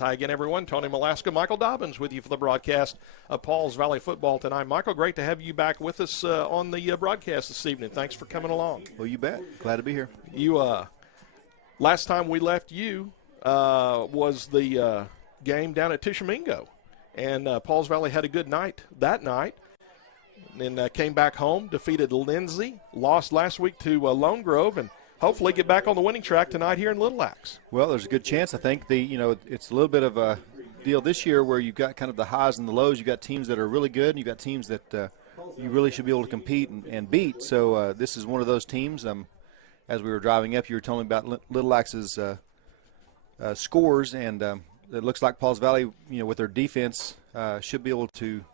Hi again, everyone. Tony Malaska, Michael Dobbins with you for the broadcast of Pauls Valley football tonight. Michael, great to have you back with us on the broadcast this evening. Thanks for coming along. Well, you bet. Glad to be here. Last time we left you was the game down at Tishomingo, and Pauls Valley had a good night that night. And came back home, defeated Lindsay, lost last week to Lone Grove, and hopefully get back on the winning track tonight here in Little Axe. Well, there's a good chance. I think it's a little bit of a deal this year where you've got kind of the highs and the lows. You've got teams that are really good, and you've got teams that you really should be able to compete and beat. So this is one of those teams. As we were driving up, you were telling me about Little Axe's scores, and it looks like Pauls Valley, with their defense, should be able to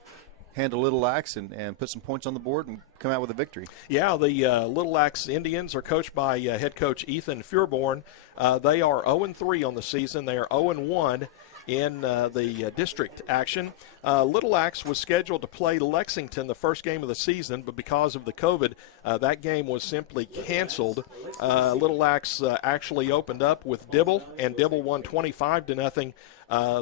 handle Little Axe and put some points on the board and come out with a victory. Yeah, the Little Axe Indians are coached by head coach Ethan Furborn. They are 0-3 on the season. They are 0-1 in the district action. Little Axe was scheduled to play Lexington the first game of the season, but because of the COVID, that game was simply canceled. Little Axe actually opened up with Dibble, and Dibble won 25-0.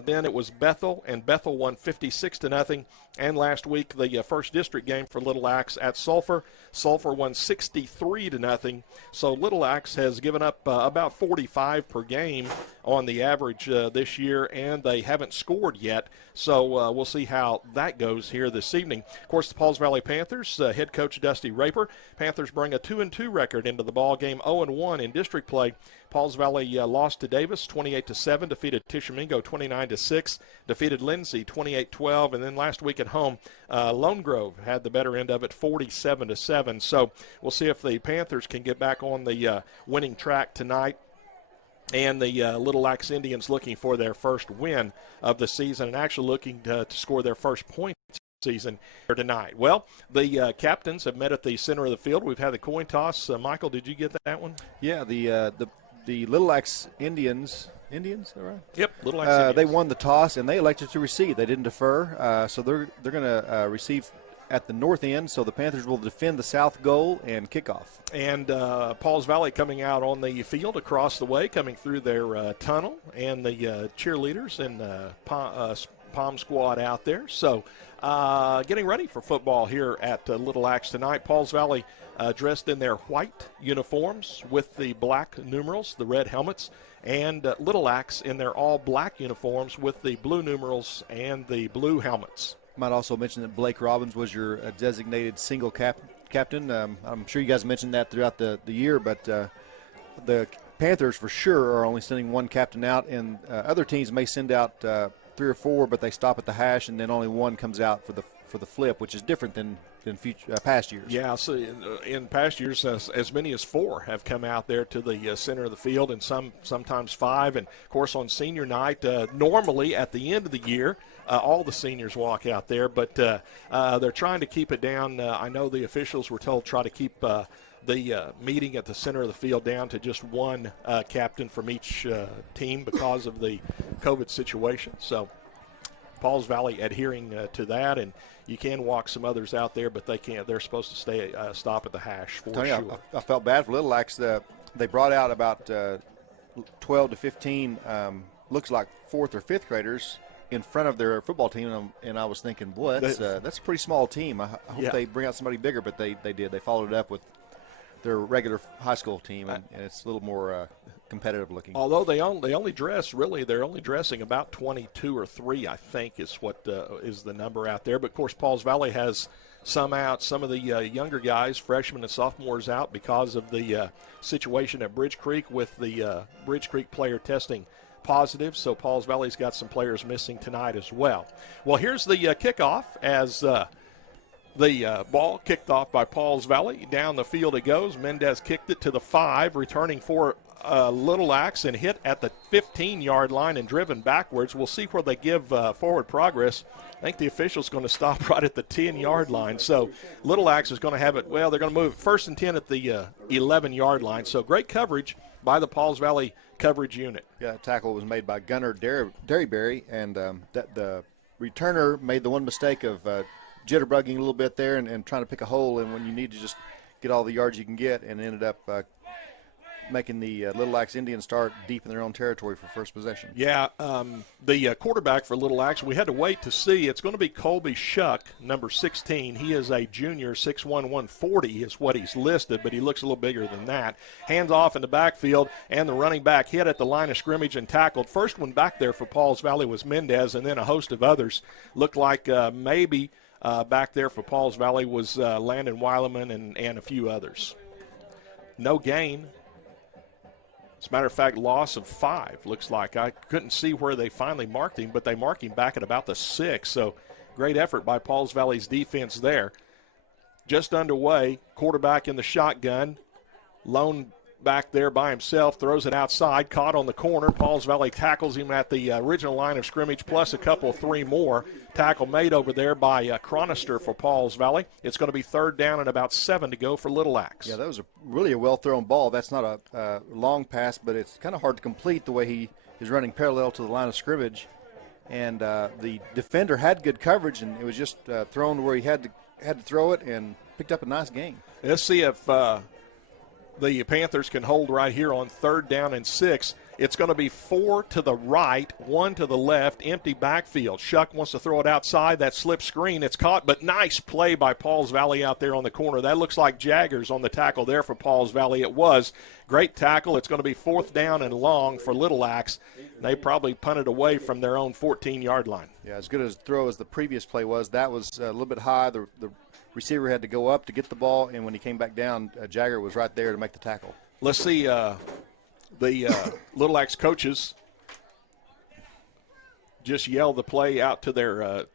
Then it was Bethel, and Bethel won 56-0. And last week, the first district game for Little Axe at Sulphur. Sulphur won 63-0. So Little Axe has given up about 45 per game on the average this year, and they haven't scored yet. So we'll see how that goes here this evening. Of course, the Pauls Valley Panthers, head coach Dusty Raper. Panthers bring a 2-2 record into the ball game, 0-1 in district play. Pauls Valley lost to Davis 28-7, defeated Tishomingo 29-6, defeated Lindsay 28-12, and then last week at home, Lone Grove had the better end of it 47-7. So we'll see if the Panthers can get back on the winning track tonight. And the Little Axe Indians looking for their first win of the season and actually looking to score their first points season here tonight. Well, the captains have met at the center of the field. We've had the coin toss. Michael, did you get that one? Yeah, the Little Axe Indians, is that right? Yep, Little Axe Indians. They won the toss, and they elected to receive. They didn't defer, so they're going to receive at the north end, so the Panthers will defend the south goal and kickoff. And Pauls Valley coming out on the field across the way, coming through their tunnel, and the cheerleaders and Palm Squad out there. So getting ready for football here at Little Axe tonight. Pauls Valley dressed in their white uniforms with the black numerals, the red helmets, and Little Axe in their all-black uniforms with the blue numerals and the blue helmets. Might also mention that Blake Robbins was your designated single captain. I'm sure you guys mentioned that throughout the year, but the Panthers for sure are only sending one captain out, and other teams may send out 3 or 4, but they stop at the hash, and then only one comes out for the flip, which is different than past years. Yeah, so in past years, as many as 4 have come out there to the center of the field, and sometimes 5. And, of course, on senior night, normally at the end of the year, all the seniors walk out there, but they're trying to keep it down. I know the officials were told try to keep the meeting at the center of the field down to just one captain from each team because of the COVID situation. So Pauls Valley adhering to that, and you can walk some others out there, but they can't. They're supposed to stop at the hash for Tony, sure. I felt bad for Little Axe. They brought out about 12 to 15, looks like 4th or 5th graders in front of their football team, and I was thinking, boy, that's a pretty small team. I hope they bring out somebody bigger, but they did. They followed it up with their regular high school team, and it's a little more competitive looking. Although they're only dressing about 22 or 3, I think is what is the number out there. But of course, Pauls Valley has some out. Some of the younger guys, freshmen and sophomores, out because of the situation at Bridge Creek with the Bridge Creek player testing positive. So Pauls Valley's got some players missing tonight as well. Well, here's the kickoff as the ball kicked off by Pauls Valley. Down the field it goes. Mendez kicked it to the 5, returning for Little Axe, and hit at the 15-yard line and driven backwards. We'll see where they give forward progress. I think the official's going to stop right at the 10-yard line. So Little Axe is going to have it, well, they're going to move 1st and 10 at the 11-yard line. So great coverage by the Pauls Valley coverage unit. Yeah, tackle was made by Gunnar Derryberry, and the returner made the one mistake of jitterbugging a little bit there and trying to pick a hole, and when you need to just get all the yards you can get, and ended up making the Little Axe Indians start deep in their own territory for first possession. Yeah, the quarterback for Little Axe, we had to wait to see. It's going to be Colby Shuck, number 16. He is a junior, 6'1", 140 is what he's listed, but he looks a little bigger than that. Hands off in the backfield, and the running back hit at the line of scrimmage and tackled. First one back there for Pauls Valley was Mendez, and then a host of others. Looked like maybe back there for Pauls Valley was Landon Weileman and a few others. No gain. As a matter of fact, loss of 5, looks like. I couldn't see where they finally marked him, but they marked him back at about the 6. So great effort by Pauls Valley's defense there. Just underway, quarterback in the shotgun, lone back there by himself, throws it outside, caught on the corner. Pauls Valley tackles him at the original line of scrimmage, plus a couple, 3 more. Tackle made over there by Chronister for Pauls Valley. It's going to be 3rd down and about 7 to go for Little Axe. Yeah, that was really a well-thrown ball. That's not a long pass, but it's kind of hard to complete the way he is running parallel to the line of scrimmage. And the defender had good coverage, and it was just thrown where he had to throw it and picked up a nice gain. Let's see if the Panthers can hold right here on 3rd down and 6. It's going to be 4 to the right, 1 to the left, empty backfield. Shuck wants to throw it outside. That slip screen, it's caught, but nice play by Pauls Valley out there on the corner. That looks like Jaggers on the tackle there for Pauls Valley. It was. Great tackle. It's going to be 4th down and long for Little Axe. They probably punted away from their own 14-yard line. Yeah, as good a throw as the previous play was. That was a little bit high. The receiver had to go up to get the ball, and when he came back down, Jagger was right there to make the tackle. Let's see the Little Axe coaches just yell the play out to their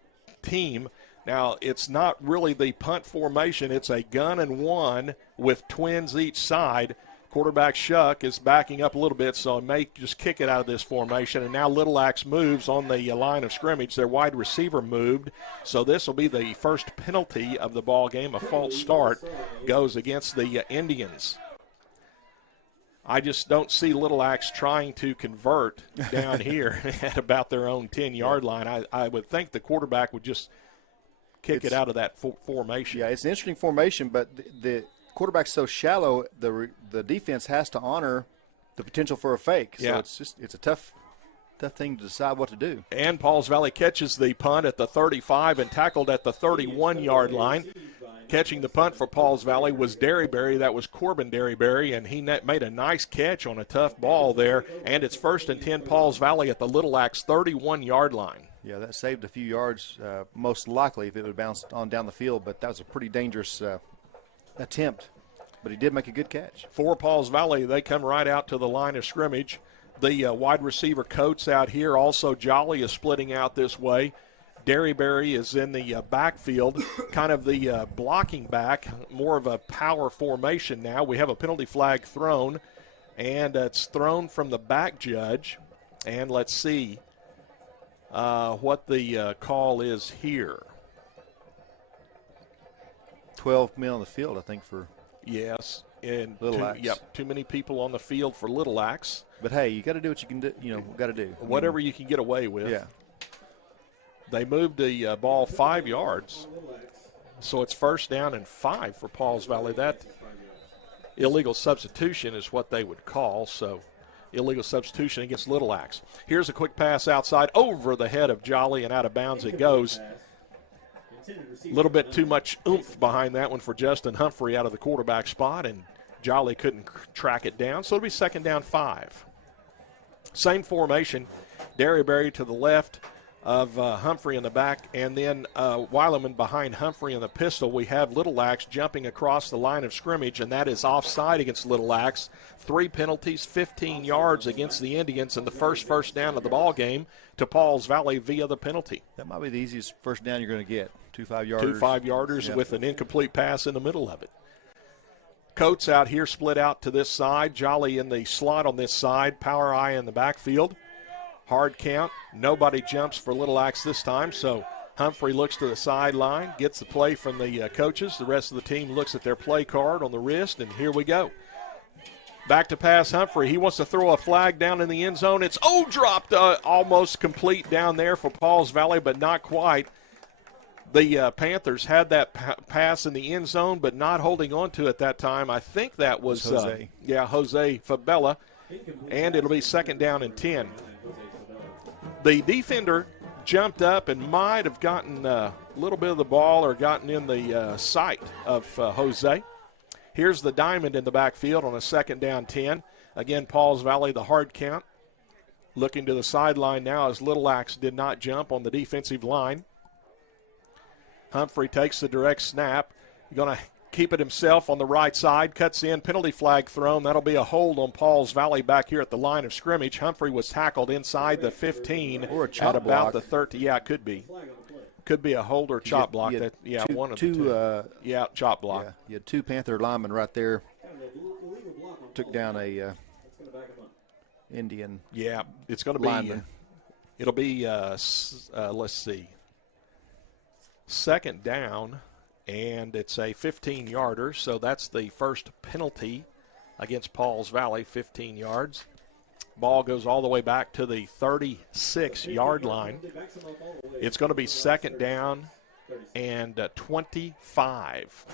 team. Now, it's not really the punt formation. It's a gun and 1 with twins each side. Quarterback Shuck is backing up a little bit, so he may just kick it out of this formation. And now Little Axe moves on the line of scrimmage. Their wide receiver moved, so this will be the first penalty of the ball game. A false start goes against the Indians. I just don't see Little Axe trying to convert down here at about their own 10-yard line. I would think the quarterback would just kick it out of that formation. Yeah, it's an interesting formation, but the quarterback's so shallow, the defense has to honor the potential for a fake. So it's a tough thing to decide what to do. And Pauls Valley catches the punt at the 35 and tackled at the 31-yard line. Catching the punt for Pauls Valley was Derryberry. That was Corbin Derryberry, and he made a nice catch on a tough ball there. And it's 1st and 10 Pauls Valley at the Little Axe 31-yard line. Yeah, that saved a few yards, most likely, if it would have bounced on down the field. But that was a pretty dangerous attempt. But he did make a good catch. For Pauls Valley, they come right out to the line of scrimmage. The wide receiver Coates out here. Also, Jolly is splitting out this way. Derryberry is in the backfield, kind of the blocking back, more of a power formation now. We have a penalty flag thrown, and it's thrown from the back judge. And let's see what the call is here. 12 men on the field, I think, for yes, and Little Axe. Yep, too many people on the field for Little Axe. But hey, you got to do what you can do. Got to do whatever you can get away with. Yeah. They moved the ball 5 yards, so it's 1st down and 5 for Pauls Valley. That illegal substitution is what they would call, so illegal substitution against Little Axe. Here's a quick pass outside over the head of Jolly, and out of bounds it goes. A little bit too much oomph behind that one for Justin Humphrey out of the quarterback spot, and Jolly couldn't track it down, so it'll be 2nd down 5. Same formation, Derryberry to the left of Humphrey in the back, and then Weileman behind Humphrey in the pistol. We have Little Axe jumping across the line of scrimmage, and that is offside against Little Axe. 3 penalties, 15 yards against the Indians, and the first down of the ball game to Pauls Valley via the penalty. That might be the easiest first down you're going to get. 2 5-yarders. 2 5-yarders with an incomplete pass in the middle of it. Coates out here split out to this side. Jolly in the slot on this side. Power Eye in the backfield. Hard count. Nobody jumps for Little Axe this time, so Humphrey looks to the sideline, gets the play from the coaches. The rest of the team looks at their play card on the wrist, and here we go. Back to pass Humphrey. He wants to throw a flag down in the end zone. It's dropped almost complete down there for Pauls Valley, but not quite. The Panthers had that pass in the end zone, but not holding on to it that time. I think that was Jose. Jose Fabella, and it'll be 2nd down and 10. The defender jumped up and might have gotten a little bit of the ball or gotten in the sight of Jose. Here's the diamond in the backfield on a 2nd down 10. Again, Pauls Valley, the hard count. Looking to the sideline now as Little Axe did not jump on the defensive line. Humphrey takes the direct snap. Going to keep it himself on the right side. Cuts in, penalty flag thrown. That'll be a hold on Pauls Valley back here at the line of scrimmage. Humphrey was tackled inside the 15 or a chop at about block. the 30. Yeah, it could be. Could be a hold or chop block. One of the two. Chop block. Yeah, you had 2 Panther linemen right there. Took down a Indian. Yeah, it's going to be. Lineman. It'll be. Let's see. 2nd down, and it's a 15-yarder. So that's the first penalty against Pauls Valley. 15 yards. Ball goes all the way back to the 36-yard line. It's going to be 2nd down and 25.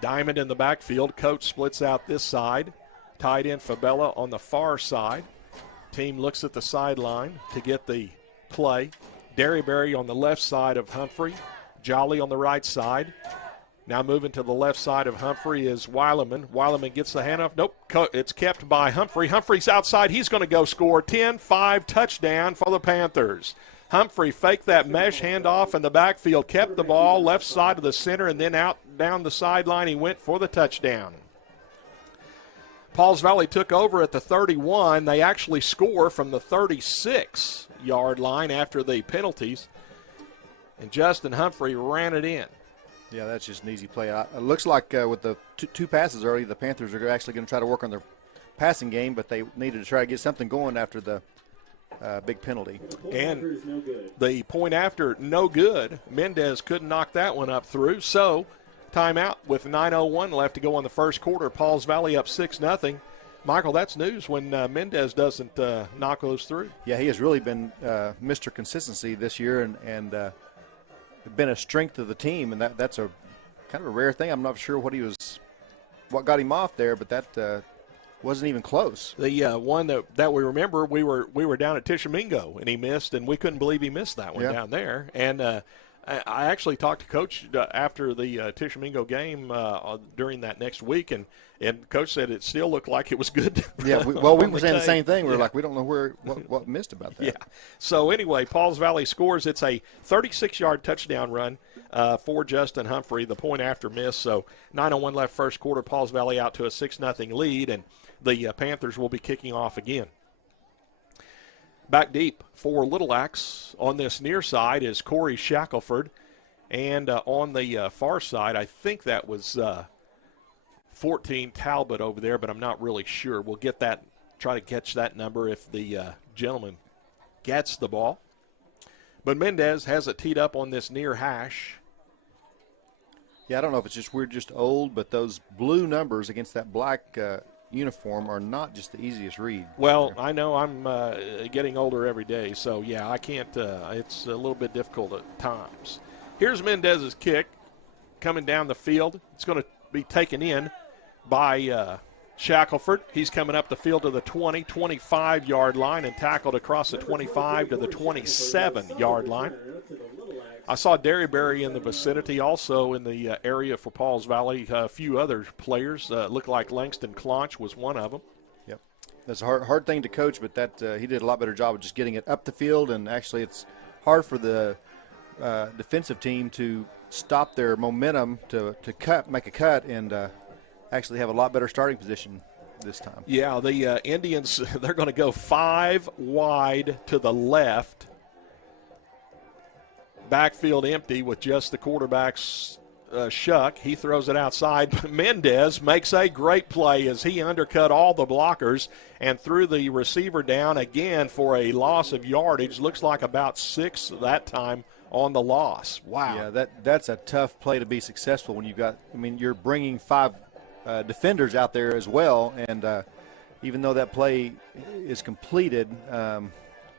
Diamond in the backfield. Coach splits out this side. Tight end Fabella on the far side. Team looks at the sideline to get the play. Derryberry on the left side of Humphrey. Jolly on the right side. Now moving to the left side of Humphrey is Weileman. Weileman gets the handoff. Nope, it's kept by Humphrey. Humphrey's outside. He's going to go score. 10-5 touchdown for the Panthers. Humphrey faked that mesh handoff in the backfield, kept the ball left side of the center, and then out down the sideline he went for the touchdown. Pauls Valley took over at the 31. They actually score from the 36-yard line after the penalties, and Justin Humphrey ran it in. Yeah, that's just an easy play. It looks like with the two passes early, the Panthers are actually going to try to work on their passing game, but they needed to try to get something going after the big penalty. And the point after, no good. Mendez couldn't knock that one up through. So, timeout with 9:01 left to go on the first quarter. Pauls Valley up 6-0. Michael, that's news when Mendez doesn't knock those through. Yeah, he has really been Mr. Consistency this year and been a strength of the team, and that's a kind of a rare thing. I'm not sure what got him off there, but that wasn't even close. The one that we remember, we were down at Tishomingo, and he missed, and we couldn't believe he missed that one down there. And I actually talked to Coach after the Tishomingo game during that next week, and Coach said it still looked like it was good. Yeah, we were saying the same thing. We were like, we don't know what missed about that. Yeah. So anyway, Pauls Valley scores. It's a 36-yard touchdown run for Justin Humphrey, the point after miss. So 9:01 left first quarter, Pauls Valley out to a 6-0 lead, and the Panthers will be kicking off again. Back deep for Little Axe on this near side is Corey Shackelford. And on the far side, I think that was 14 Talbot over there, but I'm not really sure. We'll get that, try to catch that number if the gentleman gets the ball. But Mendez has it teed up on this near hash. Yeah, I don't know if it's just we're just old, but those blue numbers against that black uniform are not just the easiest read. Well, I know I'm getting older every day, so yeah, I can't. It's a little bit difficult at times. Here's Mendez's kick coming down the field. It's going to be taken in by Shackelford. He's coming up the field to the 20, 25-yard line and tackled across the 25 to the 27-yard line. I saw Derryberry in the vicinity, also in the area for Pauls Valley. A few other players. Looked like Langston Clonch was one of them. Yep. That's a hard thing to coach, but that he did a lot better job of just getting it up the field, and actually it's hard for the defensive team to stop their momentum to make a cut, and actually have a lot better starting position this time. Yeah, the Indians, they're going to go 5 wide to the left. Backfield empty with just the quarterback's Shuck. He throws it outside. Mendez makes a great play as he undercut all the blockers and threw the receiver down again for a loss of yardage. Looks like about 6 that time on the loss. Wow. Yeah, that's a tough play to be successful when you've got, you're bringing 5 defenders out there as well, and even though that play is completed,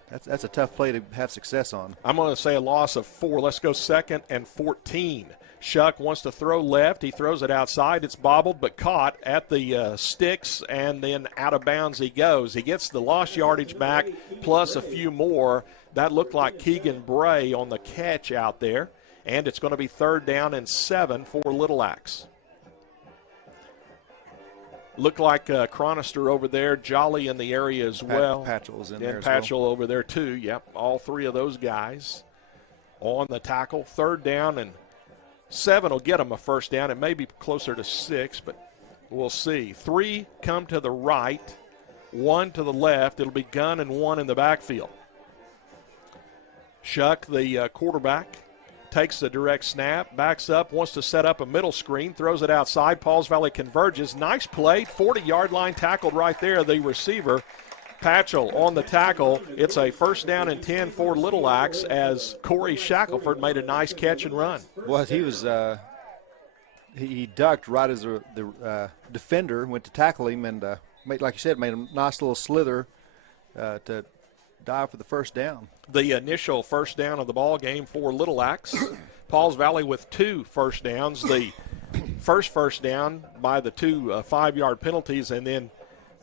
That's a tough play to have success on. I'm going to say a loss of 4. Let's go 2nd and 14. Shuck wants to throw left. He throws it outside. It's bobbled but caught at the sticks, and then out of bounds he goes. He gets the lost yardage back plus a few more. That looked like Keegan Bray on the catch out there, and it's going to be 3rd down and 7 for Little Axe. Looked like Chronister over there, Jolly in the area as well. Patchell's in and there as Patchell well. over there too. Yep, all 3 of those guys on the tackle. 3rd down and 7 will get them a 1st down. It may be closer to 6, but we'll see. 3 come to the right, 1 to the left. It'll be gun and 1 in the backfield. Shuck, the quarterback, takes the direct snap, backs up, wants to set up a middle screen, throws it outside. Pauls Valley converges. Nice play, 40-yard line tackled right there. The receiver, Patchell, on the tackle. It's a 1st down and 10 for Little Axe as Corey Shackelford made a nice catch and run. Well, he was he ducked right as the defender went to tackle him, and like you said, made a nice little slither to dive for the 1st down. The initial 1st down of the ball game for Little Axe. Pauls Valley with 2 1st downs. The first 1st down by the 2 5-yard penalties, and then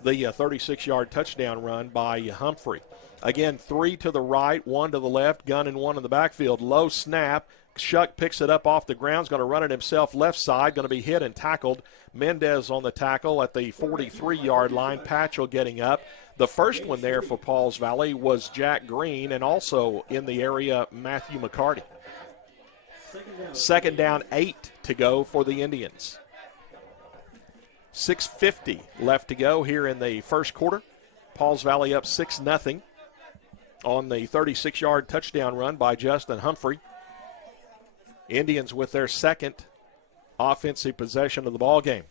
the 36-yard touchdown run by Humphrey. Again, 3 to the right, 1 to the left, gun and 1 in the backfield. Low snap. Shuck picks it up off the ground. He's going to run it himself left side. Going to be hit and tackled. Mendez on the tackle at the 43-yard line. Patchell getting up. The first one there for Pauls Valley was Jack Green, and also in the area, Matthew McCarty. 2nd down, 8 to go for the Indians. 6:50 left to go here in the first quarter. Pauls Valley up 6-0 on the 36-yard touchdown run by Justin Humphrey. Indians with their 2nd offensive possession of the ball game.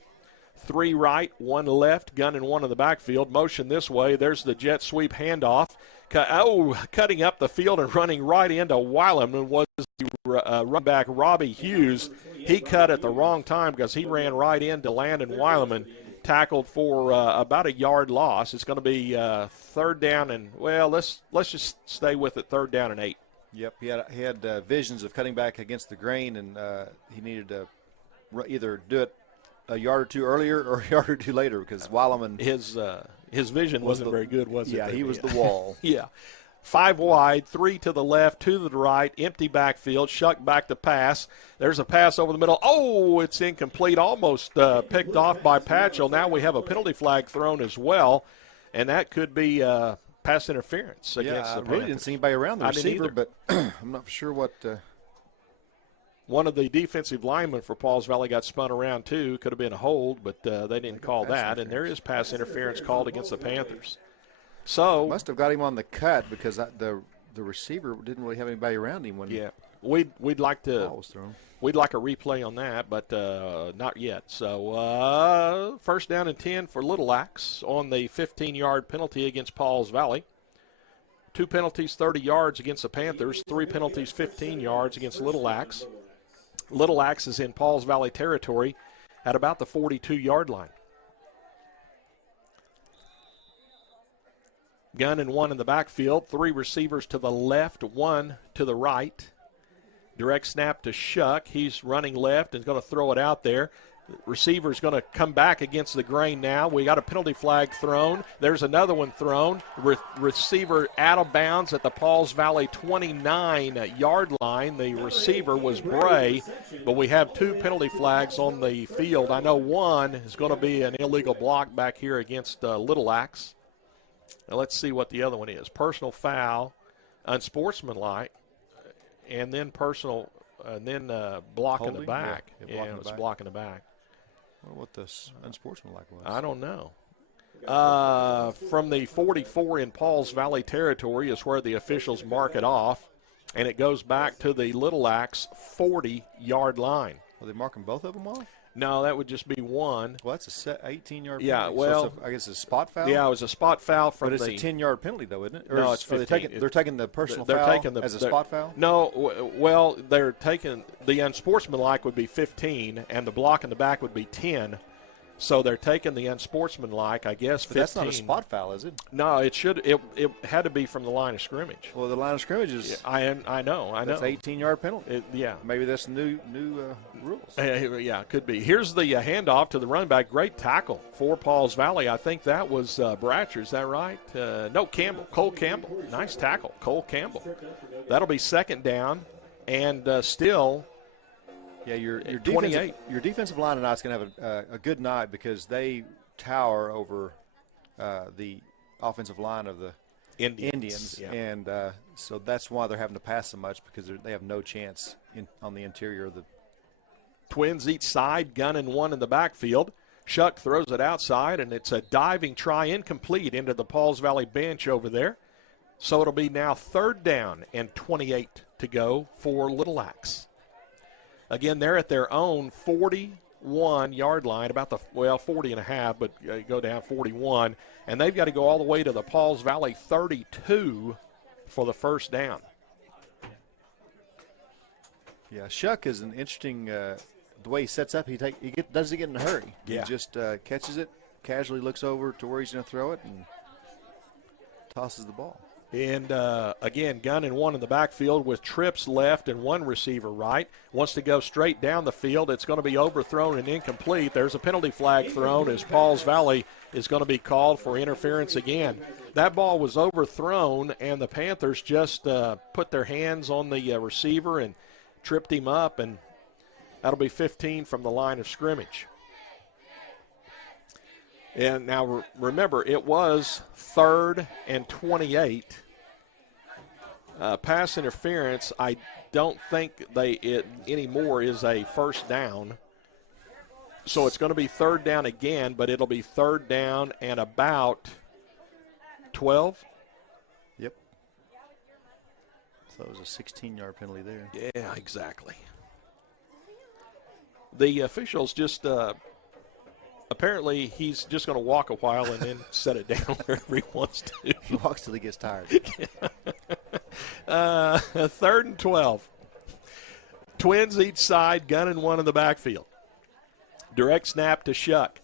3 right, 1 left, gun and 1 in the backfield. Motion this way. There's the jet sweep handoff. Cutting up the field and running right into Weileman was the run back Robbie Hughes. He cut at the wrong time because he ran right into Landon Weileman, tackled for about a yard loss. It's going to be 3rd down and, well, let's just stay with it, 3rd down and 8. Yep, he had visions of cutting back against the grain, and he needed to either do it a yard or 2 earlier or a yard or 2 later because Weileman. His vision wasn't very good, was it? Yeah, he was the wall. Yeah. 5 wide, 3 to the left, 2 to the right, empty backfield. Shuck back to pass. There's a pass over the middle. Oh, it's incomplete, almost picked off by Patchell. Now we have a penalty flag thrown as well, and that could be pass interference against the Panthers. I really didn't see anybody around the receiver, but I'm not sure what. One of the defensive linemen for Pauls Valley got spun around too. Could have been a hold, but they didn't call that, and there is pass interference called against the Panthers. So must have got him on the cut because the receiver didn't really have anybody around him when. Yeah, we'd like to. Ball was thrown. We'd like a replay on that, but not yet. So 1st down and 10 for Little Axe on the 15-yard penalty against Pauls Valley. 2 penalties, 30 yards against the Panthers. 3 penalties, 15 yards against Little Axe. Little Axe is in Pauls Valley territory at about the 42-yard line. Gun and 1 in the backfield. 3 receivers to the left, 1 to the right. Direct snap to Shuck. He's running left and going to throw it out there. Receiver's going to come back against the grain now. We got a penalty flag thrown. There's another one thrown. Receiver out of bounds at the Pauls Valley 29-yard line. The receiver was Bray, but we have 2 penalty flags on the field. I know one is going to be an illegal block back here against Little Axe. Now let's see what the other one is. Personal foul, unsportsmanlike, and then personal, and then block in the back. Yeah, it was block in the back. I wonder what the unsportsmanlike was. I don't know. From the 44 in Pauls Valley territory is where the officials mark it off, and it goes back to the Little Axe 40-yard line. Were they marking both of them off? No, that would just be one. Well, that's a 18-yard penalty. Yeah, well. So I guess it's a spot foul? Yeah, it was a spot foul from the – But it's a 10-yard penalty, though, isn't it? Or no, it's 15. They're taking the personal foul as a spot foul? No, well, they're taking – the unsportsmanlike would be 15, and the block in the back would be 10. So they're taking the unsportsmanlike, I guess, 15. But that's not a spot foul, is it? No, it had to be from the line of scrimmage. Well, the line of scrimmage is. Yeah, I know. That's an 18-yard penalty. Yeah. Maybe that's new rules. Yeah, it could be. Here's the handoff to the running back. Great tackle for Pauls Valley. I think that was Bratcher. Is that right? No, Campbell. Cole Campbell. Nice tackle. Cole Campbell. That'll be second down, and still. Yeah, your defensive line tonight's going to have a good night because they tower over the offensive line of the Indians. Yeah. And so that's why they're having to pass so much because they have no chance on the interior of the. Twins each side, gun and one in the backfield. Shuck throws it outside, and it's a diving try incomplete into the Pauls Valley bench over there. So it'll be now third down and 28 to go for Little Axe. Again, they're at their own 41-yard line, about 40 and a half, but go down 41. And they've got to go all the way to the Pauls Valley 32 for the first down. Yeah, Shuck is an interesting the way he sets up. He doesn't get in a hurry. Yeah. He just catches it, casually looks over to where he's going to throw it, and tosses the ball. And, again, gun and one in the backfield with trips left and one receiver right. Wants to go straight down the field. It's going to be overthrown and incomplete. There's a penalty flag thrown as Pauls Valley is going to be called for interference again. That ball was overthrown, and the Panthers just put their hands on the receiver and tripped him up, and that'll be 15 from the line of scrimmage. And now remember, it was 3rd and 28. Pass interference, I don't think it anymore is a first down. So it's going to be third down again, but it'll be third down and about 12. Yep. So it was a 16-yard penalty there. Yeah, exactly. The officials just apparently he's just going to walk a while and then set it down wherever he wants to. He walks till he gets tired. 3rd and 12. Twins each side, gun and one in the backfield. Direct snap to Shuck.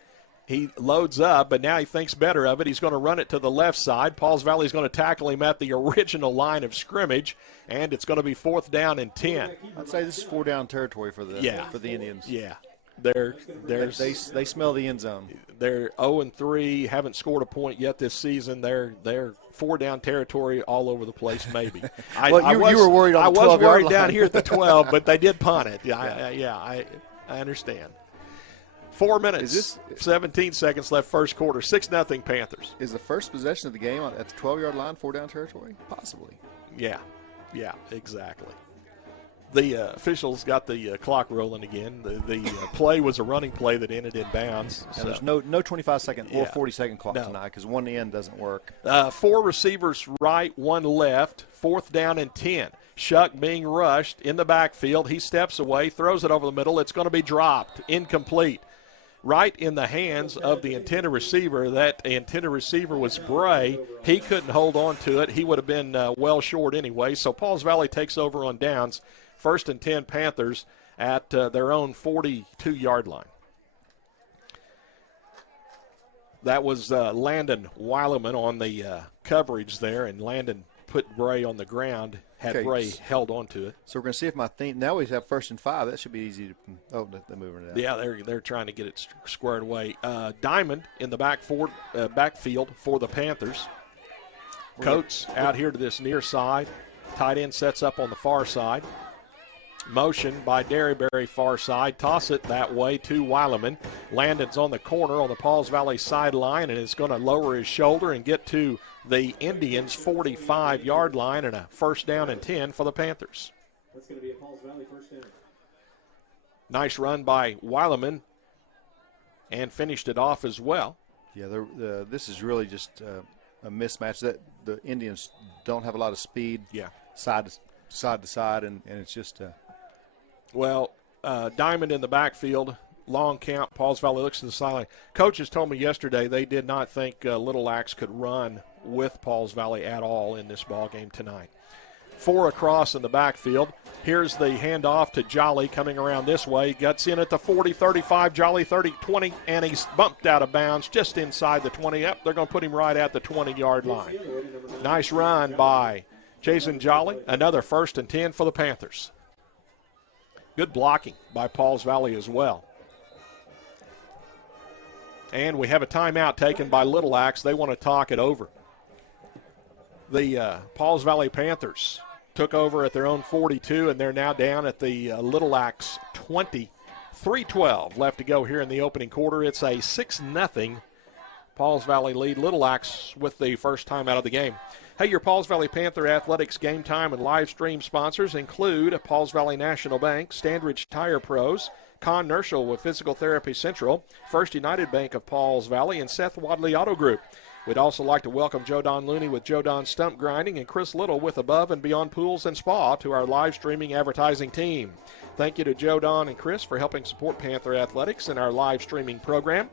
He loads up, but now he thinks better of it. He's going to run it to the left side. Pauls Valley is going to tackle him at the original line of scrimmage, and it's going to be 4th down and 10. I'd say this is 4-down territory for the Indians. Yeah. They smell the end zone. They're 0-3, haven't scored a point yet this season. They're 4-down territory all over the place, maybe. You were worried on the 12-yard line. I was worried down here at the 12, but they did punt it. I understand. 4 minutes, 17 seconds left first quarter, 6-0 Panthers. Is the first possession of the game at the 12-yard line 4-down territory? Possibly. Yeah, exactly. The officials got the clock rolling again. The play was a running play that ended in bounds. So. There's no 25-second or 40-second clock tonight because one end doesn't work. 4 receivers right, 1 left, 4th down and 10. Shuck being rushed in the backfield. He steps away, throws it over the middle. It's going to be dropped, incomplete. Right in the hands of the intended receiver. That intended receiver was Bray. He couldn't hold on to it. He would have been well short anyway. So Pauls Valley takes over on downs. 1st and 10 Panthers at their own 42-yard line. That was Landon Weileman on the coverage there, and Landon put Bray on the ground, had Bray held on to it. So we're going to see if my theme – now we have 1st and 5. That should be easy to – they're moving it out. Yeah, they're trying to get it squared away. Diamond in the backfield for the Panthers. Coates out here to this near side. Tight end sets up on the far side. Motion by Derryberry far side. Toss it that way to Weileman. Landon's on the corner on the Pauls Valley sideline and is going to lower his shoulder and get to the Indians' 45-yard line and a 1st down and 10 for the Panthers. That's going to be a Pauls Valley 1st down. Nice run by Weileman and finished it off as well. Yeah, this is really just a mismatch. That the Indians don't have a lot of speed. Yeah, side to side, and it's just. Diamond in the backfield, long count. Pauls Valley looks to the sideline. Coaches told me yesterday they did not think Little Axe could run with Pauls Valley at all in this ball game tonight. 4 across in the backfield. Here's the handoff to Jolly coming around this way. Gets in at the 40, 35, Jolly 30, 20, and he's bumped out of bounds just inside the 20. Yep, they're going to put him right at the 20-yard line. Nice run by Jason Jolly. Another 1st and 10 for the Panthers. Good blocking by Pauls Valley as well. And we have a timeout taken by Little Axe. They want to talk it over. The Pauls Valley Panthers took over at their own 42, and they're now down at the Little Axe 20. 3:12 left to go here in the opening quarter. It's a 6-0 Pauls Valley lead. Little Axe with the first time out of the game. Hey, your Pauls Valley Panther Athletics game time and live stream sponsors include Pauls Valley National Bank, Standridge Tire Pros, Con Nerschel with Physical Therapy Central, First United Bank of Pauls Valley, and Seth Wadley Auto Group. We'd also like to welcome Joe Don Looney with Joe Don Stump Grinding and Chris Little with Above and Beyond Pools and Spa to our live streaming advertising team. Thank you to Joe Don and Chris for helping support Panther Athletics in our live streaming program.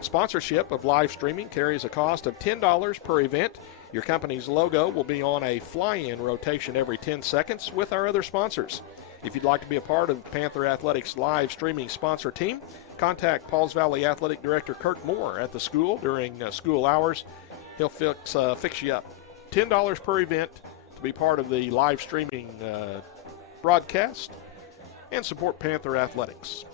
Sponsorship of live streaming carries a cost of $10 per event. Your company's logo will be on a fly-in rotation every 10 seconds with our other sponsors. If you'd like to be a part of Panther Athletics live streaming sponsor team, contact Pauls Valley Athletic Director Kirk Moore at the school during school hours. He'll fix you up. $10 per event to be part of the live streaming broadcast and support Panther Athletics.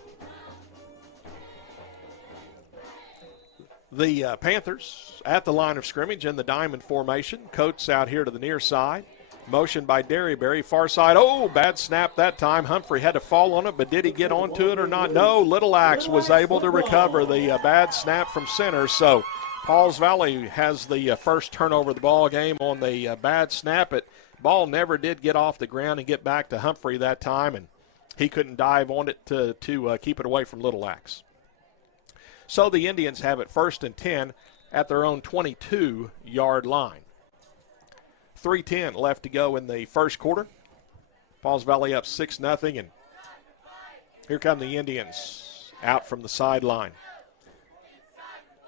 The Panthers at the line of scrimmage in the diamond formation. Coates out here to the near side. Motion by Derryberry, far side. Oh, bad snap that time. Humphrey had to fall on it, but did he get onto it or not? No, Little Axe was able to recover the bad snap from center. So Pauls Valley has the first turnover of the ball game on the bad snap. It ball never did get off the ground and get back to Humphrey that time, and he couldn't dive on it to keep it away from Little Axe. So the Indians have it 1st and 10 at their own 22-yard line. 3:10 left to go in the first quarter. Pauls Valley up 6-0, and here come the Indians out from the sideline.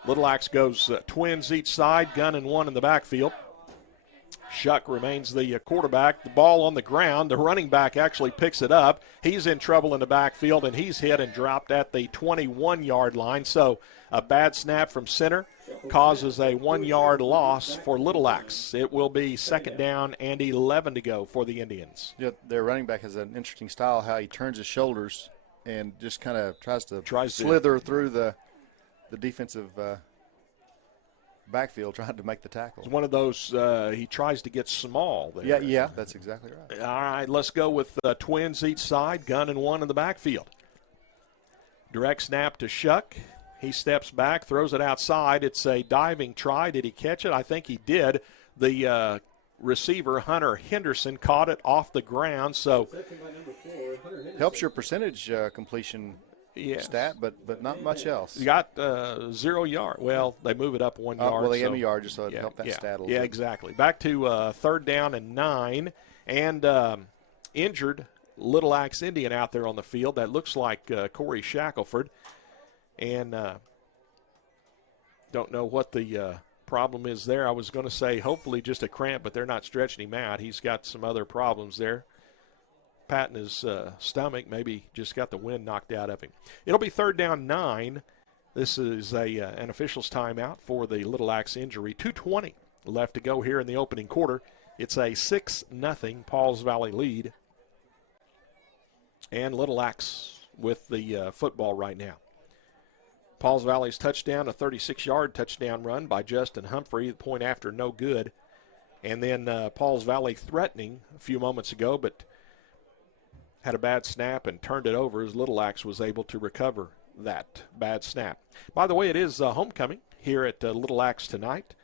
Little Axe goes twins each side, gun and one in the backfield. Shuck remains the quarterback. The ball on the ground. The running back actually picks it up. He's in trouble in the backfield, and he's hit and dropped at the 21-yard line. So a bad snap from center causes a 1-yard loss for Little Axe. It will be 2nd down and 11 to go for the Indians. Yeah, their running back has an interesting style, how he turns his shoulders and just kind of tries to slither through the defensive backfield trying to make the tackle. It's one of those, he tries to get small there. Yeah, that's exactly right. All right, let's go with twins each side, gun and one in the backfield. Direct snap to Shuck. He steps back, throws it outside. It's a diving try. Did he catch it? I think he did. The receiver, Hunter Henderson, caught it off the ground. So helps your percentage completion stat, but not much else. You got 0 yard. Well, they move it up 1 yard. Well, they gave him a yard just so it helped that stat a little bit. Exactly. Back to 3rd down and 9. And injured Little Axe Indian out there on the field. That looks like Corey Shackelford. And don't know what the problem is there. I was going to say hopefully just a cramp, but they're not stretching him out. He's got some other problems there. Patting his stomach, maybe just got the wind knocked out of him. It'll be 3rd down 9. This is an official's timeout for the Little Axe injury. 2:20 left to go here in the opening quarter. It's a 6-0 Pauls Valley lead. And Little Axe with the football right now. Pauls Valley's touchdown, a 36-yard touchdown run by Justin Humphrey. The point after, no good. And then Pauls Valley threatening a few moments ago, but had a bad snap and turned it over as Little Axe was able to recover that bad snap. By the way, it is homecoming here at Little Axe tonight.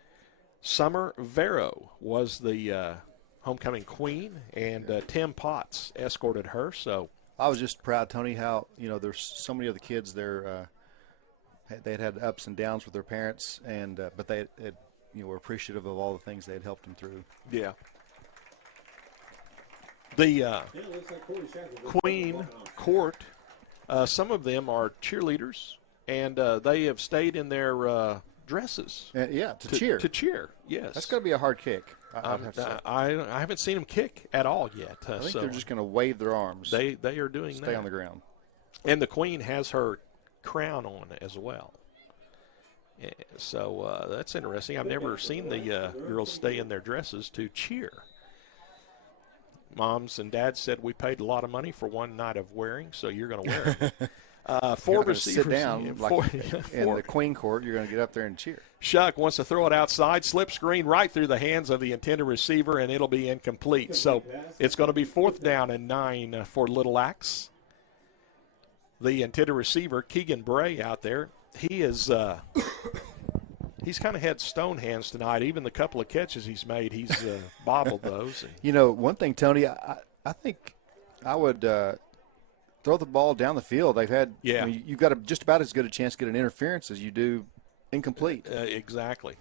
Summer Vero was the homecoming queen, and Tim Potts escorted her. So I was just proud, Tony, how there's so many of the kids there. They had ups and downs with their parents, and but they were appreciative of all the things they had helped them through. Yeah. The Queen Court, some of them are cheerleaders, and they have stayed in their dresses. To cheer. To cheer, yes. That's going to be a hard kick. I haven't seen them kick at all yet. I think they're just going to wave their arms. They are doing that. Stay on the ground. And the Queen has her crown on as well. So that's interesting. I've never seen the girls stay in their dresses to cheer. Moms and dads said we paid a lot of money for one night of wearing, so you're going to wear it. Four receivers. Sit down in the Queen court. You're going to get up there and cheer. Shuck wants to throw it outside, slip screen right through the hands of the intended receiver, and it'll be incomplete. So it's going to be 4th down and 9 for Little Axe. The intended receiver, Keegan Bray, out there. He is he's kind of had stone hands tonight. Even the couple of catches he's made, he's bobbled those. One thing, Tony, I think I would throw the ball down the field. They've had you've got just about as good a chance to get an interference as you do incomplete. Exactly.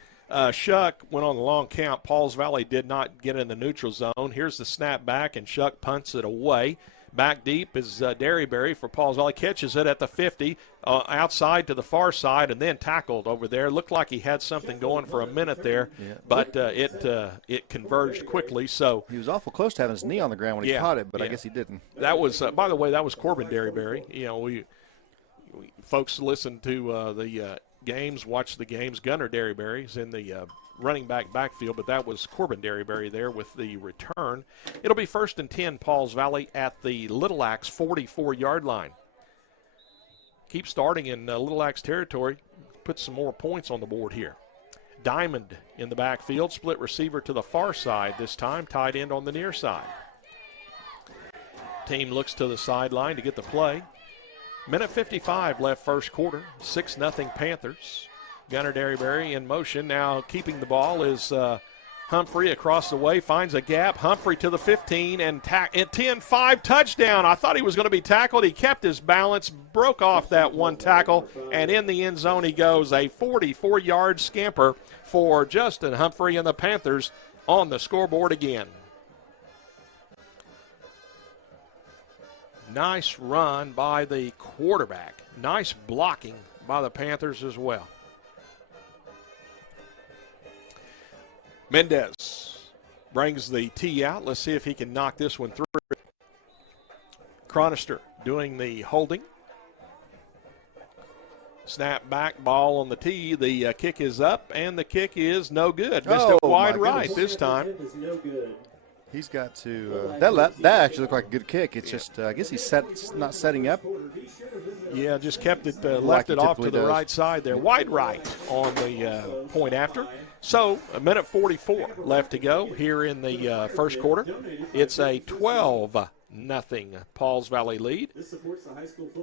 Shuck went on the long count. Pauls Valley did not get in the neutral zone. Here's the snap back, and Shuck punts it away. Back deep is Derryberry for Pauls Valley. Catches it at the 50, outside to the far side, and then tackled over there. Looked like he had something going for a minute there, but it converged quickly. So he was awful close to having his knee on the ground when he caught it, but I guess he didn't. That was, by the way, that was Corbin Derryberry. We folks listen to the games, watch the games. Gunnar Derryberry's in the running backfield, but that was Corbin Derryberry there with the return. It'll be 1st and 10, Pauls Valley at the Little Axe 44-yard line. Keep starting in Little Axe territory. Put some more points on the board here. Diamond in the backfield, split receiver to the far side this time, tight end on the near side. Team looks to the sideline to get the play. Minute 55 left first quarter, 6-0 Panthers. Gunnar Derryberry in motion. Now keeping the ball is Humphrey across the way, finds a gap. Humphrey to the 15 and 10-5 touchdown. I thought he was going to be tackled. He kept his balance, broke off that one tackle, and in the end zone he goes. A 44-yard scamper for Justin Humphrey, and the Panthers on the scoreboard again. Nice run by the quarterback. Nice blocking by the Panthers as well. Mendez brings the tee out. Let's see if he can knock this one through. Chronister doing the holding. Snap back, ball on the tee. The kick is up, and the kick is no good. Missed it wide right this time. He's got to that actually looked like a good kick. It's just I guess he's not setting up. Yeah, just kept it left it off to the right side there. Wide right on the point after. So a minute 44 left to go here in the first quarter. It's a 12-0 Pauls Valley lead.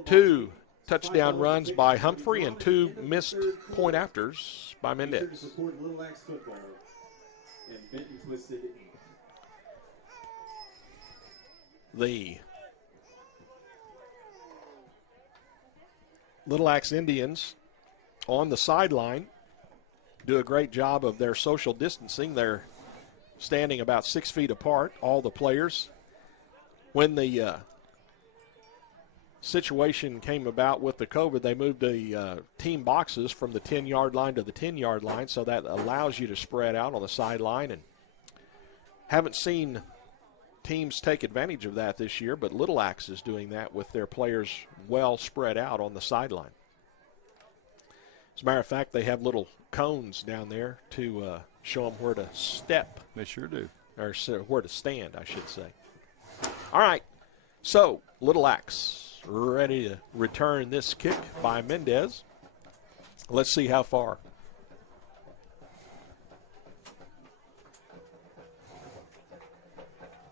2 touchdown runs by Humphrey and 2 missed point afters by Mendez. The Little Axe Indians on the sideline do a great job of their social distancing. They're standing about 6 feet apart, all the players. When the situation came about with the COVID, they moved the team boxes from the 10-yard line to the 10-yard line, so that allows you to spread out on the sideline. And haven't seen teams take advantage of that this year, but Little Axe is doing that with their players well spread out on the sideline. As a matter of fact, they have little cones down there to show them where to step. They sure do. Or where to stand, I should say. All right, so Little Axe ready to return this kick by Mendez. Let's see how far.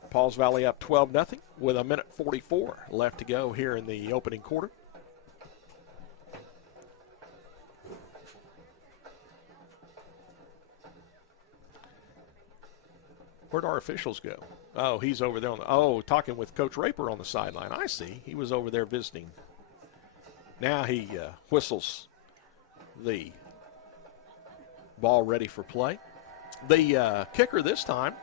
Pauls Valley up 12-0 with a minute 44 left to go here in the opening quarter. Where'd our officials go? Oh, he's over there talking with Coach Raper on the sideline. I see. He was over there visiting. Now he whistles the ball ready for play. The kicker this time,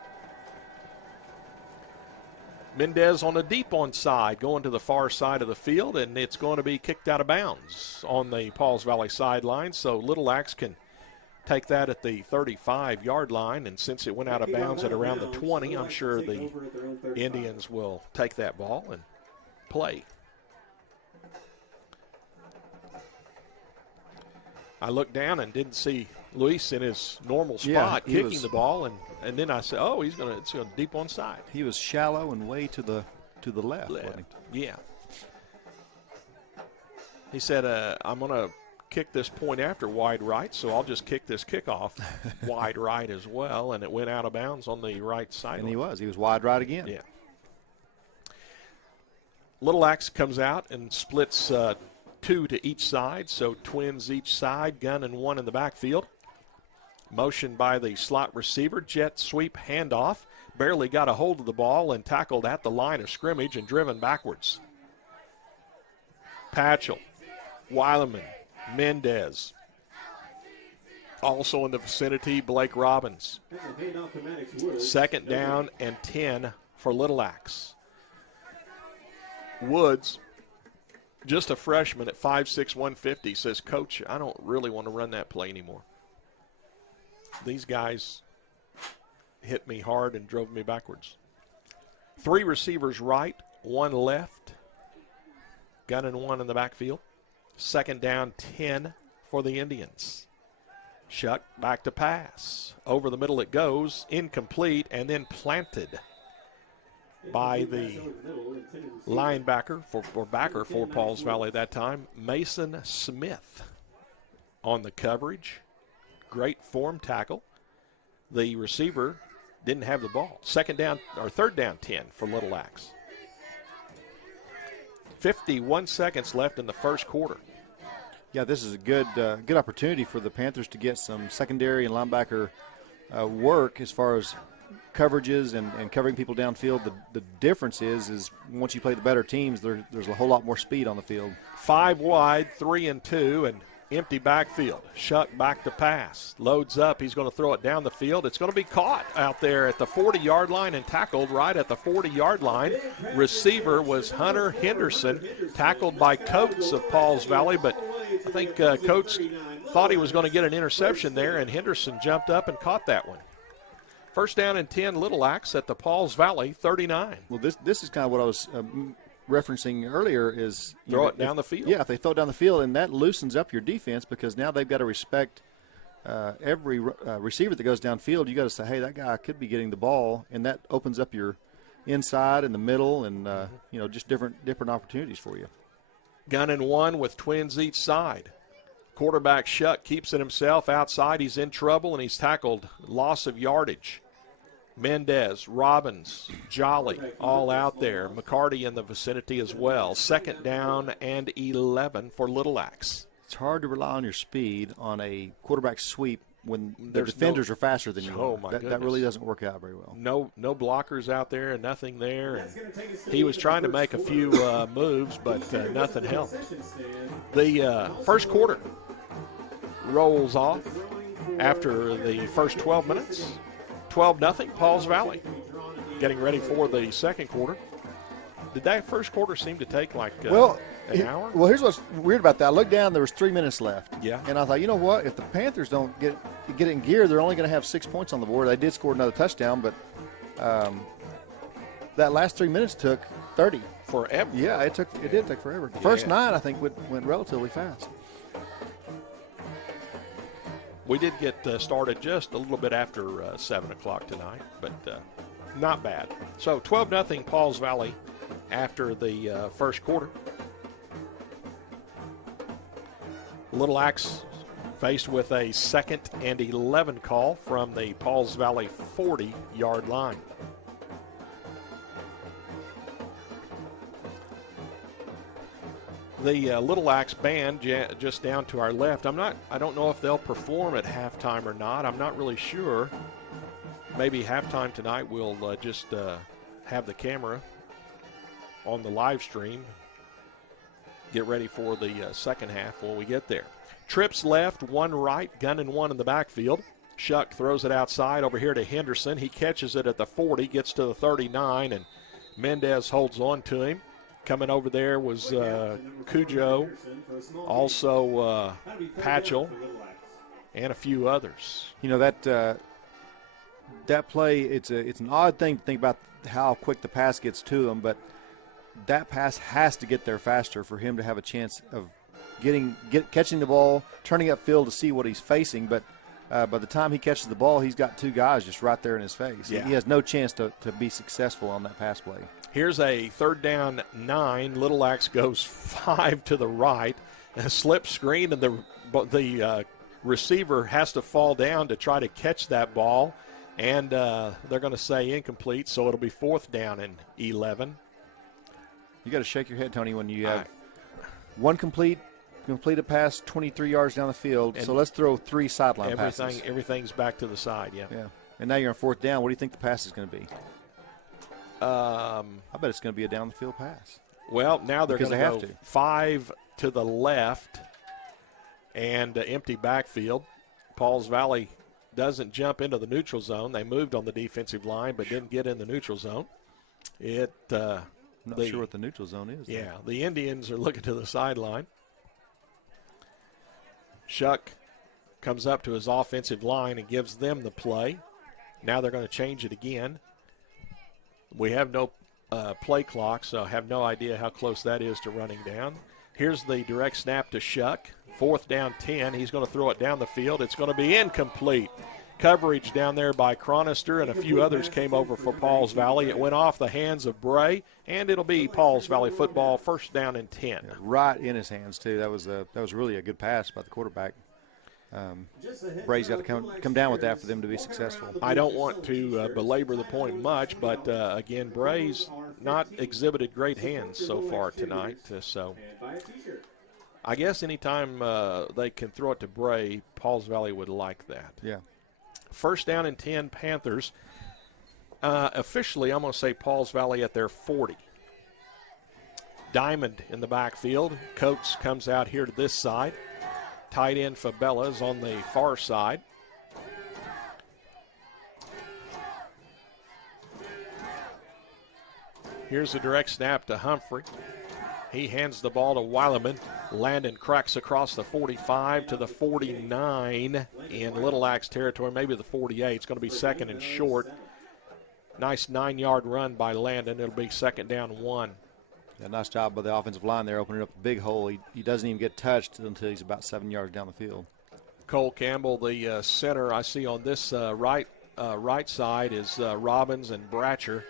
Mendez on a deep onside, going to the far side of the field, and it's going to be kicked out of bounds on the Pauls Valley sideline, so Little Axe can take that at the 35-yard line, and since it went out of bounds at around the 20, I'm sure the Indians will take that ball and play. I looked down and didn't see Luis in his normal spot kicking the ball, and then I said, "Oh, it's going deep on side." He was shallow and way to the left. Wasn't he? Yeah. He said, "I'm going to kick this point after wide right, so I'll just kick this kickoff wide right as well," and it went out of bounds on the right side. And he was wide right again. Yeah. Little Axe comes out and splits 2 to each side, so twins each side, gun and 1 in the backfield. Motion by the slot receiver, jet sweep handoff, barely got a hold of the ball and tackled at the line of scrimmage and driven backwards. Patchell, Weileman, Mendez. Also in the vicinity, Blake Robbins. Second down and 10 for Little Axe. Woods, just a freshman at 5'6", 150, says, "Coach, I don't really want to run that play anymore. These guys hit me hard and drove me backwards." 3 receivers right, 1 left. Gun and 1 in the backfield. Second down, 10 for the Indians. Shuck back to pass. Over the middle it goes, incomplete, and then planted by the linebacker backer for Pauls Valley that time, Mason Smith, on the coverage. Great form tackle. The receiver didn't have the ball. Third down 10 for Little Axe. 51 seconds left in the first quarter. Yeah, this is a good opportunity for the Panthers to get some secondary and linebacker work as far as coverages and covering people downfield. The difference is once you play the better teams, there's a whole lot more speed on the field. 5 wide, 3 and 2, and empty backfield. Shuck back to pass. Loads up. He's going to throw it down the field. It's going to be caught out there at the 40-yard line and tackled right at the 40-yard line. Receiver was Hunter Henderson, tackled by Coates of Pauls Valley, but I think Coates thought he was going to get an interception there, and Henderson jumped up and caught that one. First down and 10, Little Axe at the Pauls Valley 39. Well, this is kind of what I was referencing earlier is throw it down the field. Yeah, if they throw it down the field, and that loosens up your defense because now they've got to respect every receiver that goes downfield. You got to say, hey, that guy could be getting the ball, and that opens up your inside and the middle, and just different opportunities for you. Gun and 1 with twins each side. Quarterback Shuck keeps it himself outside. He's in trouble, and he's tackled. Loss of yardage. Mendez, Robbins, Jolly, all out there. McCarty in the vicinity as well. Second down and 11 for Little Axe. It's hard to rely on your speed on a quarterback sweep when the defenders are faster than you. Oh, my goodness. That really doesn't work out very well. No blockers out there and nothing there. And he was trying to make a few moves, but nothing helped. The first quarter rolls off after the first 12 minutes. 12-0, Pauls Valley. Getting ready for the second quarter. Did that first quarter seem to take like an hour? Well, here's what's weird about that. I looked down, there was 3 minutes left. Yeah. And I thought, you know what? If the Panthers don't get in gear, they're only going to have 6 points on the board. They did score another touchdown, but that last 3 minutes took 30. Forever. Yeah, it did take forever. The first 9, I think, went relatively fast. We did get started just a little bit after 7 o'clock tonight, but not bad. So 12-0 Pauls Valley after the first quarter. Little Axe faced with a 2nd and 11 call from the Pauls Valley 40-yard line. The Little Axe band just down to our left. I don't know if they'll perform at halftime or not. I'm not really sure. Maybe halftime tonight we'll just have the camera on the live stream. Get ready for the second half when we get there. Trips left, 1 right, gun and 1 in the backfield. Shuck throws it outside over here to Henderson. He catches it at the 40, gets to the 39, and Mendez holds on to him. Coming over there was Cujo, also Patchell, and a few others. You know, that play, it's an odd thing to think about how quick the pass gets to him, but that pass has to get there faster for him to have a chance of catching the ball, turning upfield to see what he's facing. But by the time he catches the ball, he's got two guys just right there in his face. Yeah. He has no chance to be successful on that pass play. Here's a 3rd down 9. Little Axe goes 5 to the right. A slip screen, and the receiver has to fall down to try to catch that ball. And they're going to say incomplete, so it'll be 4th down and 11. You got to shake your head, Tony, when you have one complete a pass 23 yards down the field. So let's throw 3 sideline passes. Everything's back to the side, yeah. And now you're on 4th down. What do you think the pass is going to be? I bet it's going to be a down the field pass. Well, now they're going to have go to. 5 to the left and empty backfield. Pauls Valley doesn't jump into the neutral zone. They moved on the defensive line but didn't get in the neutral zone. I'm not sure what the neutral zone is. Yeah, the Indians are looking to the sideline. Shuck comes up to his offensive line and gives them the play. Now they're going to change it again. We have no play clock, so I have no idea how close that is to running down. Here's the direct snap to Shuck. 4th down 10. He's going to throw it down the field. It's going to be incomplete. Coverage down there by Chronister, and a few others came over for Pauls Valley. It went off the hands of Bray, and it'll be Pauls Valley football, 1st down and 10. Right in his hands, too. That was really a good pass by the quarterback. Bray's got to come down with that for them to be successful. I don't want to belabor the point much, but, again, Bray's not exhibited great hands so far tonight. So I guess anytime they can throw it to Bray, Pauls Valley would like that. Yeah. 1st down and 10, Panthers. Officially, I'm going to say Pauls Valley at their 40. Diamond in the backfield. Coates comes out here to this side. Tight end Fabella's on the far side. Here's a direct snap to Humphrey. He hands the ball to Weileman. Landon cracks across the 45 to the 49 in Little Axe territory, maybe the 48. It's going to be 2nd and short. Nice 9-yard run by Landon. It'll be 2nd down 1. Yeah, nice job by the offensive line there, opening up a big hole. He doesn't even get touched until he's about 7 yards down the field. Cole Campbell, the center I see on this right side is Robbins and Bratcher.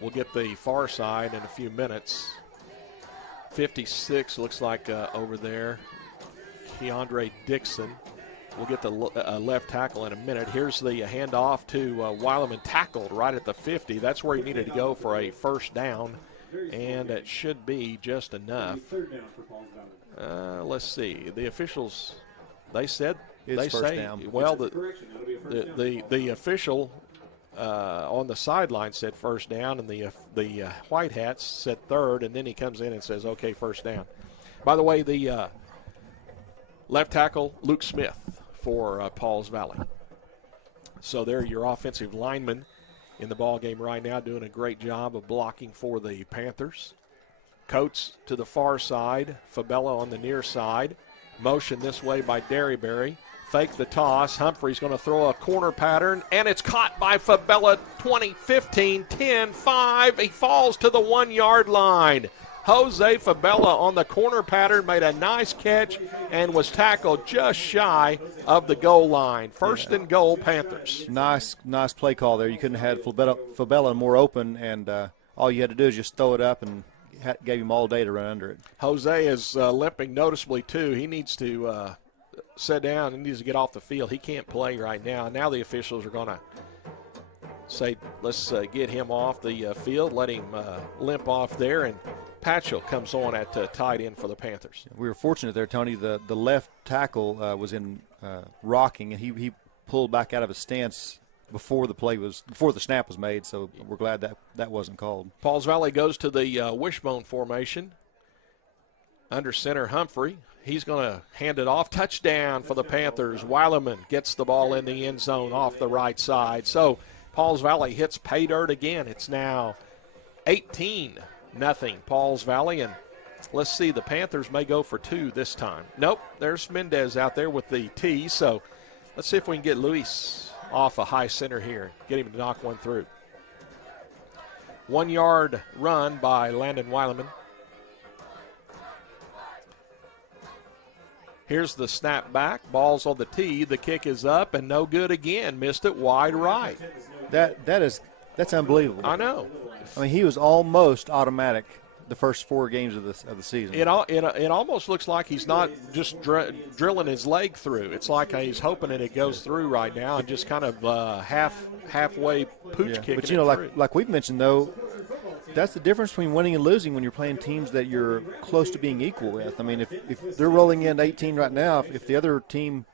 We'll get the far side in a few minutes. 56 looks like over there. Keandre Dixon. We'll get the left tackle in a minute. Here's the handoff to Weileman, tackled right at the 50. That's where he needed to go for a 1st down, and it should be just enough. Let's see. The officials, they said it's they first say down. Well, the official on the sideline said 1st down, and the White Hats said 3rd, and then he comes in and says, okay, 1st down. By the way, the left tackle, Luke Smith for Pauls Valley. So they're your offensive linemen in the ball game right now, doing a great job of blocking for the Panthers. Coates to the far side, Fabella on the near side. Motion this way by Derryberry. Fake the toss. Humphrey's going to throw a corner pattern, and it's caught by Fabella. 20, 15, 10, 5. He falls to the 1-yard line. Jose Fabella on the corner pattern made a nice catch and was tackled just shy of the goal line. 1st and goal, Panthers. Nice play call there. You couldn't have had Fabella more open, and all you had to do is just throw it up and gave him all day to run under it. Jose is limping noticeably, too. He needs to sit down. He needs to get off the field. He can't play right now. Now the officials are going to say, let's get him off the field, let him limp off there, and Patchell comes on at tight end for the Panthers. We were fortunate there, Tony. The left tackle was in rocking, and he pulled back out of his stance before the snap was made. So we're glad that wasn't called. Pauls Valley goes to the wishbone formation. Under center, Humphrey. He's going to hand it off. Touchdown for the Panthers. Weileman gets the ball in the end zone off the right side. So Pauls Valley hits pay dirt again. It's now 18-0 Pauls Valley, and Let's see, the Panthers may go for 2 this time. Nope, there's Mendez out there with the tee. So let's see if we can get Luis off a high center here, get him to knock one through. 1 yard run by Landon Weileman. Here's the snap back. Ball's on the tee. The kick is up and no good again. Missed it wide right. That's unbelievable. I know. I mean, he was almost automatic the first 4 games of the season. It almost looks like he's not just drilling his leg through. It's like he's hoping that it goes through right now and just kind of halfway pooch kicking But, you know, it through. like we've mentioned, though, that's the difference between winning and losing when you're playing teams that you're close to being equal with. I mean, if they're rolling in 18 right now, if the other team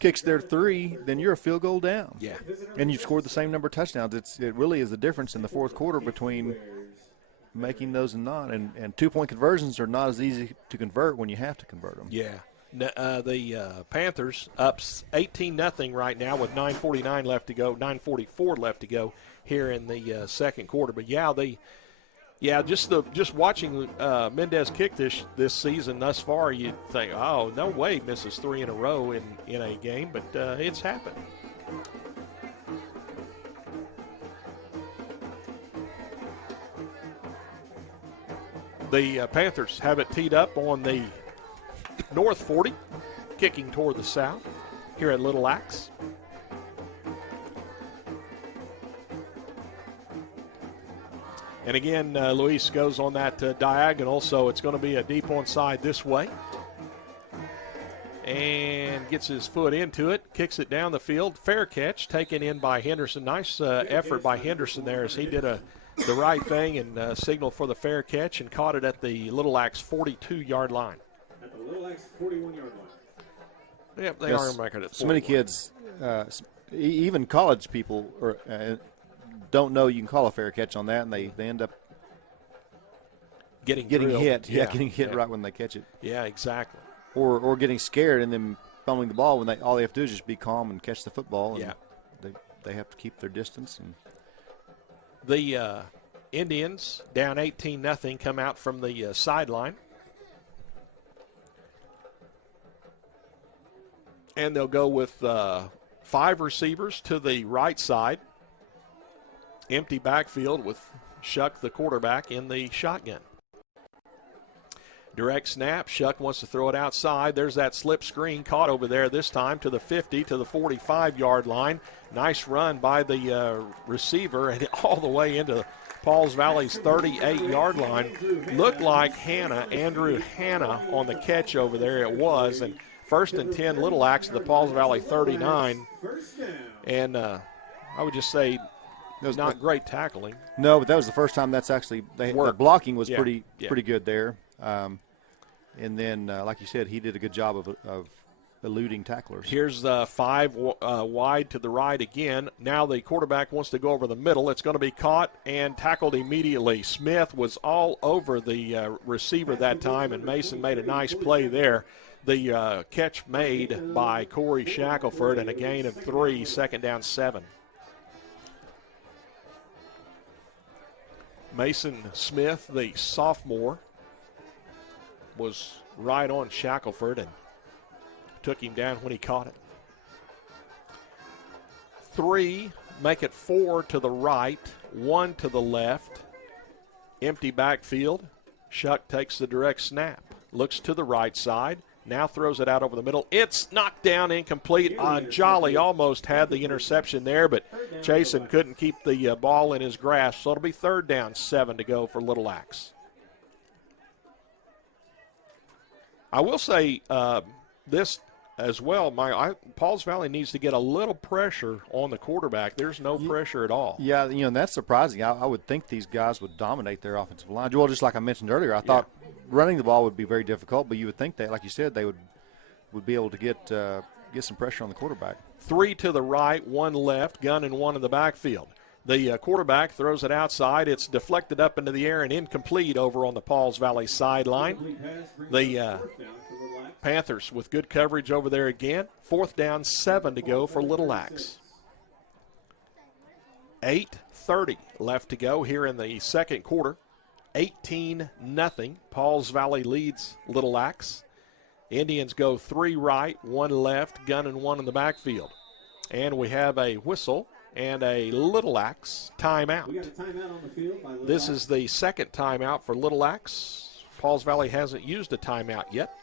kicks their 3, then you're a field goal down. Yeah. And you've scored the same number of touchdowns. It really is the difference in the fourth quarter between making those and not. And 2-point conversions are not as easy to convert when you have to convert them. Yeah. The Panthers up 18-0 right now with 9:49 left to go, 9:44 left to go here in the second quarter. But just watching Mendez kick this season thus far, you'd think, oh, no way misses 3 in a row in a game, but it's happened. The Panthers have it teed up on the north 40, kicking toward the south here at Little Axe. And again, Luis goes on that diagonal, so it's going to be a deep onside this way. And gets his foot into it, kicks it down the field. Fair catch taken in by Henderson. Nice effort by Henderson there as he did the right thing and signaled for the fair catch and caught it at the Little Axe 42-yard line. At the Little Axe 41-yard line. Yep, they are making it. So many kids, even college people, don't know you can call a fair catch on that, and they end up getting hit. Yeah, getting hit right when they catch it. Yeah, exactly. Or getting scared and then fumbling the ball when all they have to do is just be calm and catch the football. And they have to keep their distance. And the Indians down 18-0 come out from the sideline. And they'll go with 5 receivers to the right side. Empty backfield with Shuck, the quarterback, in the shotgun. Direct snap. Shuck wants to throw it outside. There's that slip screen caught over there this time to the 50, to the 45-yard line. Nice run by the receiver and all the way into Pauls Valley's 38-yard line. Looked like Andrew Hanna on the catch over there. It was. And 1st and 10, Little Axe at the Pauls Valley 39. And I would just say not great tackling. No, but that was the first time that's actually the blocking was pretty good there. And then, like you said, he did a good job of eluding tacklers. Here's 5 wide to the right again. Now the quarterback wants to go over the middle. It's going to be caught and tackled immediately. Smith was all over the receiver that time, and Mason made a nice play there. The catch made by Corey Shackelford, and a gain of 3, 2nd down 7. Mason Smith, the sophomore, was right on Shackelford and took him down when he caught it. 3, make it 4 to the right, 1 to the left. Empty backfield. Shuck takes the direct snap. Looks to the right side. Now throws it out over the middle. It's knocked down, incomplete. Jolly almost had the interception there, but Chasen couldn't keep the ball in his grasp. So it'll be 3rd down, 7 to go for Little Axe. I will say this as well. Pauls Valley needs to get a little pressure on the quarterback. There's no pressure at all. Yeah, and that's surprising. I would think these guys would dominate their offensive line. Well, just like I mentioned earlier, I thought running the ball would be very difficult, but you would think that, like you said, they would be able to get some pressure on the quarterback. 3 to the right, 1 left, gun and 1 in the backfield. The quarterback throws it outside. It's deflected up into the air and incomplete over on the Pauls Valley sideline. The Panthers with good coverage over there again. 4th down, 7 to go for Little Axe. 8:30 left to go here in the second quarter. 18-0. Pauls Valley leads Little Axe. Indians go 3 right, 1 left, gun and 1 in the backfield. And we have a whistle and a Little Axe timeout. We got a timeout on the field by Little This Axe. is the second timeout for Little Axe. Pauls Valley hasn't used a timeout yet.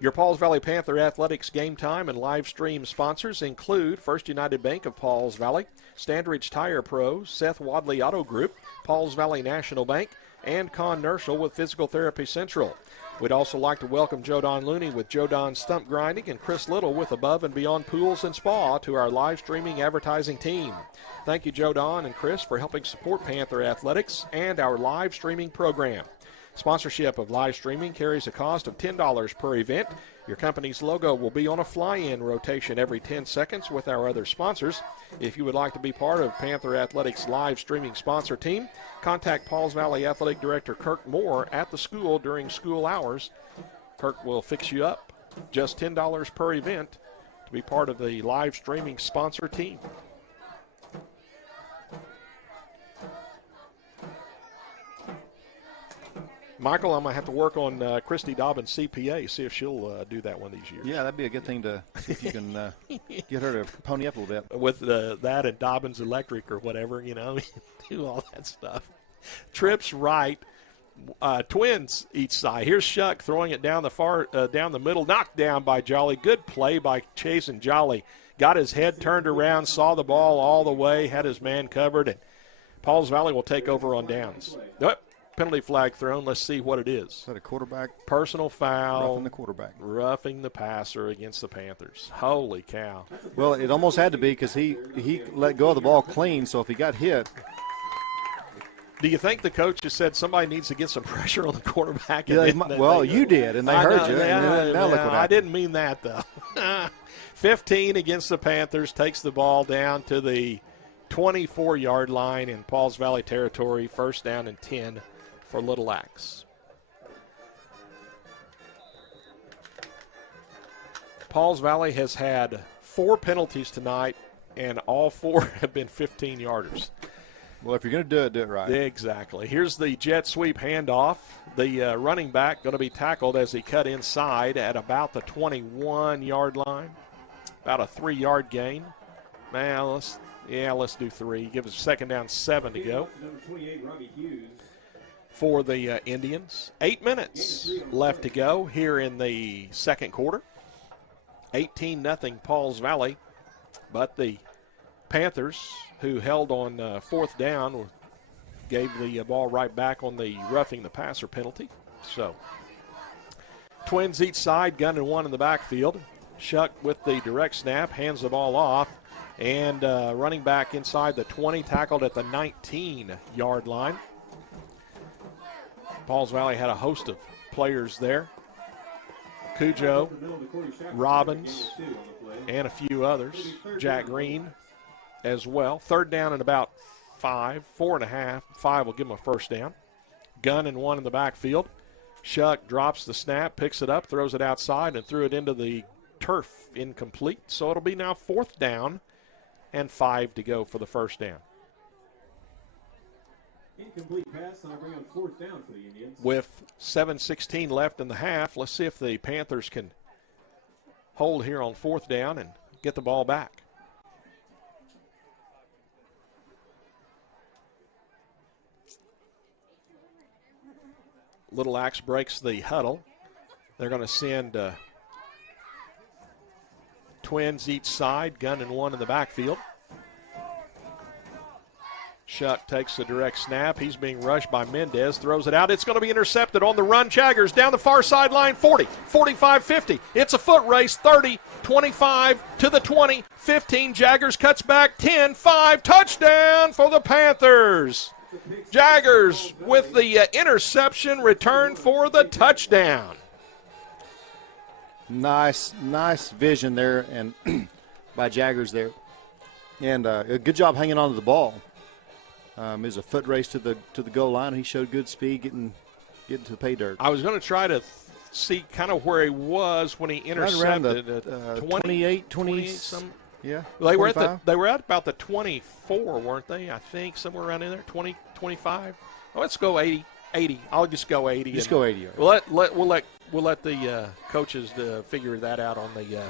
Your Pauls Valley Panther Athletics game time and live stream sponsors include First United Bank of Pauls Valley, Standridge Tire Pro, Seth Wadley Auto Group, Pauls Valley National Bank, and Con Nerschel with Physical Therapy Central. We'd also like to welcome Joe Don Looney with Joe Don Stump Grinding and Chris Little with Above and Beyond Pools and Spa to our live streaming advertising team. Thank you, Joe Don and Chris, for helping support Panther Athletics and our live streaming program. Sponsorship of live streaming carries a cost of $10 per event. Your company's logo will be on a fly-in rotation every 10 seconds with our other sponsors. If you would like to be part of Panther Athletics' live streaming sponsor team, contact Pauls Valley Athletic Director Kirk Moore at the school during school hours. Kirk will fix you up. Just $10 per event to be part of the live streaming sponsor team. Michael, I'm going to have to work on Christy Dobbins' CPA, see if she'll do that one these years. Yeah, that'd be a good thing to see if you can get her to pony up a little bit. With that and Dobbins Electric or whatever, do all that stuff. Trips right, Twins each side. Here's Shuck throwing it down the middle, knocked down by Jolly. Good play by Chase and Jolly. Got his head turned around, saw the ball all the way, had his man covered, and Pauls Valley will take over on downs. Yep. Penalty flag thrown. Let's see what it is. Is that a quarterback? Personal foul. Roughing the quarterback. Roughing the passer against the Panthers. Holy cow. Well, it almost had to be because he let go of the ball clean, so if he got hit. Do you think the coach just said somebody needs to get some pressure on the quarterback? Yeah, you did, and they heard you. Now look what happened. I didn't mean that, though. 15 against the Panthers, takes the ball down to the 24-yard line in Pauls Valley territory, first down and 10. For Little Axe. Pauls Valley has had 4 penalties tonight, and all 4 have been 15-yarders. Well, if you're going to do it right. Exactly. Here's the jet sweep handoff. The running back going to be tackled as he cut inside at about the 21-yard line. About a 3-yard gain. Now, let's do 3. Give us second down, 7 to go. Number 28, Robbie Hughes. For the Indians. 8 minutes left to go here in the second quarter. 18-0 Pauls Valley. But the Panthers, who held on fourth down, gave the ball right back on the roughing the passer penalty. So, Twins each side, gun and 1 in the backfield. Shuck with the direct snap, hands the ball off. And running back inside the 20, tackled at the 19-yard line. Pauls Valley had a host of players there. Cujo, Robbins, and a few others. Jack Green as well. Third down and about 5, 4.5. 5 will give him a first down. Gun and 1 in the backfield. Shuck drops the snap, picks it up, throws it outside, and threw it into the turf. Incomplete. So it'll be now 4th down and 5 to go for the first down. Incomplete pass, and I bring on 4th down for the Indians. With 7:16 left in the half, let's see if the Panthers can hold here on 4th down and get the ball back. Little Axe breaks the huddle. They're going to send Twins each side, gun and 1 in the backfield. Shuck takes the direct snap. He's being rushed by Mendez. Throws it out. It's going to be intercepted on the run. Jaggers down the far sideline. 40, 45, 50. It's a foot race. 30, 25 to the 20, 15. Jaggers cuts back. 10, 5. Touchdown for the Panthers. Jaggers with the interception, return for the touchdown. Nice vision there and by Jaggers there. And a good job hanging on to the ball. It was a foot race to the goal line. He showed good speed getting to the pay dirt. I was going to try to see kind of where he was when he intercepted. Right around the 28, 20. Yeah. They were 25? they were at about the 24, weren't they? I think somewhere around in there, 20, 25. Oh, let's go 80. 80. I'll just go 80. Just go 80. We'll let the coaches figure that out on the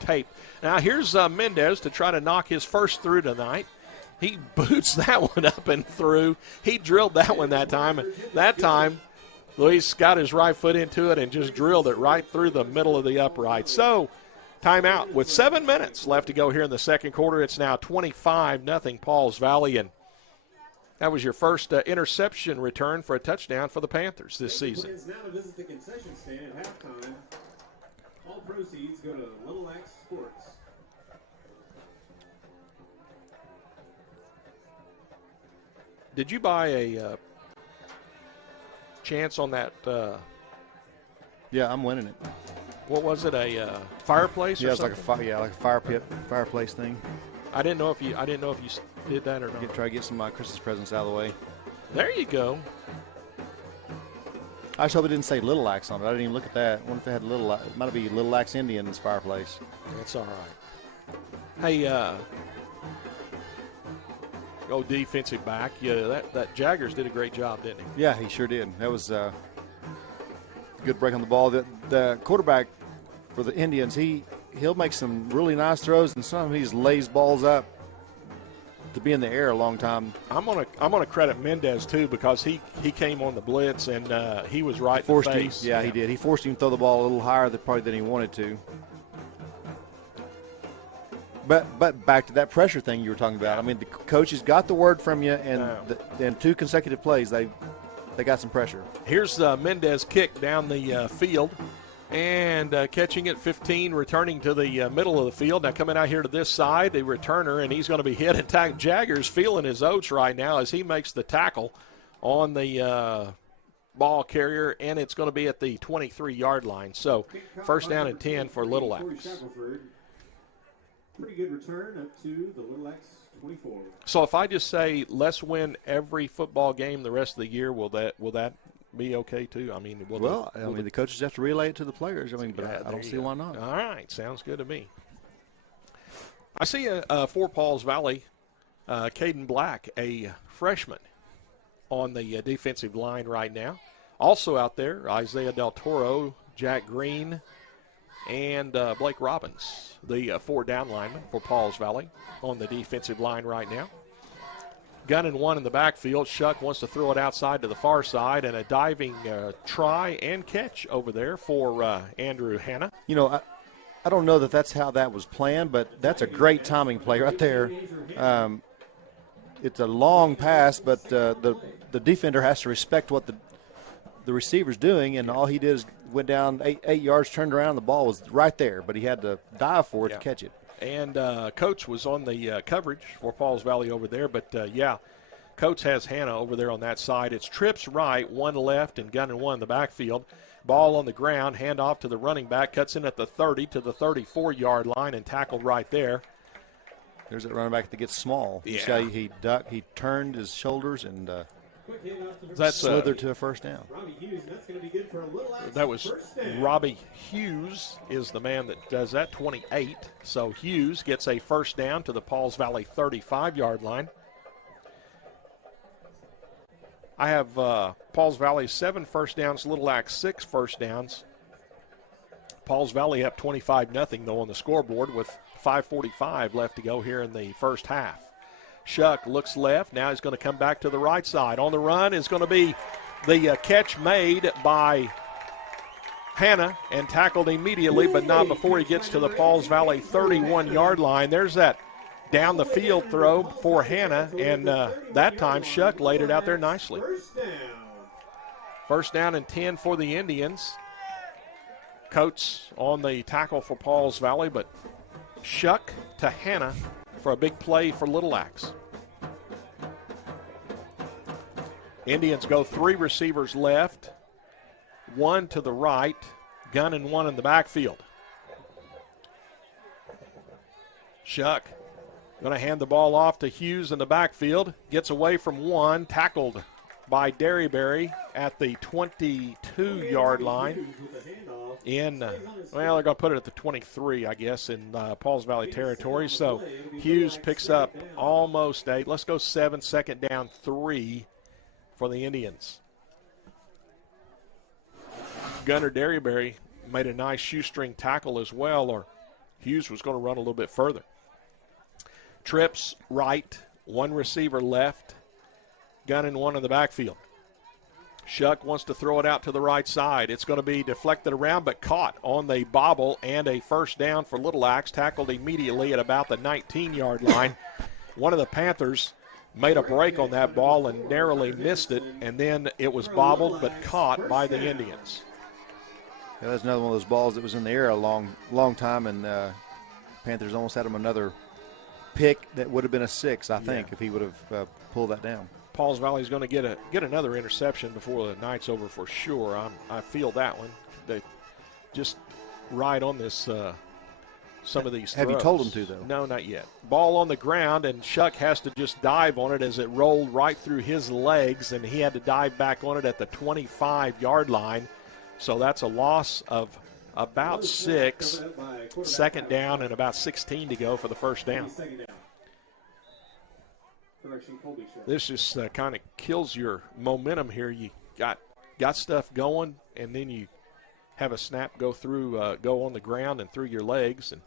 tape. Now here's Mendez to try to knock his first through tonight. He boots that one up and through. He drilled that one that time. That time, Luis got his right foot into it and just drilled it right through the middle of the upright. So, timeout with 7 minutes left to go here in the second quarter. It's now 25-0 Pauls Valley, and that was your first interception return for a touchdown for the Panthers this season. Plans now to visit the concession stand at halftime. All proceeds go to Little Axe Sports. Did you buy a chance on that? Yeah, I'm winning it. What was it? A fireplace? Yeah, or it's like something? like a fire pit, fireplace thing. I didn't know if you did that or not. Try to get some of my Christmas presents out of the way. There you go. I just hope it didn't say Little Axe on it. I didn't even look at that. What if it had Little Axe? It might be Little Axe Indians fireplace. That's all right. Hey, go defensive back. Yeah, that Jaggers did a great job, didn't he? Yeah, he sure did. That was a good break on the ball. The quarterback for the Indians, he'll make some really nice throws, and sometimes he just lays balls up to be in the air a long time. I'm gonna credit Mendez too, because he came on the blitz and he was right in the face. He did. He forced him to throw the ball a little higher than he wanted to. But back to that pressure thing you were talking about. I mean, the coaches got the word from you, and in 2 consecutive plays they got some pressure. Here's Mendez kick down the field. And catching it 15, returning to the middle of the field. Now coming out here to this side, the returner, and he's going to be hit and tagged. Jaggers feeling his oats right now as he makes the tackle on the ball carrier, and it's going to be at the 23-yard line. So first down and 10 for Little Axe. Pretty good return up to the Little Axe 24. So if I just say let's win every football game the rest of the year, will that be okay too? I mean, the coaches have to relay it to the players. I mean, but I don't see why not. All right, sounds good to me. I see for Pauls Valley, Caden Black, a freshman, on the defensive line right now. Also out there, Isaiah Del Toro, Jack Green, and Blake Robbins, the 4 down linemen for Pauls Valley, on the defensive line right now. Gun and 1 in the backfield. Shuck wants to throw it outside to the far side, and a diving try and catch over there for Andrew Hanna. You know, I don't know that that's how that was planned, but that's a great timing play right there. It's a long pass, but the defender has to respect what the receiver's doing, and all he did is went down 8 yards, turned around, and the ball was right there, but he had to dive for it to catch it. And Coach was on the coverage for Pauls Valley over there. But, Coach has Hanna over there on that side. It's trips right, 1 left, and gun and 1 in the backfield. Ball on the ground, handoff to the running back, cuts in at the 30 to the 34-yard line and tackled right there. There's that running back that gets small. Yeah. You see how he ducked, he turned his shoulders and That's slithered to a first down. Robbie Hughes, that's going to be good for a Little Axe. That was first down. Robbie Hughes is the man that does that, 28. So Hughes gets a first down to the Pauls Valley 35-yard line. I have Pauls Valley 7 first downs, Little Axe 6 first downs. Pauls Valley up 25-0 though on the scoreboard with 5:45 left to go here in the first half. Shuck looks left. Now he's going to come back to the right side. On the run is going to be the catch made by Hanna and tackled immediately, but not before he gets to the Pauls Valley 31-yard line. There's that down the field throw for Hanna, and that time Shuck laid it out there nicely. First down and 10 for the Indians. Coates on the tackle for Pauls Valley, but Shuck to Hanna for a big play for Little Axe. Indians go 3 receivers left, 1 to the right, gun and 1 in the backfield. Shuck going to hand the ball off to Hughes in the backfield, gets away from 1, tackled by Derryberry at the 22-yard line. they're going to put it at the 23, I guess, in Pauls Valley territory. So Hughes picks up almost 8. Let's go 7, second down 3 for the Indians. Gunnar Derryberry made a nice shoestring tackle as well, or Hughes was going to run a little bit further. Trips right, one receiver left, gunning one in the backfield. Shuck wants to throw it out to the right side. It's going to be deflected around but caught on the bobble, and a first down for Little Axe, tackled immediately at about the 19-yard line. One of the Panthers made a break on that ball and narrowly missed it, and then it was bobbled but caught by the Indians. Yeah, that's another one of those balls that was in the air a long time, and Panthers almost had him another pick that would have been a 6, I think, if he would have pulled that down. Pauls Valley is going to get another interception before the night's over for sure. I feel that one. They just ride on this. Some of these. Have throws. you told them to though? No, not yet. Ball on the ground, and Shuck has to just dive on it as it rolled right through his legs, and he had to dive back on it at the 25-yard line. So that's a loss of about 6. Second down and about 16 to go for the first down. This just kind of kills your momentum here. You got stuff going, and then you have a snap go on the ground and through your legs, and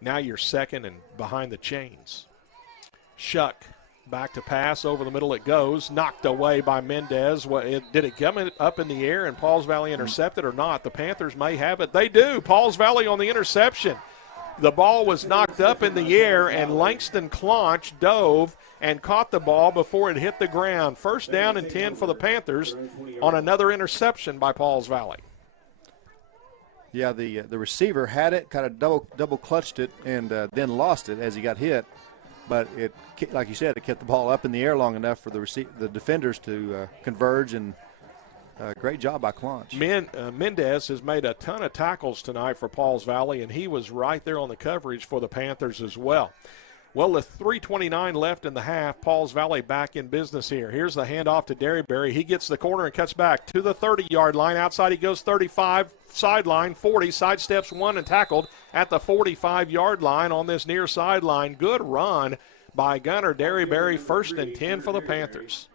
now you're second and behind the chains. Shuck back to pass, over the middle it goes, knocked away by Mendez. Did it come up in the air and Pauls Valley intercepted or not? The Panthers may have it. They do. Pauls Valley on the interception. The ball was knocked up in the air, and Langston Clonch dove and caught the ball before it hit the ground. First down and 10 for the Panthers on another interception by Pauls Valley. Yeah, the receiver had it, kind of double clutched it, and then lost it as he got hit. But it, like you said, it kept the ball up in the air long enough for the defenders to converge, and great job by Clonch. Mendez has made a ton of tackles tonight for Pauls Valley, and he was right there on the coverage for the Panthers as well. Well, with 3:29 left in the half, Pauls Valley back in business here. Here's the handoff to Derryberry. He gets the corner and cuts back to the 30-yard line. Outside he goes 35, sideline 40, sidesteps one and tackled at the 45-yard line on this near sideline. Good run by Gunnar Derryberry, first and 10 for the Panthers.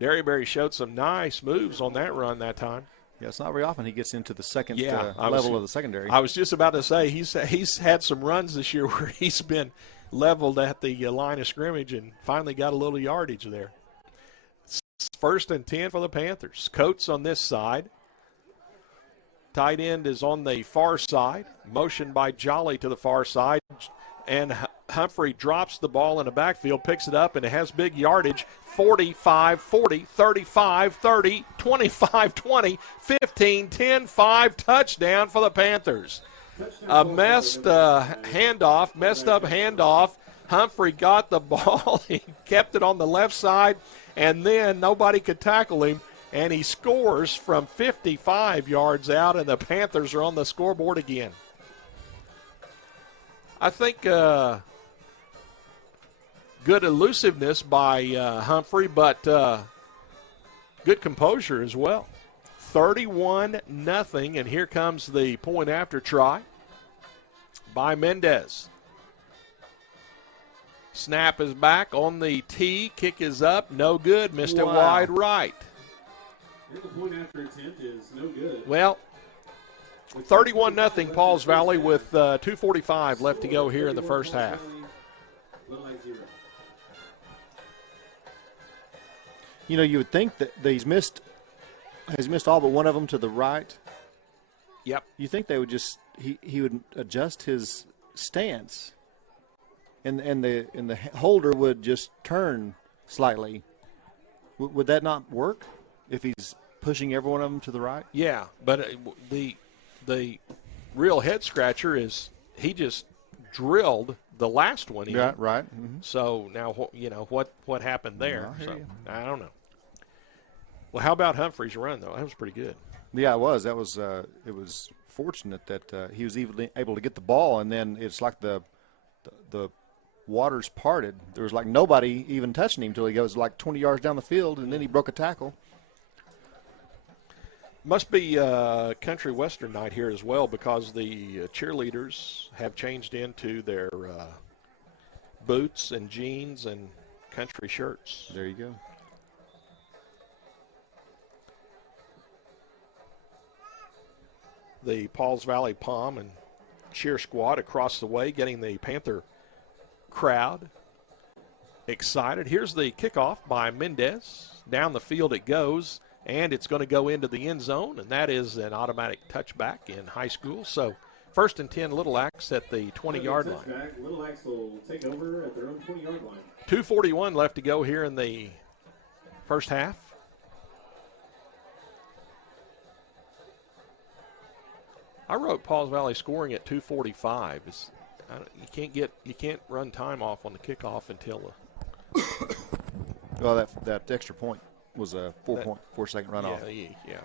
Derryberry showed some nice moves on that run that time. Yeah, it's not very often he gets into the second level of the secondary. I was just about to say he's had some runs this year where he's been leveled at the line of scrimmage and finally got a little yardage there. First and 10 for the Panthers. Coates on this side. Tight end is on the far side. Motion by Jolly to the far side. And Humphrey drops the ball in the backfield, picks it up, and it has big yardage. 45, 40, 35, 30, 25, 20, 15, 10, 5, touchdown for the Panthers. A messed up handoff. Humphrey got the ball. He kept it on the left side, and then nobody could tackle him, and he scores from 55 yards out, and the Panthers are on the scoreboard again. I think good elusiveness by Humphrey, but good composure as well. 31-0, and here comes the point after try by Mendez. Snap is back on the tee. Kick is up. No good. Missed it wide right. The point after attempt is no good. Well, 31-0 Pauls Valley with 2:45 left to go here in the first half. You know, you would think that he's missed all but one of them to the right. Yep. You think they would he would adjust his stance, and the holder would just turn slightly. Would that not work if he's pushing every one of them to the right? Yeah, but the real head scratcher is he just drilled the last one in. Yeah, right. Mm-hmm. So now you know what happened there. I hear you. I don't know. Well, how about Humphrey's run though? That was pretty good. Yeah, it was. That was it was fortunate that he was even able to get the ball, and then it's like the waters parted. There was like nobody even touching him until he goes like 20 yards down the field, and then he broke a tackle. Must be country western night here as well because the cheerleaders have changed into their boots and jeans and country shirts. There you go. The Pauls Valley Pom and cheer squad across the way getting the Panther crowd excited. Here's the kickoff by Mendez. Down the field it goes, and it's going to go into the end zone, and that is an automatic touchback in high school. So 1st and 10, Little Axe at the 20-yard line. Little Axe will take over at their own 20-yard line. 2:41 left to go here in the first half. I wrote Pauls Valley scoring at 2:45. You can't run time off on the kickoff until Well, that extra point was a 4.4-second runoff. Yeah.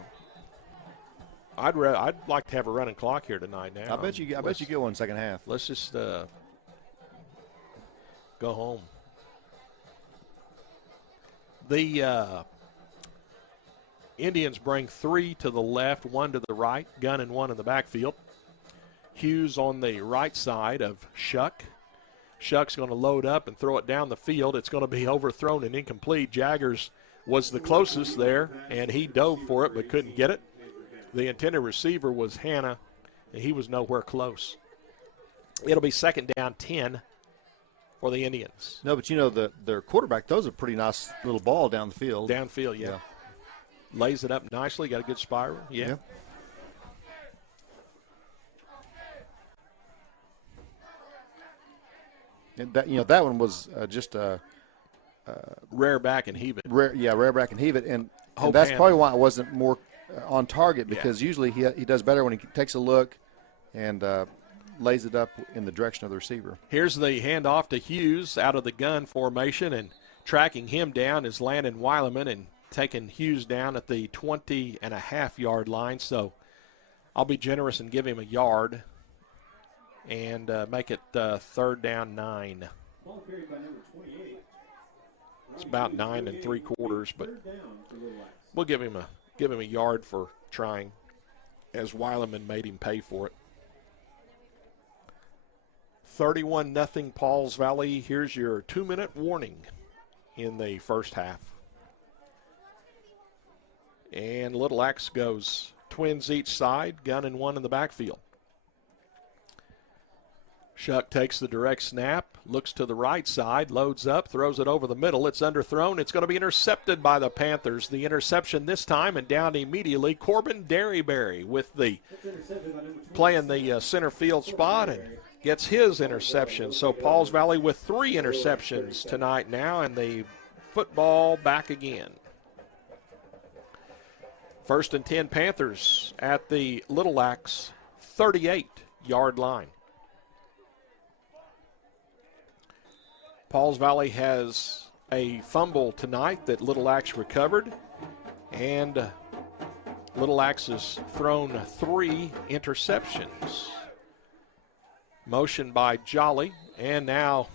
I'd like to have a running clock here tonight. Now I bet you get one second half. Let's just go home. The Indians bring 3 to the left, 1 to the right, gun and 1 in the backfield. Hughes on the right side of Shuck. Shuck's going to load up and throw it down the field. It's going to be overthrown and incomplete. Jaggers was the closest there, and he dove for it but couldn't get it. The intended receiver was Hanna, and he was nowhere close. It'll be 2nd down 10 for the Indians. No, but their quarterback throws a pretty nice little ball down the field. Downfield, yeah. Lays it up nicely, got a good spiral. Yeah. And that one was just a rare back and heave it. Rare back and heave it, and that's probably why it wasn't more on target, because usually he does better when he takes a look and lays it up in the direction of the receiver. Here's the handoff to Hughes out of the gun formation, and tracking him down is Landon Weileman and taking Hughes down at the 20.5-yard line. So I'll be generous and give him a yard and make it 3rd down 9. Ball carried by number 28. It's about 9 3/4, but we'll give him a yard for trying, as Weileman made him pay for it. 31-0 Pauls Valley. Here's your 2-minute warning in the first half. And Little Axe goes twins each side, gun and 1 in the backfield. Shuck takes the direct snap, looks to the right side, loads up, throws it over the middle. It's underthrown. It's going to be intercepted by the Panthers. The interception this time, and down immediately Corbin Derryberry with the playing the center field spot and gets his interception. So Pauls Valley with 3 interceptions tonight now, and the football back again. 1st and 10 Panthers at the Little Axe 38-yard line. Pauls Valley has a fumble tonight that Little Axe recovered, and Little Axe has thrown 3 interceptions. Motion by Jolly, and now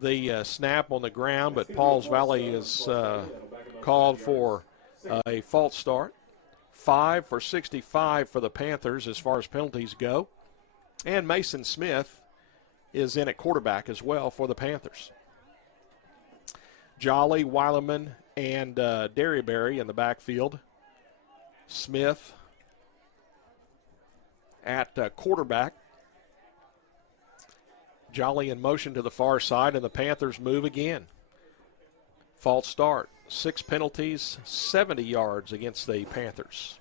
the snap on the ground, but Pauls Valley is called for a false start. 5 for 65 for the Panthers as far as penalties go. And Mason Smith is in at quarterback as well for the Panthers. Jolly, Weileman, and Derryberry in the backfield. Smith at quarterback. Jolly in motion to the far side, and the Panthers move again. False start. 6 penalties, 70 yards against the Panthers.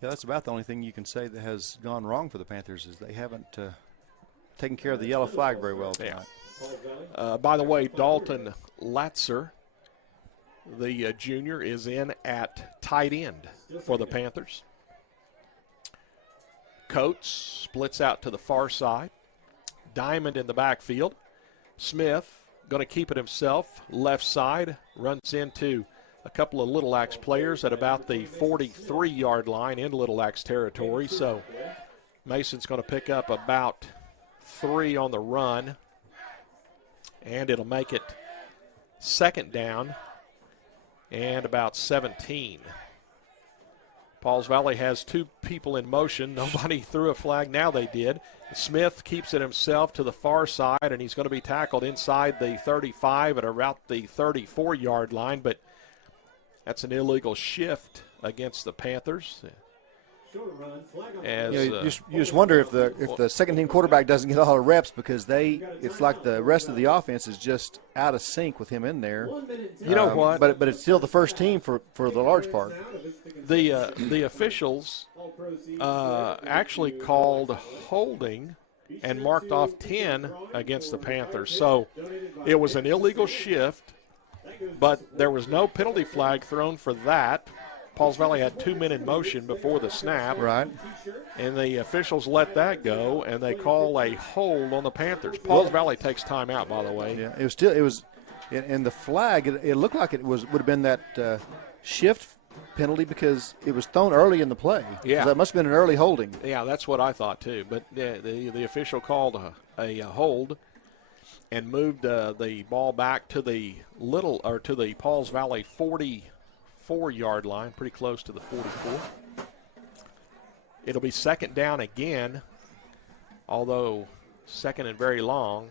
Yeah, that's about the only thing you can say that has gone wrong for the Panthers is they haven't taken care of the yellow flag very well tonight. Yeah. By the way, Dalton Latzer, the junior, is in at tight end for the Panthers. Coates splits out to the far side. Diamond in the backfield. Smith going to keep it himself. Left side, runs into a couple of Little Axe players at about the 43-yard line in Little Axe territory. So Mason's going to pick up about 3 on the run, and it'll make it 2nd down and about 17. Pauls Valley has two people in motion. Nobody threw a flag. Now they did. Smith keeps it himself to the far side, and he's going to be tackled inside the 35 at about the 34-yard line, but that's an illegal shift against the Panthers. As, you just wonder if the second team quarterback doesn't get all the reps because it's like the rest of the offense is just out of sync with him in there. You know what? But it's still the first team for the large part. The officials actually called holding and marked off 10 against the Panthers. So it was an illegal shift, but there was no penalty flag thrown for that. Pauls Valley had 2 men in motion before the snap. Right. And the officials let that go, and they call a hold on the Panthers. Pauls Valley takes timeout, by the way. Yeah, it was in the flag, it looked like it would have been that shift penalty because it was thrown early in the play. Yeah. So that must have been an early holding. Yeah, that's what I thought, too. But the official called a hold and moved the ball back to the Pauls Valley 44-yard line, pretty close to the 44. It'll be second down again, although second and very long.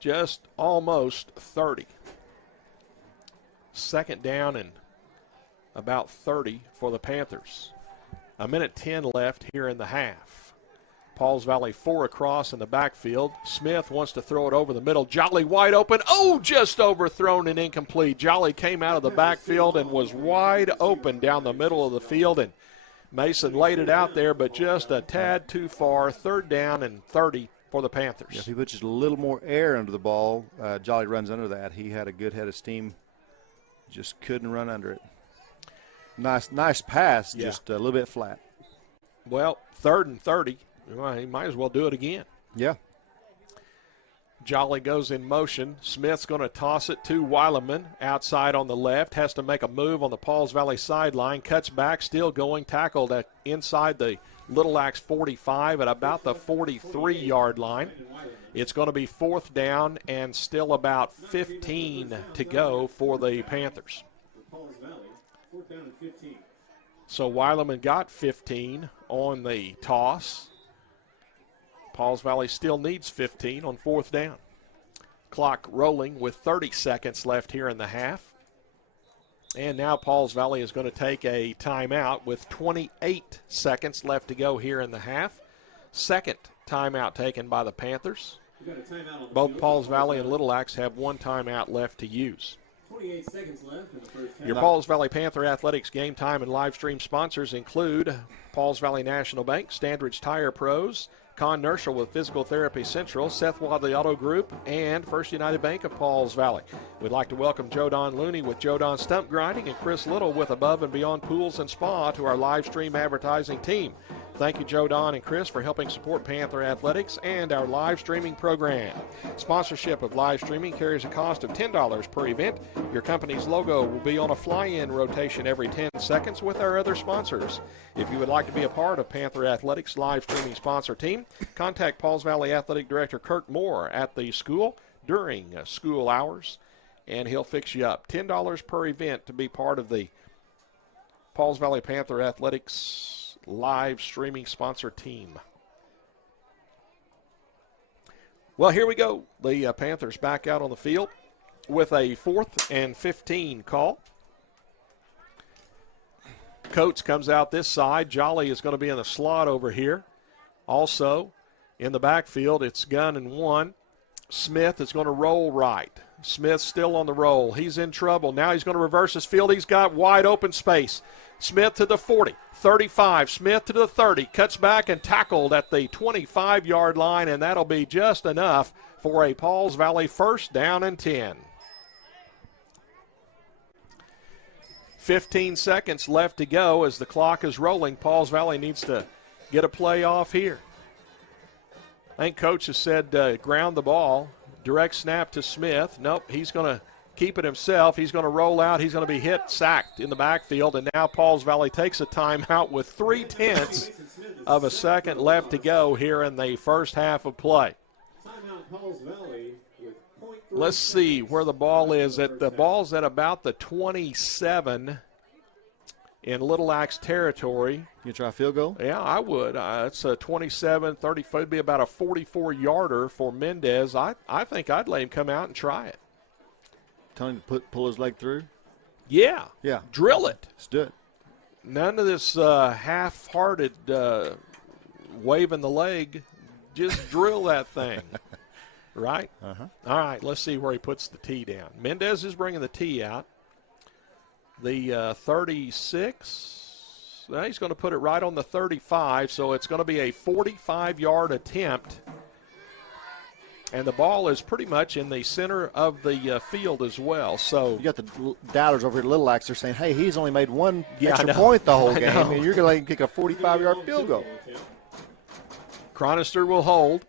Just almost 30. Second down and about 30 for the Panthers. 1:10 left here in the half. Pauls Valley 4 across in the backfield. Smith wants to throw it over the middle. Jolly wide open. Oh, just overthrown and incomplete. Jolly came out of the backfield and was wide open down the middle of the field, and Mason laid it out there, but just a tad too far. Third down and 30 for the Panthers. Yeah, if he puts just a little more air under the ball, Jolly runs under that. He had a good head of steam. Just couldn't run under it. Nice pass, Yeah. just a little bit flat. Well, third and 30. Well, he might as well do it again. Yeah. Jolly goes in motion. Smith's going to toss it to Weileman outside on the left. Has to make a move on the Pauls Valley sideline. Cuts back, still going. Tackled inside the Little Axe 45 at about the 43-yard line. It's going to be fourth down and still about 15 to go for the Panthers. So Weileman got 15 on the toss. Pauls Valley still needs 15 on fourth down. Clock rolling with 30 seconds left here in the half. And now Pauls Valley is going to take a timeout with 28 seconds left to go here in the half. Second timeout taken by the Panthers. Both Pauls Valley and Little Axe have one timeout left to use. 28 seconds left in the first half. Your Pauls Valley Panther Athletics game time and live stream sponsors include Pauls Valley National Bank, Standridge Tire Pros, Con Nerschel with Physical Therapy Central, Seth Wadley Auto Group, and First United Bank of Pauls Valley. We'd like to welcome Joe Don Looney with Joe Don Stump Grinding and Chris Little with Above and Beyond Pools and Spa to our live stream advertising team. Thank you, Joe Don and Chris, for helping support Panther Athletics and our live streaming program. Sponsorship of live streaming carries a cost of $10 per event. Your company's logo will be on a fly-in rotation every 10 seconds with our other sponsors. If you would like to be a part of Panther Athletics' live streaming sponsor team, contact Pauls Valley Athletic Director Kirk Moore at the school during school hours, and he'll fix you up. $10 per event to be part of the Pauls Valley Panther Athletics live streaming sponsor team. Well, here we go. The Panthers back out on the field with a 4th and 15 call. Coates comes out this side. Jolly is going to be in the slot over here. Also, in the backfield, it's Gunn and 1. Smith is going to roll right. Smith still on the roll. He's in trouble. Now he's going to reverse his field. He's got wide open space. Smith to the 40, 35, Smith to the 30, cuts back and tackled at the 25-yard line, and that'll be just enough for a Pauls Valley first down and 10. 15 seconds left to go as the clock is rolling. Pauls Valley needs to get a play off here. I think Coach has said ground the ball. Direct snap to Smith. Nope, he's going to keep it himself. He's going to roll out. He's going to be sacked in the backfield, and now Pauls Valley takes a timeout with 3/10 of a second left to go here in the first half of play. Let's see where the ball is. The ball's at about the 27. in Little Axe territory. You try a field goal? Yeah, I would. It's a 27, 30, it'd be about a 44-yarder for Mendez. I think I'd let him come out and try it. Tell him to pull his leg through? Yeah. Yeah. Drill it. Let's do it. None of this half-hearted waving the leg. Just drill that thing. Right? Uh-huh. All right, let's see where he puts the tee down. Mendez is bringing the tee out. The 36. He's going to put it right on the 35, so it's going to be a 45-yard attempt. And the ball is pretty much in the center of the field as well. So you got the doubters over here at Little Axe. They're saying, hey, he's only made one Yeah, extra I know. point the whole I game, know. and you're going to let him kick a 45-yard field goal. Chronister will hold.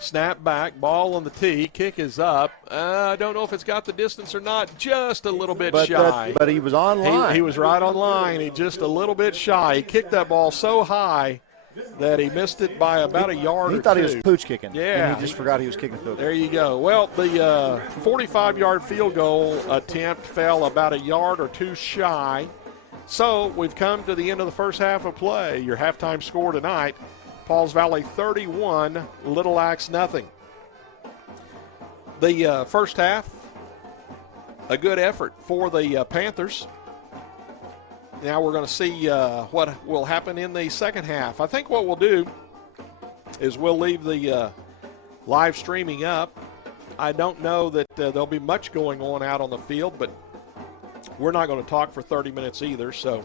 Snap back, ball on the tee, kick is up. I don't know if it's got the distance or not, just a little bit shy. But he was on line. He was right on line. He just a little bit shy. He kicked that ball so high that he missed it by about a yard or two. He thought he was pooch kicking. Yeah. And he just forgot he was kicking the field goal. There you go. Well, the 45-yard field goal attempt fell about a yard or two shy. So we've come to the end of the first half of play. Your halftime score tonight, Pauls Valley 31, Little Axe nothing. The first half, a good effort for the Panthers. Now we're going to see what will happen in the second half. I think what we'll do is we'll leave the live streaming up. I don't know that there'll be much going on out on the field, but we're not going to talk for 30 minutes either. So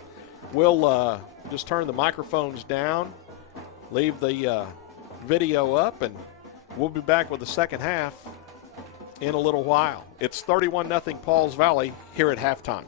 we'll just turn the microphones down, leave the video up, and we'll be back with the second half in a little while. It's 31-0 Pauls Valley here at halftime.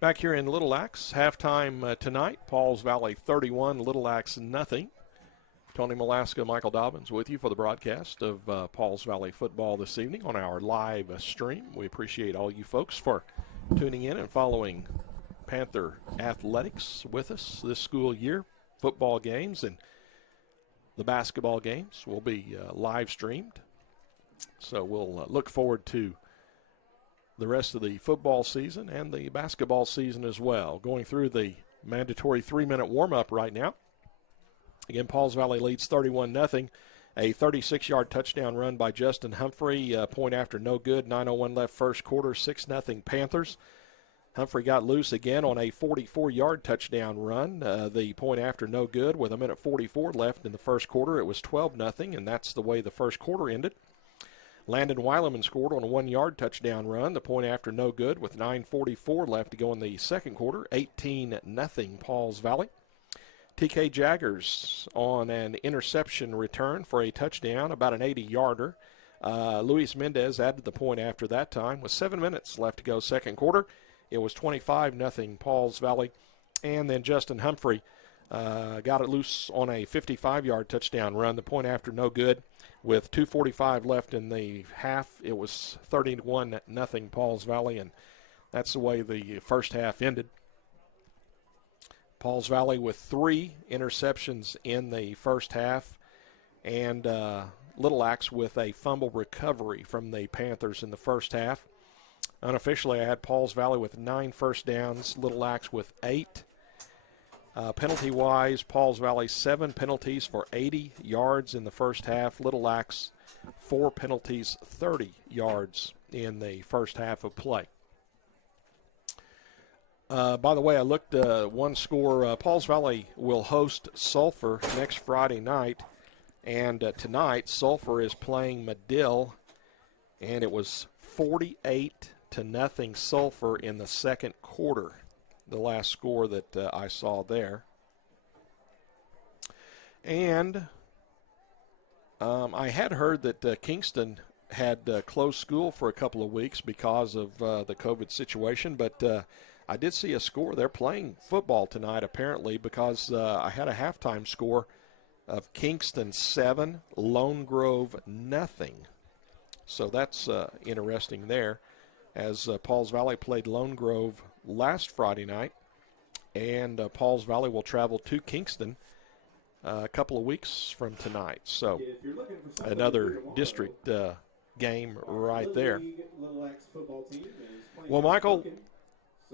Back here in Little Axe, halftime tonight, Pauls Valley 31, Little Axe nothing. Tony Malaska, Michael Dobbins with you for the broadcast of Pauls Valley football this evening on our live stream. We appreciate all you folks for tuning in and following Panther athletics with us this school year. Football games and the basketball games will be live streamed. So we'll look forward to the rest of the football season and the basketball season as well. Going through the mandatory 3-minute warm-up right now. Again, Pauls Valley leads 31-0. A 36-yard touchdown run by Justin Humphrey. Point after no good. 9:01 left first quarter. 6-0 Panthers. Humphrey got loose again on a 44-yard touchdown run. The point after no good with 1:44 left in the first quarter. It was 12-0, and that's the way the first quarter ended. Landon Weileman scored on a 1-yard touchdown run. The point after no good with 9:44 left to go in the second quarter. 18-0 Pauls Valley. TK Jaggers on an interception return for a touchdown, about an 80-yarder. Luis Mendez added the point after that time with 7 minutes left to go second quarter. It was 25-0 Pauls Valley. And then Justin Humphrey got it loose on a 55-yard touchdown run. The point after no good. With 2:45 left in the half, it was 31-0 Pauls Valley, and that's the way the first half ended. Pauls Valley with 3 interceptions in the first half, and Little Axe with a fumble recovery from the Panthers in the first half. Unofficially, I had Pauls Valley with 9 first downs, Little Axe with 8. Penalty-wise, Pauls Valley 7 penalties for 80 yards in the first half. Little Axe 4 penalties, 30 yards in the first half of play. By the way, I looked one score. Pauls Valley will host Sulphur next Friday night, and tonight Sulphur is playing Medill, and it was 48-0 Sulphur in the second quarter. The last score that I saw there. And I had heard that Kingston had closed school for a couple of weeks because of the COVID situation, but I did see a score. They're playing football tonight, apparently, because I had a halftime score of Kingston 7, Lone Grove nothing. So that's interesting there, as Pauls Valley played Lone Grove last Friday night, and Pauls Valley will travel to Kingston a couple of weeks from tonight. So another district game right there. Well, Michael,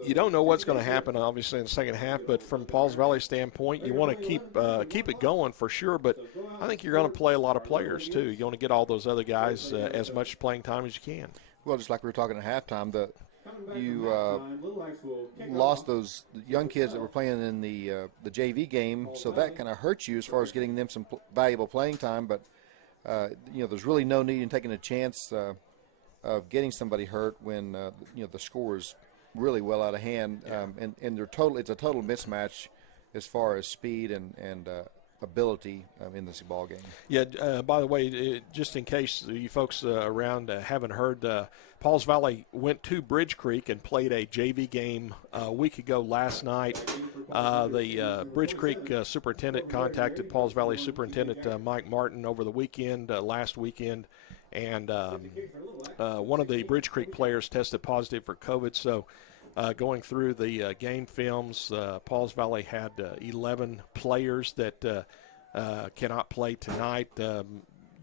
you don't know what's going to happen, obviously, in the second half, but from Pauls Valley standpoint, you want to keep it going for sure, but I think you're going to play a lot of players, too. You want to get all those other guys as much playing time as you can. Well, just like we were talking at halftime, you lost those young kids that were playing in the JV game, so that kind of hurts you as far as getting them some valuable playing time. But there's really no need in taking a chance of getting somebody hurt when the score is really well out of hand, and it's a total mismatch as far as speed and ability in this ball game. Yeah. By the way, just in case you folks around haven't heard, Pauls Valley went to Bridge Creek and played a JV game a week ago last night. The Bridge Creek superintendent contacted Pauls Valley Superintendent Mike Martin over the weekend, last weekend, and one of the Bridge Creek players tested positive for COVID. So going through the game films, Pauls Valley had 11 players that cannot play tonight.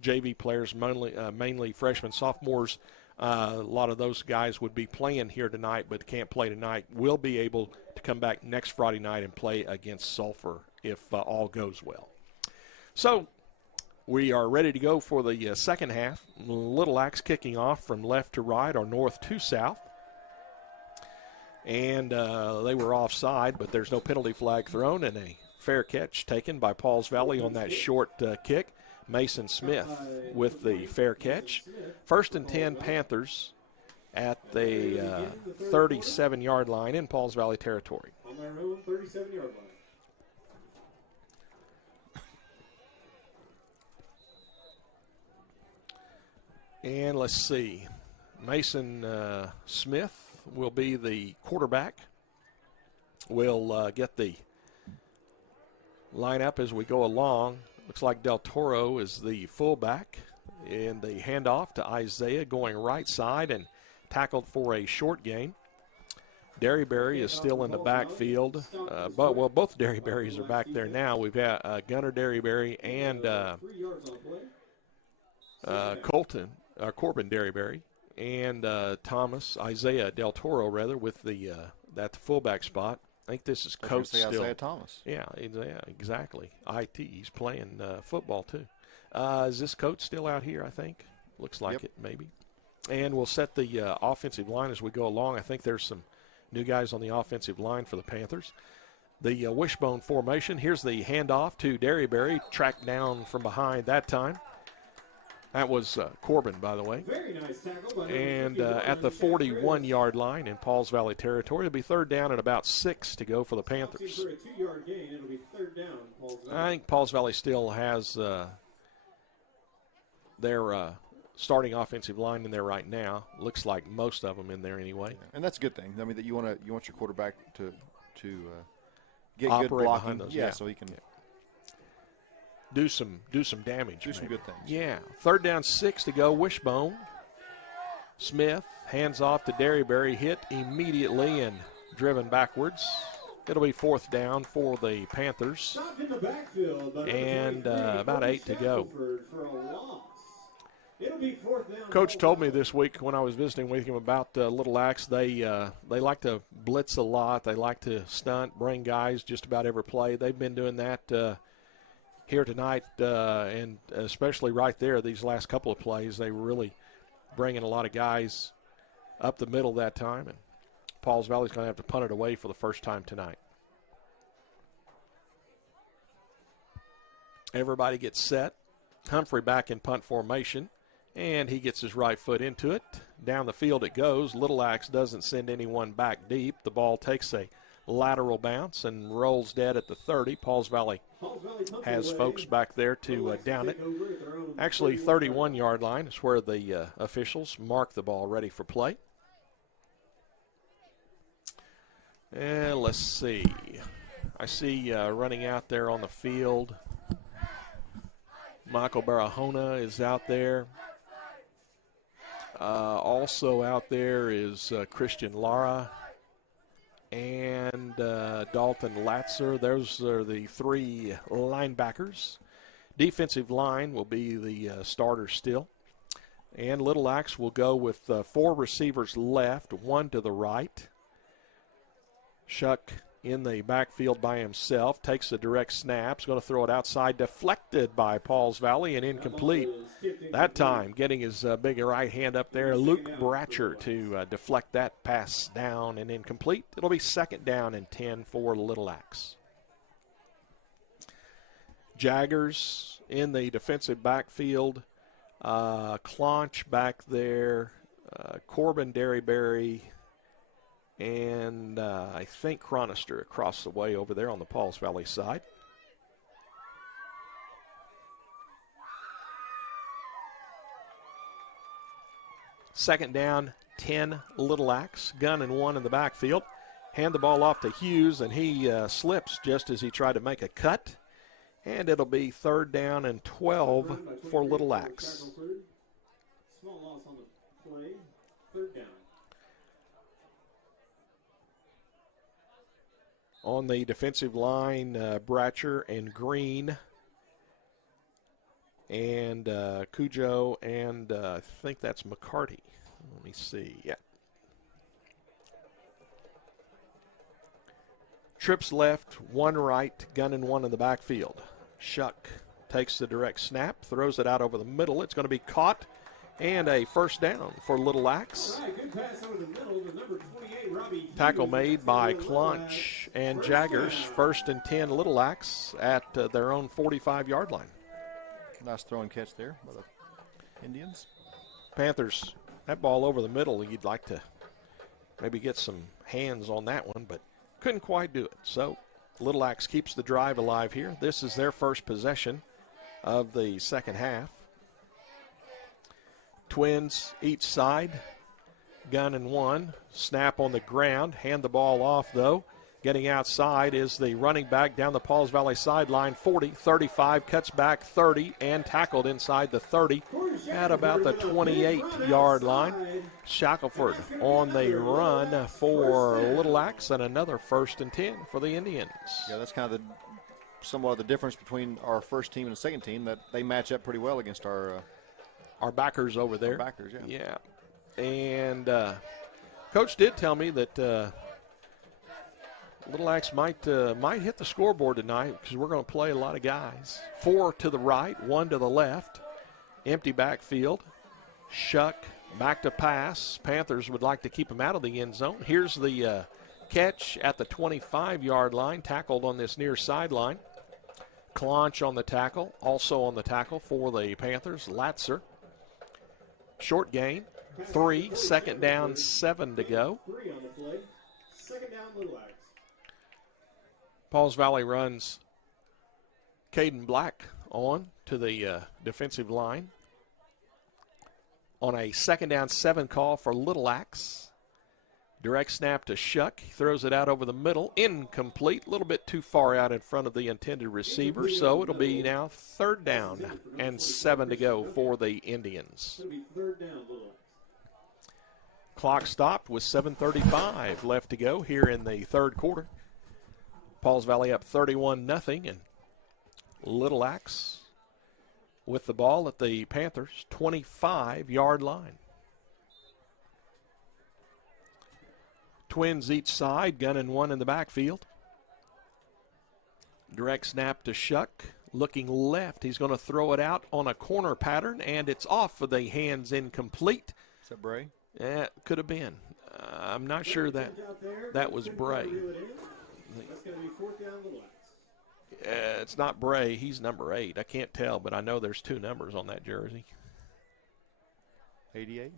JV players, mainly freshmen, sophomores. A lot of those guys would be playing here tonight but can't play tonight. Will be able to come back next Friday night and play against Sulphur if all goes well. So we are ready to go for the second half. Little Axe kicking off from left to right or north to south. And they were offside, but there's no penalty flag thrown, and a fair catch taken by Pauls Valley on that short kick. Mason Smith with the fair catch. 1st and 10 Panthers at the 37-yard line in Pauls Valley territory. On their own 37-yard line. And let's see. Mason Smith will be the quarterback. We'll get the lineup as we go along. Looks like Del Toro is the fullback in the handoff to Isaiah going right side and tackled for a short gain. Derryberry is still in the backfield, but both Derryberrys are back there now. We've got Gunnar Derryberry and Corbin Derryberry and Isaiah Del Toro rather with the that fullback spot. I think this is Coach still. Isaiah Thomas. Yeah, exactly. He's playing football too. Is this Coach still out here? I think looks like it maybe. And we'll set the offensive line as we go along. I think there's some new guys on the offensive line for the Panthers. The wishbone formation. Here's the handoff to Derryberry, tracked down from behind that time. That was Corbin, by the way. Very nice tackle. And at the 41-yard line in Pauls Valley territory, it'll be third down and about 6 to go for the Panthers. For a 2-yard gain, it'll be third down, Pauls Valley. I think Pauls Valley still has their starting offensive line in there right now. Looks like most of them in there anyway. Yeah. And that's a good thing. I mean, that you want your quarterback to get operate good blocking. behind those. Yeah, so he can do some damage. Do some good things. Yeah. Third down, 6 to go. Wishbone. Smith hands off to Derryberry, hit immediately and driven backwards. It'll be fourth down for the Panthers. Stopped in the backfield, but and about 8 to go. For a loss. It'll be fourth down. Coach told me this week when I was visiting with him about Little Axe, they like to blitz a lot. They like to stunt, bring guys just about every play. They've been doing that here tonight, and especially right there, these last couple of plays, they were really bringing a lot of guys up the middle that time. And Pauls Valley's going to have to punt it away for the first time tonight. Everybody gets set. Humphrey back in punt formation, and he gets his right foot into it. Down the field it goes. Little Axe doesn't send anyone back deep. The ball takes a lateral bounce and rolls dead at the 30. Pauls Valley has folks back there to down it. Actually, 31-yard line is where the officials mark the ball ready for play. And let's see. I see running out there on the field, Michael Barahona is out there. Also out there is Christian Lara and Dalton Latzer. Those are the 3 linebackers. Defensive line will be the starter still. And Little Axe will go with 4 receivers left, 1 to the right. Shuck in the backfield by himself, takes the direct snap, is going to throw it outside, deflected by Pauls Valley and incomplete. That time, getting his big right hand up there, Luke Bratcher to deflect that pass down and incomplete. It'll be second down and 10 for Little Axe. Jaggers in the defensive backfield, Clonch back there, Corbin Derryberry, and I think Chronister across the way over there on the Pauls Valley side. Second down, 10 Little Axe. Gun and 1 in the backfield. Hand the ball off to Hughes, and he slips just as he tried to make a cut. And it'll be third down and 12 for Little Axe. Small loss on the play. Third down. On the defensive line, Bratcher and Green and Cujo and I think that's McCarty. Let me see. Yeah. Trips left, 1 right, Gun and 1 in the backfield. Shuck takes the direct snap, throws it out over the middle. It's going to be caught, and a first down for Little Axe. All right, good pass over the middle to number 28, Robbie Hughes. Tackle made by Clonch and Jaggers. First and 10 Little Axe at their own 45-yard line. Nice throw and catch there by the Indians. Panthers, that ball over the middle, you'd like to maybe get some hands on that one, but couldn't quite do it. So Little Axe keeps the drive alive here. This is their first possession of the second half. Twins each side. Gun and 1. Snap on the ground. Hand the ball off, though. Getting outside is the running back down the Pauls Valley sideline, 40, 35, cuts back 30, and tackled inside the 30 at about the 28-yard line. Shackelford on the run for Little Axe, and another 1st and 10 for the Indians. Yeah, that's kind of somewhat the difference between our first team and the second team, that they match up pretty well against our backers over there. Our backers, yeah. Yeah. And Coach did tell me that Little Axe might hit the scoreboard tonight because we're going to play a lot of guys. 4 to the right, 1 to the left. Empty backfield. Shuck back to pass. Panthers would like to keep him out of the end zone. Here's the catch at the 25-yard line, tackled on this near sideline. Clonch on the tackle, also on the tackle for the Panthers. Latzer. Short gain, 3, 2nd down, 7 to go. 3 on the play. 2nd down, Little Axe. Pauls Valley runs Caden Black on to the defensive line on a 2nd down, 7 call for Little Axe. Direct snap to Shuck. He throws it out over the middle. Incomplete. A little bit too far out in front of the intended receiver. So it'll be now 3rd down and 7 to go for the Indians. It'll be 3rd down, Little Axe. Clock stopped with 7:35 left to go here in the 3rd quarter. Pauls Valley up 31-0, and Little Axe with the ball at the Panthers' 25-yard line. Twins each side, gun and 1 in the backfield. Direct snap to Shuck, looking left. He's going to throw it out on a corner pattern, and it's off of the hands, incomplete. Is that Bray? Yeah, it could have been. I'm not sure that was Bray. That's going to be 4th down, Little Axe. It's not Bray. He's number 8. I can't tell, but I know there's 2 numbers on that jersey. 88?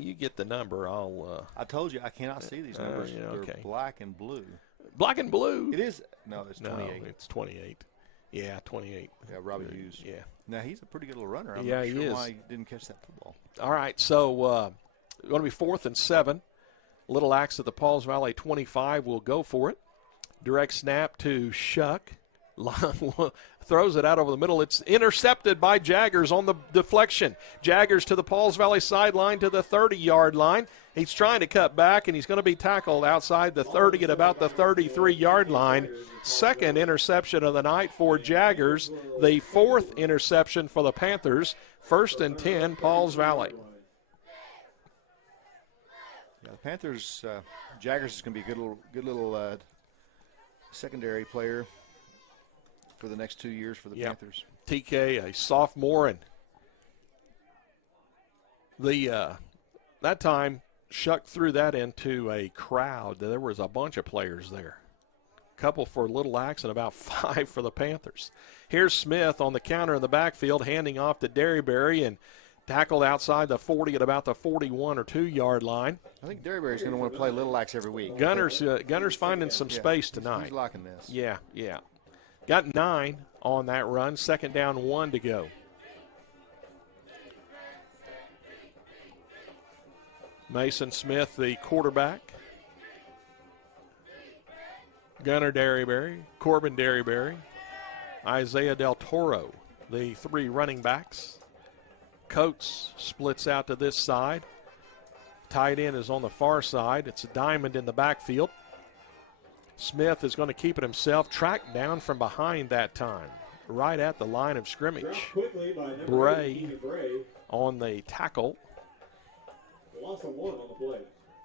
You get the number. I told you I cannot see these numbers. Yeah, okay. They're black and blue. Black and blue. It is. No, it's 28. No, it's 28. Yeah, 28. Yeah, Robbie Hughes. Yeah. Now, he's a pretty good little runner. I'm Yeah, not he sure is. why he didn't catch that football. All right, so going to be 4th and 7. Little Axe at the Pauls Valley 25 will go for it. Direct snap to Shuck. Throws it out over the middle. It's intercepted by Jaggers on the deflection. Jaggers to the Pauls Valley sideline to the 30-yard line. He's trying to cut back, and he's going to be tackled outside the 30 at about the 33-yard line. 2nd interception of the night for Jaggers. The 4th interception for the Panthers. 1st and 10, Pauls Valley. Yeah, the Panthers, Jaggers is going to be a good little secondary player for the next 2 years for the Panthers. TK, a sophomore, and that time Shuck threw that into a crowd. There was a bunch of players there. A couple for Little Axe and about 5 for the Panthers. Here's Smith on the counter in the backfield, handing off to Derryberry, and tackled outside the 40 at about the 41 or 2-yard line. I think Derryberry's going to want to play Little Axe every week. Gunner's finding some space tonight. He's liking this. Yeah. Got 9 on that run. 2nd down, 1 to go. Mason Smith, the quarterback. Gunner Derryberry, Corbin Derryberry, Isaiah Del Toro, the 3 running backs. Coates splits out to this side. Tight end is on the far side. It's a diamond in the backfield. Smith is going to keep it himself, tracked down from behind that time, right at the line of scrimmage. Bray on the tackle. Loss of 1 on the play.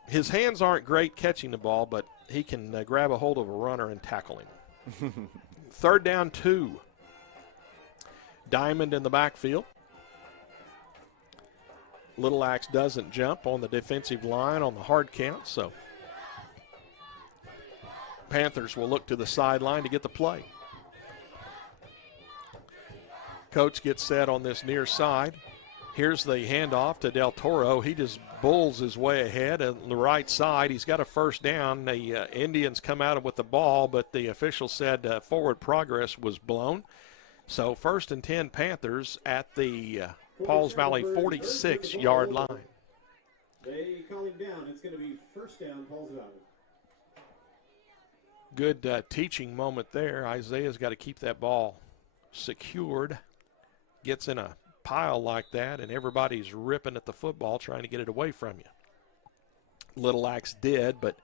His hands aren't great catching the ball, but he can grab a hold of a runner and tackle him. 3rd down, 2. Diamond in the backfield. Little Axe doesn't jump on the defensive line on the hard count, so Panthers will look to the sideline to get the play. Coach gets set on this near side. Here's the handoff to Del Toro. He just bulls his way ahead on the right side. He's got a 1st down. The Indians come out with the ball, but the official said forward progress was blown. So 1st and 10 Panthers at the Pauls Valley 46-yard line. They call him down. It's going to be 1st down, Pauls Valley. Good teaching moment there. Isaiah's got to keep that ball secured. Gets in a pile like that, and everybody's ripping at the football trying to get it away from you. Little Axe did, but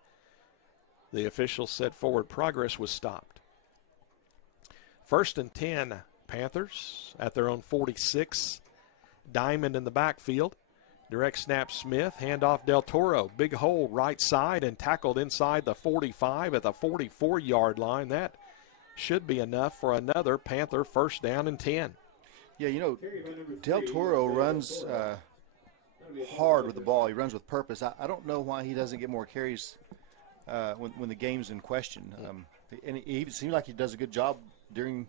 the officials said forward progress was stopped. 1st and 10, Panthers at their own 46. Diamond in the backfield. Direct snap Smith, handoff Del Toro. Big hole right side and tackled inside the 45 at the 44-yard line. That should be enough for another Panther 1st down and 10. Yeah, Del Toro runs hard with the ball. He runs with purpose. I don't know why he doesn't get more carries when the game's in question. And he seems like he does a good job during,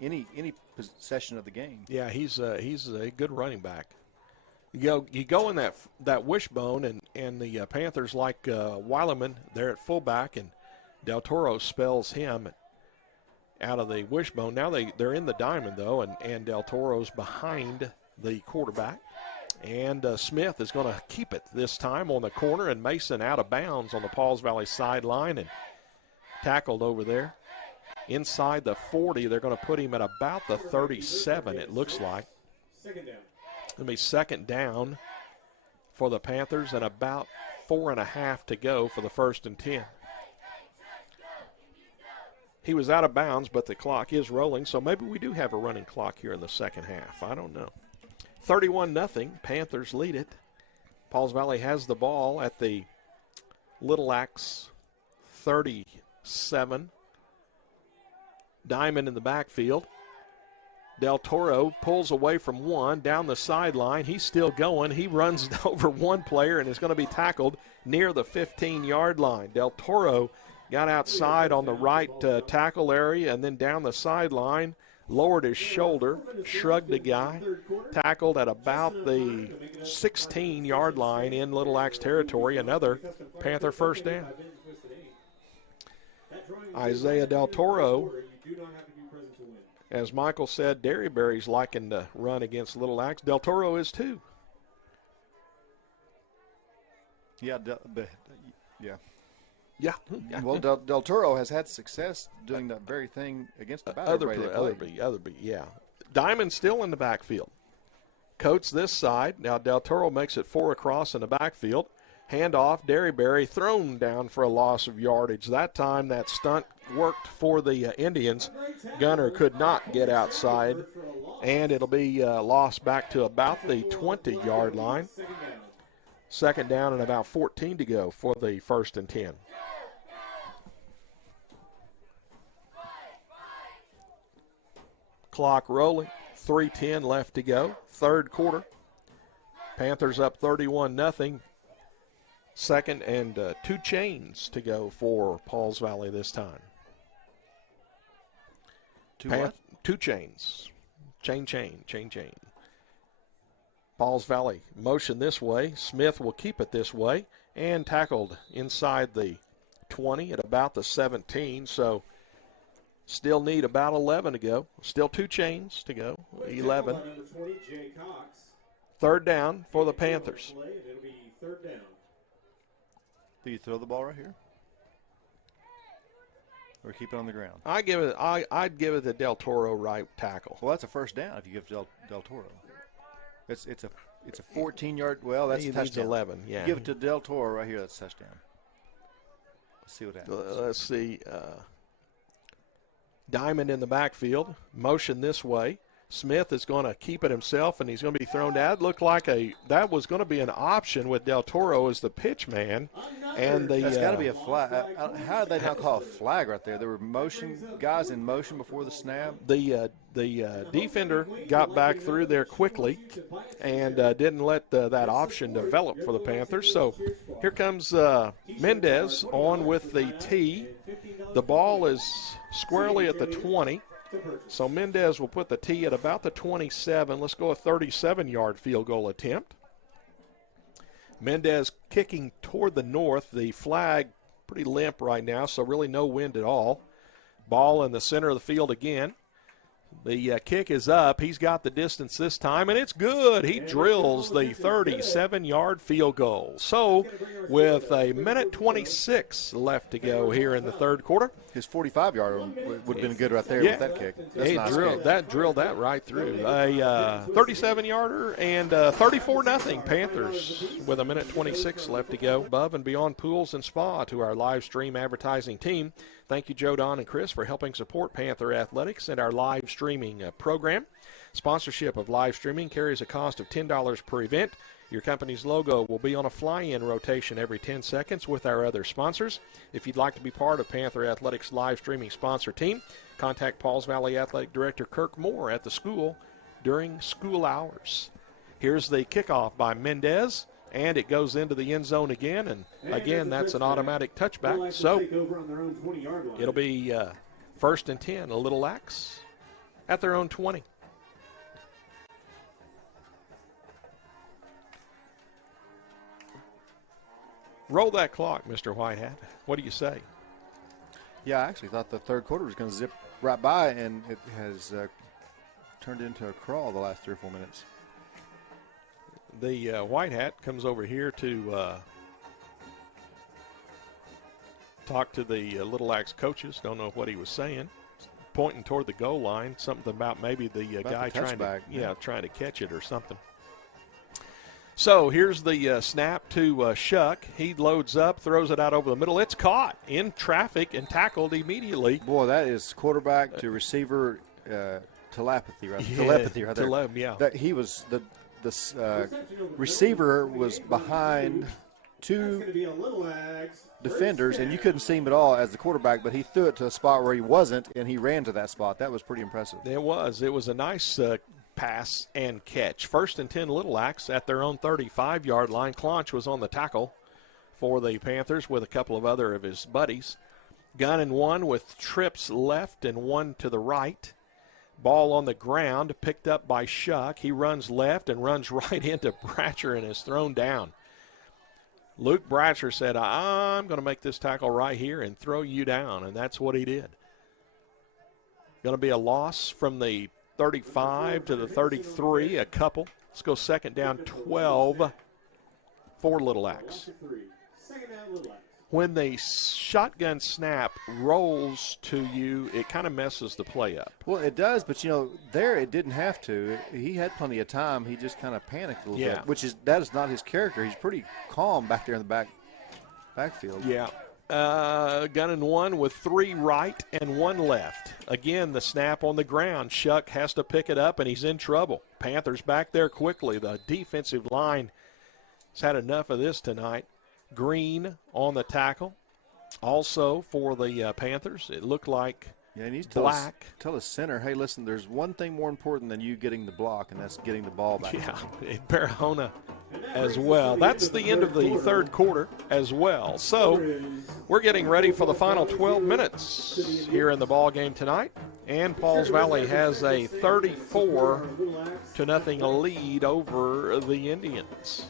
any possession of the game. Yeah, he's a good running back. You go in that wishbone, and the Panthers like Weileman there at fullback, and Del Toro spells him out of the wishbone. Now they're in the diamond, though, and Del Toro's behind the quarterback. And Smith is going to keep it this time on the corner, and Mason out of bounds on the Pauls Valley sideline and tackled over there. Inside the 40, they're going to put him at about the 37, it looks like. Second down. It'll be 2nd down for the Panthers and about 4.5 to go for the 1st and 10. He was out of bounds, but the clock is rolling, so maybe we do have a running clock here in the second half. I don't know. 31-0, Panthers lead it. Pauls Valley has the ball at the Little Axe 37. Diamond in the backfield. Del Toro pulls away from one down the sideline. He's still going. He runs over one player and is going to be tackled near the 15-yard line. Del Toro got outside on the right tackle area and then down the sideline, lowered his shoulder, shrugged the guy, tackled at about the 16-yard line in Little Axe territory. Another Panther 1st down. Isaiah Del Toro, as Michael said, Derryberry's liking to run against Little Axe. Del Toro is too. Yeah. Well, Del Toro has had success doing that very thing against about everybody they play. Yeah. Diamond still in the backfield. Coates this side. Now Del Toro makes it 4 across in the backfield. Handoff, Derryberry thrown down for a loss of yardage. That time that stunt worked for the Indians. Gunner could not get outside, and it'll be lost back to about the 20-yard line. 2nd down and about 14 to go for the 1st and 10. Clock rolling, 3:10 left to go, 3rd quarter. Panthers up 31-0. 2nd and 2 chains to go for Pauls Valley this time. Two chains. Chain. Pauls Valley motion this way. Smith will keep it this way and tackled inside the 20 at about the 17. So still need about 11 to go. Still 2 chains to go. 11. 3rd down for the Panthers. It'll be 3rd down. Do you throw the ball right here? Or keep it on the ground? I'd give it the Del Toro right tackle. Well, that's a 1st down if you give Del Toro. It's a 14-yard. Well, that's a touchdown. 11. Yeah. You give it to Del Toro right here. That's a touchdown. Let's see what happens. Let's see. Diamond in the backfield. Motion this way. Smith is going to keep it himself, and he's going to be thrown down. It looked like that was going to be an option with Del Toro as the pitch man. And that's got to be a flag. How did they not call a flag right there? There were guys in motion before the snap. The defender got back through there quickly and didn't let that option develop for the Panthers. So here comes Mendez on with the tee. The ball is squarely at the 20. So Mendez will put the tee at about the 27. Let's go a 37-yard field goal attempt. Mendez kicking toward the north. The flag pretty limp right now, so really no wind at all. Ball in the center of the field again. The kick is up. He's got the distance this time, and it's good. He drills the 37-yard field goal. So with a minute 26 left to go here in the third quarter. His 45-yarder would have been good right there with that kick. That's He nice drilled that right through. A 37-yarder and 34-0 Panthers with a minute 26 left to go. Above and beyond pools and spa to our live stream advertising team. Thank you, Joe, Don, and Chris, for helping support Panther Athletics and our live streaming program. Sponsorship of live streaming carries a cost of $10 per event. Your company's logo will be on a fly-in rotation every 10 seconds with our other sponsors. If you'd like to be part of Panther Athletics' live streaming sponsor team, contact Pauls Valley Athletic Director Kirk Moore at the school during school hours. Here's the kickoff by Mendez. And it goes into the end zone again, and again, that's an automatic touchback. So it'll be 1st and 10, a Little Lax at their own 20. Roll that clock, Mr. Whitehat. What do you say? Yeah, I actually thought the third quarter was going to zip right by, and it has turned into a crawl the last 3 or 4 minutes. The White Hat comes over here to talk to the Little Lax coaches. Don't know what he was saying. Pointing toward the goal line, something about maybe the guy trying to catch it or something. So here's the snap to Shuck. He loads up, throws it out over the middle. It's caught in traffic and tackled immediately. Boy, that is quarterback to receiver telepathy right there. Yeah. That he was the receiver was behind 2 defenders, and you couldn't see him at all as the quarterback, but he threw it to a spot where he wasn't, and he ran to that spot. That was pretty impressive. It was. It was a nice pass and catch. 1st and 10 Little Lax at their own 35-yard line. Clonch was on the tackle for the Panthers with a couple of other of his buddies. Gun and 1 with trips left and 1 to the right. Ball on the ground, picked up by Shuck. He runs left and runs right into Bratcher and is thrown down. Luke Bratcher said, I'm going to make this tackle right here and throw you down, and that's what he did. Going to be a loss from the 35 to the 33, a couple. Let's go 2nd down 12 for Little Lax. When the shotgun snap rolls to you, it kind of messes the play up. Well, it does, but, there it didn't have to. He had plenty of time. He just kind of panicked a little bit, that is not his character. He's pretty calm back there in the backfield. Yeah. Gun and 1 with 3 right and 1 left. Again, the snap on the ground. Shuck has to pick it up, and he's in trouble. Panthers back there quickly. The defensive line has had enough of this tonight. Green on the tackle. Also for the Panthers, it looked like he needs to tell his center, hey, listen, there's one thing more important than you getting the block, and that's getting the ball back. Yeah, Barahona as well. That's the end of the third quarter as well. So we're getting ready for the final 12 minutes here in the ball game tonight. And Pauls Valley has a 34-0 lead over the Indians.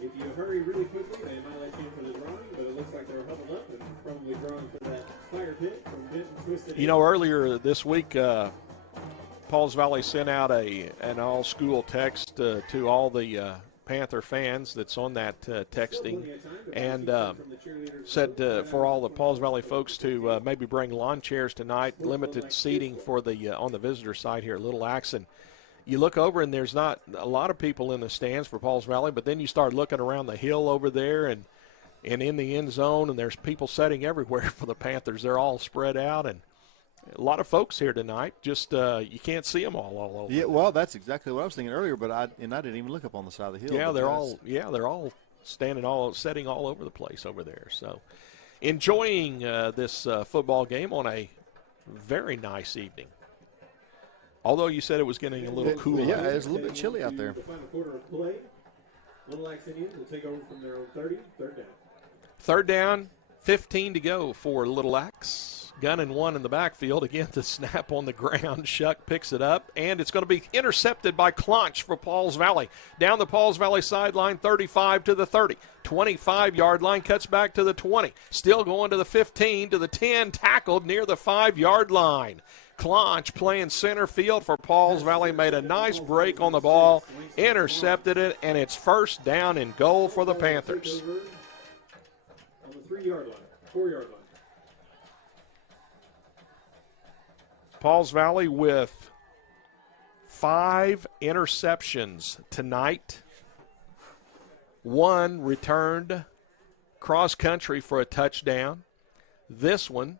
If you hurry really quickly, they might let you in for the drawing, but it looks like they're huddled up and probably drawing for that fire pit from Benton Twisted. Earlier this week, Pauls Valley sent out an all-school text to all the Panther fans that's on that texting, and said for all the Pauls Valley folks to maybe bring lawn chairs tonight, limited seating for the on the visitor side here at Little Lax. You look over, and there's not a lot of people in the stands for Pauls Valley, but then you start looking around the hill over there and in the end zone, and there's people sitting everywhere for the Panthers. They're all spread out, and a lot of folks here tonight. Just you can't see them all over. Yeah, well, that's exactly what I was thinking earlier, but I didn't even look up on the side of the hill. Yeah, they're all setting all over the place over there. So enjoying this football game on a very nice evening. Although you said it was getting a little cooler. Yeah, it's a little bit chilly out there. The final quarter of play. Little Lax Indians will take over from their own 30, 3rd down. 3rd down, 15 to go for Little Lax. Gun and one in the backfield. Again, the snap on the ground. Shuck picks it up, and it's going to be intercepted by Clonch for Pauls Valley. Down the Pauls Valley sideline, 35 to the 30. 25-yard line, cuts back to the 20. Still going to the 15, to the 10, tackled near the 5-yard line. Clonch playing center field for Pauls Valley, made a nice break on the ball, intercepted it, and it's first down and goal for the Panthers. On the 3-yard line, 4-yard line. Pauls Valley with 5 interceptions tonight. 1 returned cross country for a touchdown. This one,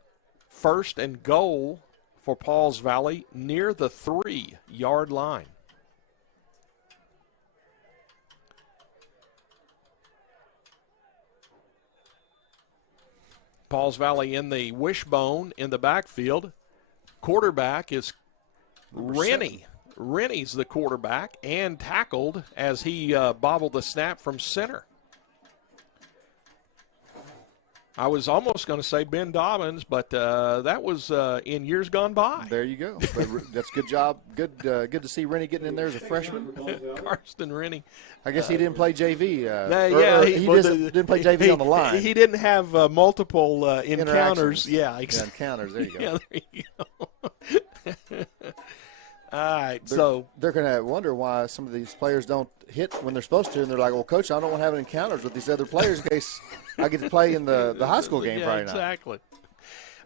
first and goal for Pauls Valley near the 3-yard line. Pauls Valley in the wishbone in the backfield. Quarterback is Rennie. Rennie's the quarterback and tackled as he bobbled the snap from center. I was almost going to say Ben Dobbins, but that was in years gone by. There you go. But that's a good job. Good to see Rennie getting in there as a freshman. Karsten Rennie. I guess he didn't play JV. He didn't play JV on the line. He didn't have multiple encounters. Yeah, encounters. There you go. Yeah, there you go. All right, they're going to wonder why some of these players don't hit when they're supposed to, and they're like, "Well, coach, I don't want to have encounters with these other players in case I get to play in the high school game." Yeah, Friday exactly.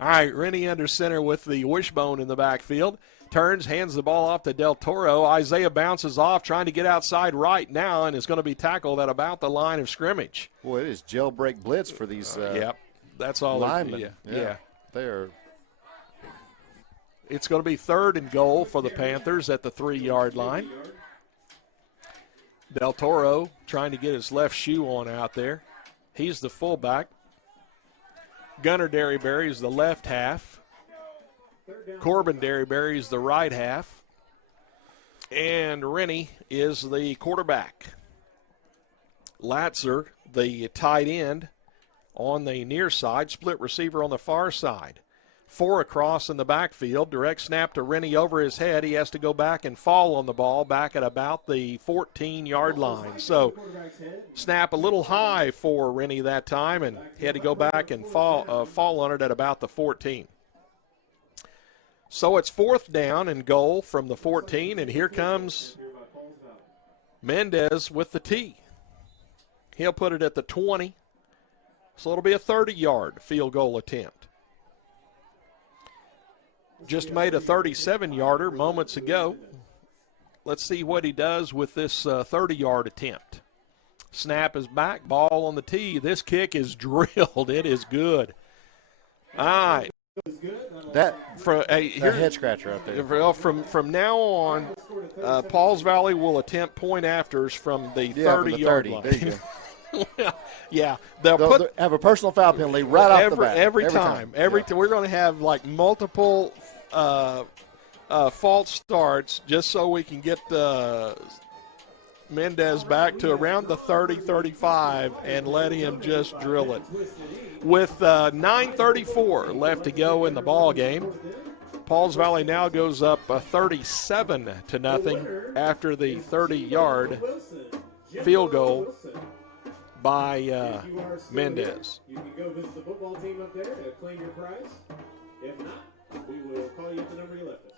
All right, Rennie under center with the wishbone in the backfield. Turns, hands the ball off to Del Toro. Isaiah bounces off, trying to get outside right now, and is going to be tackled at about the line of scrimmage. Boy, it is jailbreak blitz for these that's all linemen. Yeah. They are. It's going to be third and goal for the Panthers at the 3-yard line. Del Toro trying to get his left shoe on out there. He's the fullback. Gunnar Derryberry is the left half. Corbin Derryberry is the right half. And Rennie is the quarterback. Latzer, the tight end, on the near side. Split receiver on the far side. 4 across in the backfield. Direct snap to Rennie over his head. He has to go back and fall on the ball back at about the 14-yard line. So snap a little high for Rennie that time, and he had to go back and fall on it at about the 14. So it's fourth down and goal from the 14, and here comes Mendez with the tee. He'll put it at the 20, so it'll be a 30-yard field goal attempt. Just made a 37-yarder moments ago. Let's see what he does with this 30-yard attempt. Snap is back, ball on the tee. This kick is drilled. It is good. All right. That head scratcher out there. From now on, Pauls Valley will attempt point afters from the 30-yard line. There you go. Yeah, they'll have a personal foul penalty right off the bat. Every time. We're going to have like multiple false starts just so we can get Mendez back to around the 30-35 and let him just drill it. With 9:34 left to go in the ball game, Pauls Valley now goes up 37-0 after the 30-yard field goal by Mendez. You can go visit the football team up there to claim your prize. If not, we will call you at the number you left us.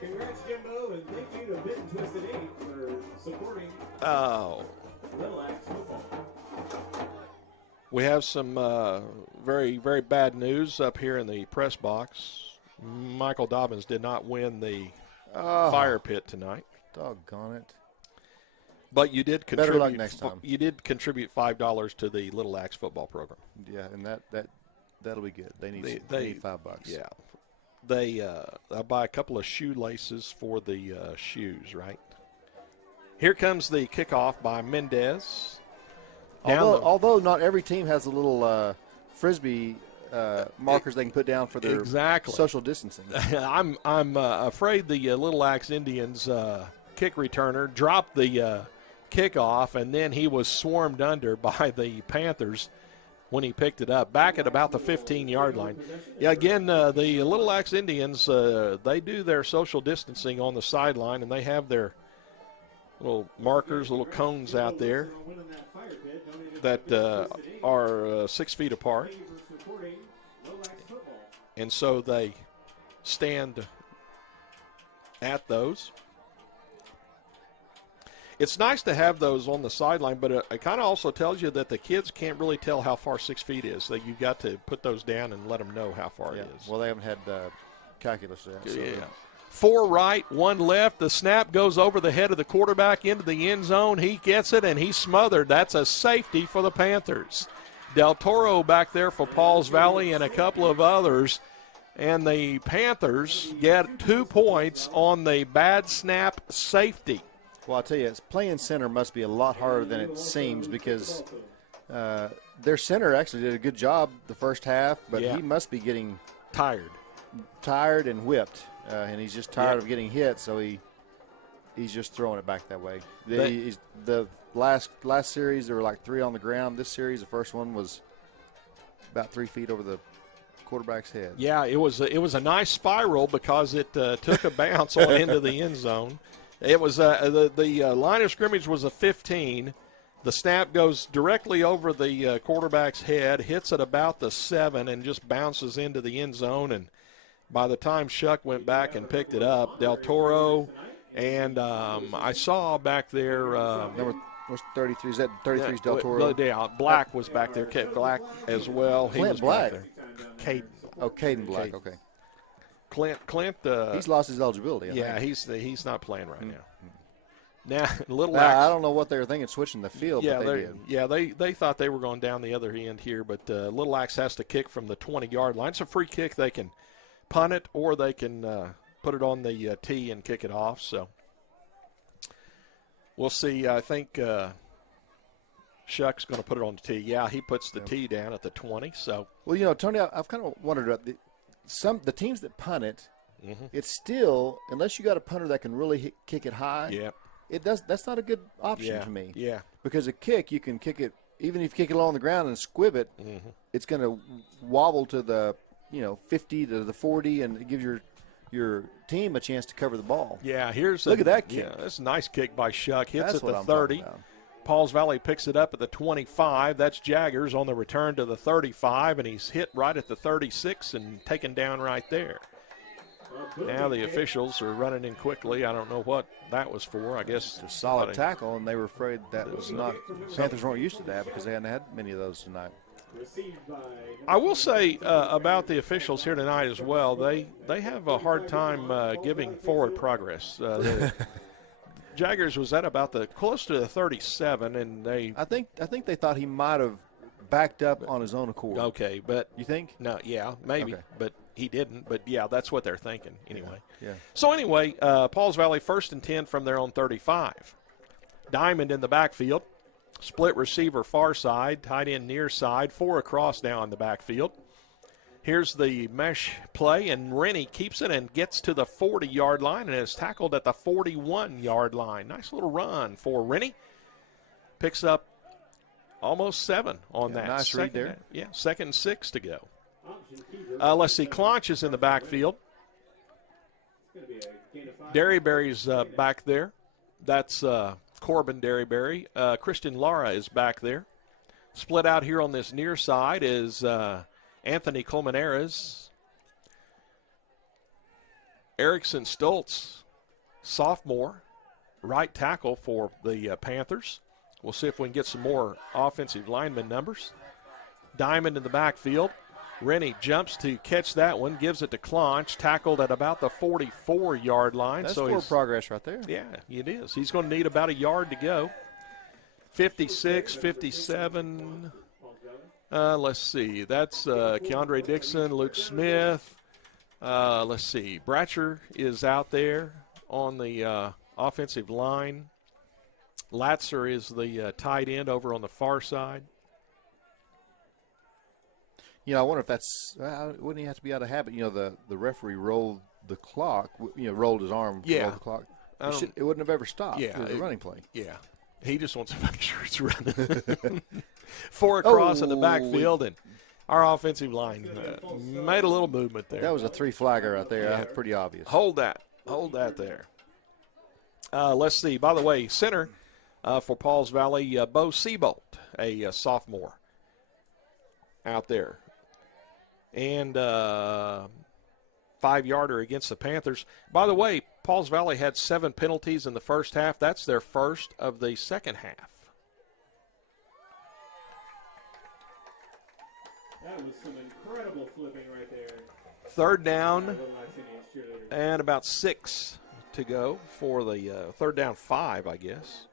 Congrats, Jimbo, and thank you to Bit and Twisted 8 for supporting Little Axe football. We have some very, very bad news up here in the press box. Michael Dobbins did not win the fire pit tonight. Doggone it. But you did contribute. Better luck next time. You did contribute $5 to the Little Axe football program. Yeah, and that'll be good. They need $5. Yeah, they I'll buy a couple of shoelaces for the shoes. Right. Here comes the kickoff by Mendez. Although not every team has a little frisbee markers they can put down for their social distancing. I'm afraid the Little Axe Indians kick returner dropped the kickoff, and then he was swarmed under by the Panthers. when he picked it up, back at about the 15-yard line. Yeah, again, the Little Axe Indians, they do their social distancing on the sideline, and they have their little markers, little cones out there that are 6 feet apart. And so they stand at those. It's nice to have those on the sideline, but it kind of also tells you that the kids can't really tell how far 6 feet is. That you've got to put those down and let them know how far it is. Well, they haven't had calculus yet. So. Yeah. 4 right, 1 left. The snap goes over the head of the quarterback into the end zone. He gets it, and he's smothered. That's a safety for the Panthers. Del Toro back there for Pauls Valley and a couple of others. And the Panthers get 2 points on the bad snap safety. Well, I'll tell you, playing center must be a lot harder than it seems because their center actually did a good job the first half, but he must be getting tired and whipped, and he's just tired of getting hit, so he's just throwing it back that way. The last series, there were like 3 on the ground. This series, the first one was about 3 feet over the quarterback's head. Yeah, it was a nice spiral because it took a bounce on into the end zone. It was the line of scrimmage was a 15. The snap goes directly over the quarterback's head, hits at about the 7, and just bounces into the end zone. And by the time Shuck went back and picked it up, Del Toro and I saw back there number 33. Is that 33's Del Toro? Yeah, Black was back there. Black as well. He was Black. back there. Caden. Oh, Caden Black. Caden. Okay. Clint. He's lost his eligibility. I think. He's not playing right now. Now, Little Axe. Axe. I don't know what they were thinking switching the field, but they did. Yeah, they thought they were going down the other end here, but Little Axe has to kick from the 20-yard line. It's a free kick. They can punt it or they can put it on the tee and kick it off. So we'll see. I think Shuck's going to put it on the tee. Yeah, he puts the tee down at the 20. So well, Tony, I've kind of wondered about the teams that punt it. Mm-hmm. It's still, unless you got a punter that can really kick it high. Yeah. That's not a good option to me. Yeah. Because a kick, you can kick it, even if you kick it along the ground and squib it, it's going to wobble to the 50 to the 40, and it gives your team a chance to cover the ball. Yeah, look at that kick. Yeah, that's a nice kick by Shuck. Hits that's at the 30. Pauls Valley picks it up at the 25. That's Jaggers on the return to the 35, and he's hit right at the 36 and taken down right there. Now the officials are running in quickly. I don't know what that was for. I guess it's a solid tackle, and they were afraid that was not – Panthers weren't used to that because they hadn't had many of those tonight. I will say about the officials here tonight as well, they have a hard time giving forward progress. Jaggers was at about close to the 37, and I think they thought he might have backed up on his own accord. Okay, but you think? No, yeah, maybe, but he didn't. But yeah, that's what they're thinking anyway. Yeah. So anyway, Pauls Valley 1st and 10 from their own 35. Diamond in the backfield, split receiver far side, tight end near side, 4 across now in the backfield. Here's the mesh play, and Rennie keeps it and gets to the 40-yard line and is tackled at the 41-yard line. Nice little run for Rennie. Picks up almost 7 on that. Nice read there. Yeah, 2nd and 6 to go. Let's see, Clonch is in the backfield. Derryberry's back there. That's Corbin Derryberry. Christian Lara is back there. Split out here on this near side is Anthony Colmenares. Erickson Stoltz, sophomore, right tackle for the Panthers. We'll see if we can get some more offensive lineman numbers. Diamond in the backfield. Rennie jumps to catch that one, gives it to Clonch, tackled at about the 44-yard line. That's forward progress right there. Yeah, it is. He's going to need about a yard to go. 56, 57. Let's see. That's Keandre Dixon, Luke Smith. Let's see. Bratcher is out there on the offensive line. Latzer is the tight end over on the far side. I wonder if that's wouldn't he have to be out of habit? The referee rolled the clock. Rolled his arm. Yeah. Rolled the clock. It wouldn't have ever stopped. Yeah. It was a running play. Yeah. He just wants to make sure it's running. 4 across in the backfield, and our offensive line made a little movement there. That was a 3-flagger out there. Yeah. Pretty obvious. Hold that there. Let's see. By the way, center for Pauls Valley, Bo Seabolt, a sophomore out there. And 5-yarder against the Panthers. By the way, Pauls Valley had 7 penalties in the first half. That's their first of the second half. That was some incredible flipping right there. 3rd down and about 6 to go for the 3rd down 5, I guess.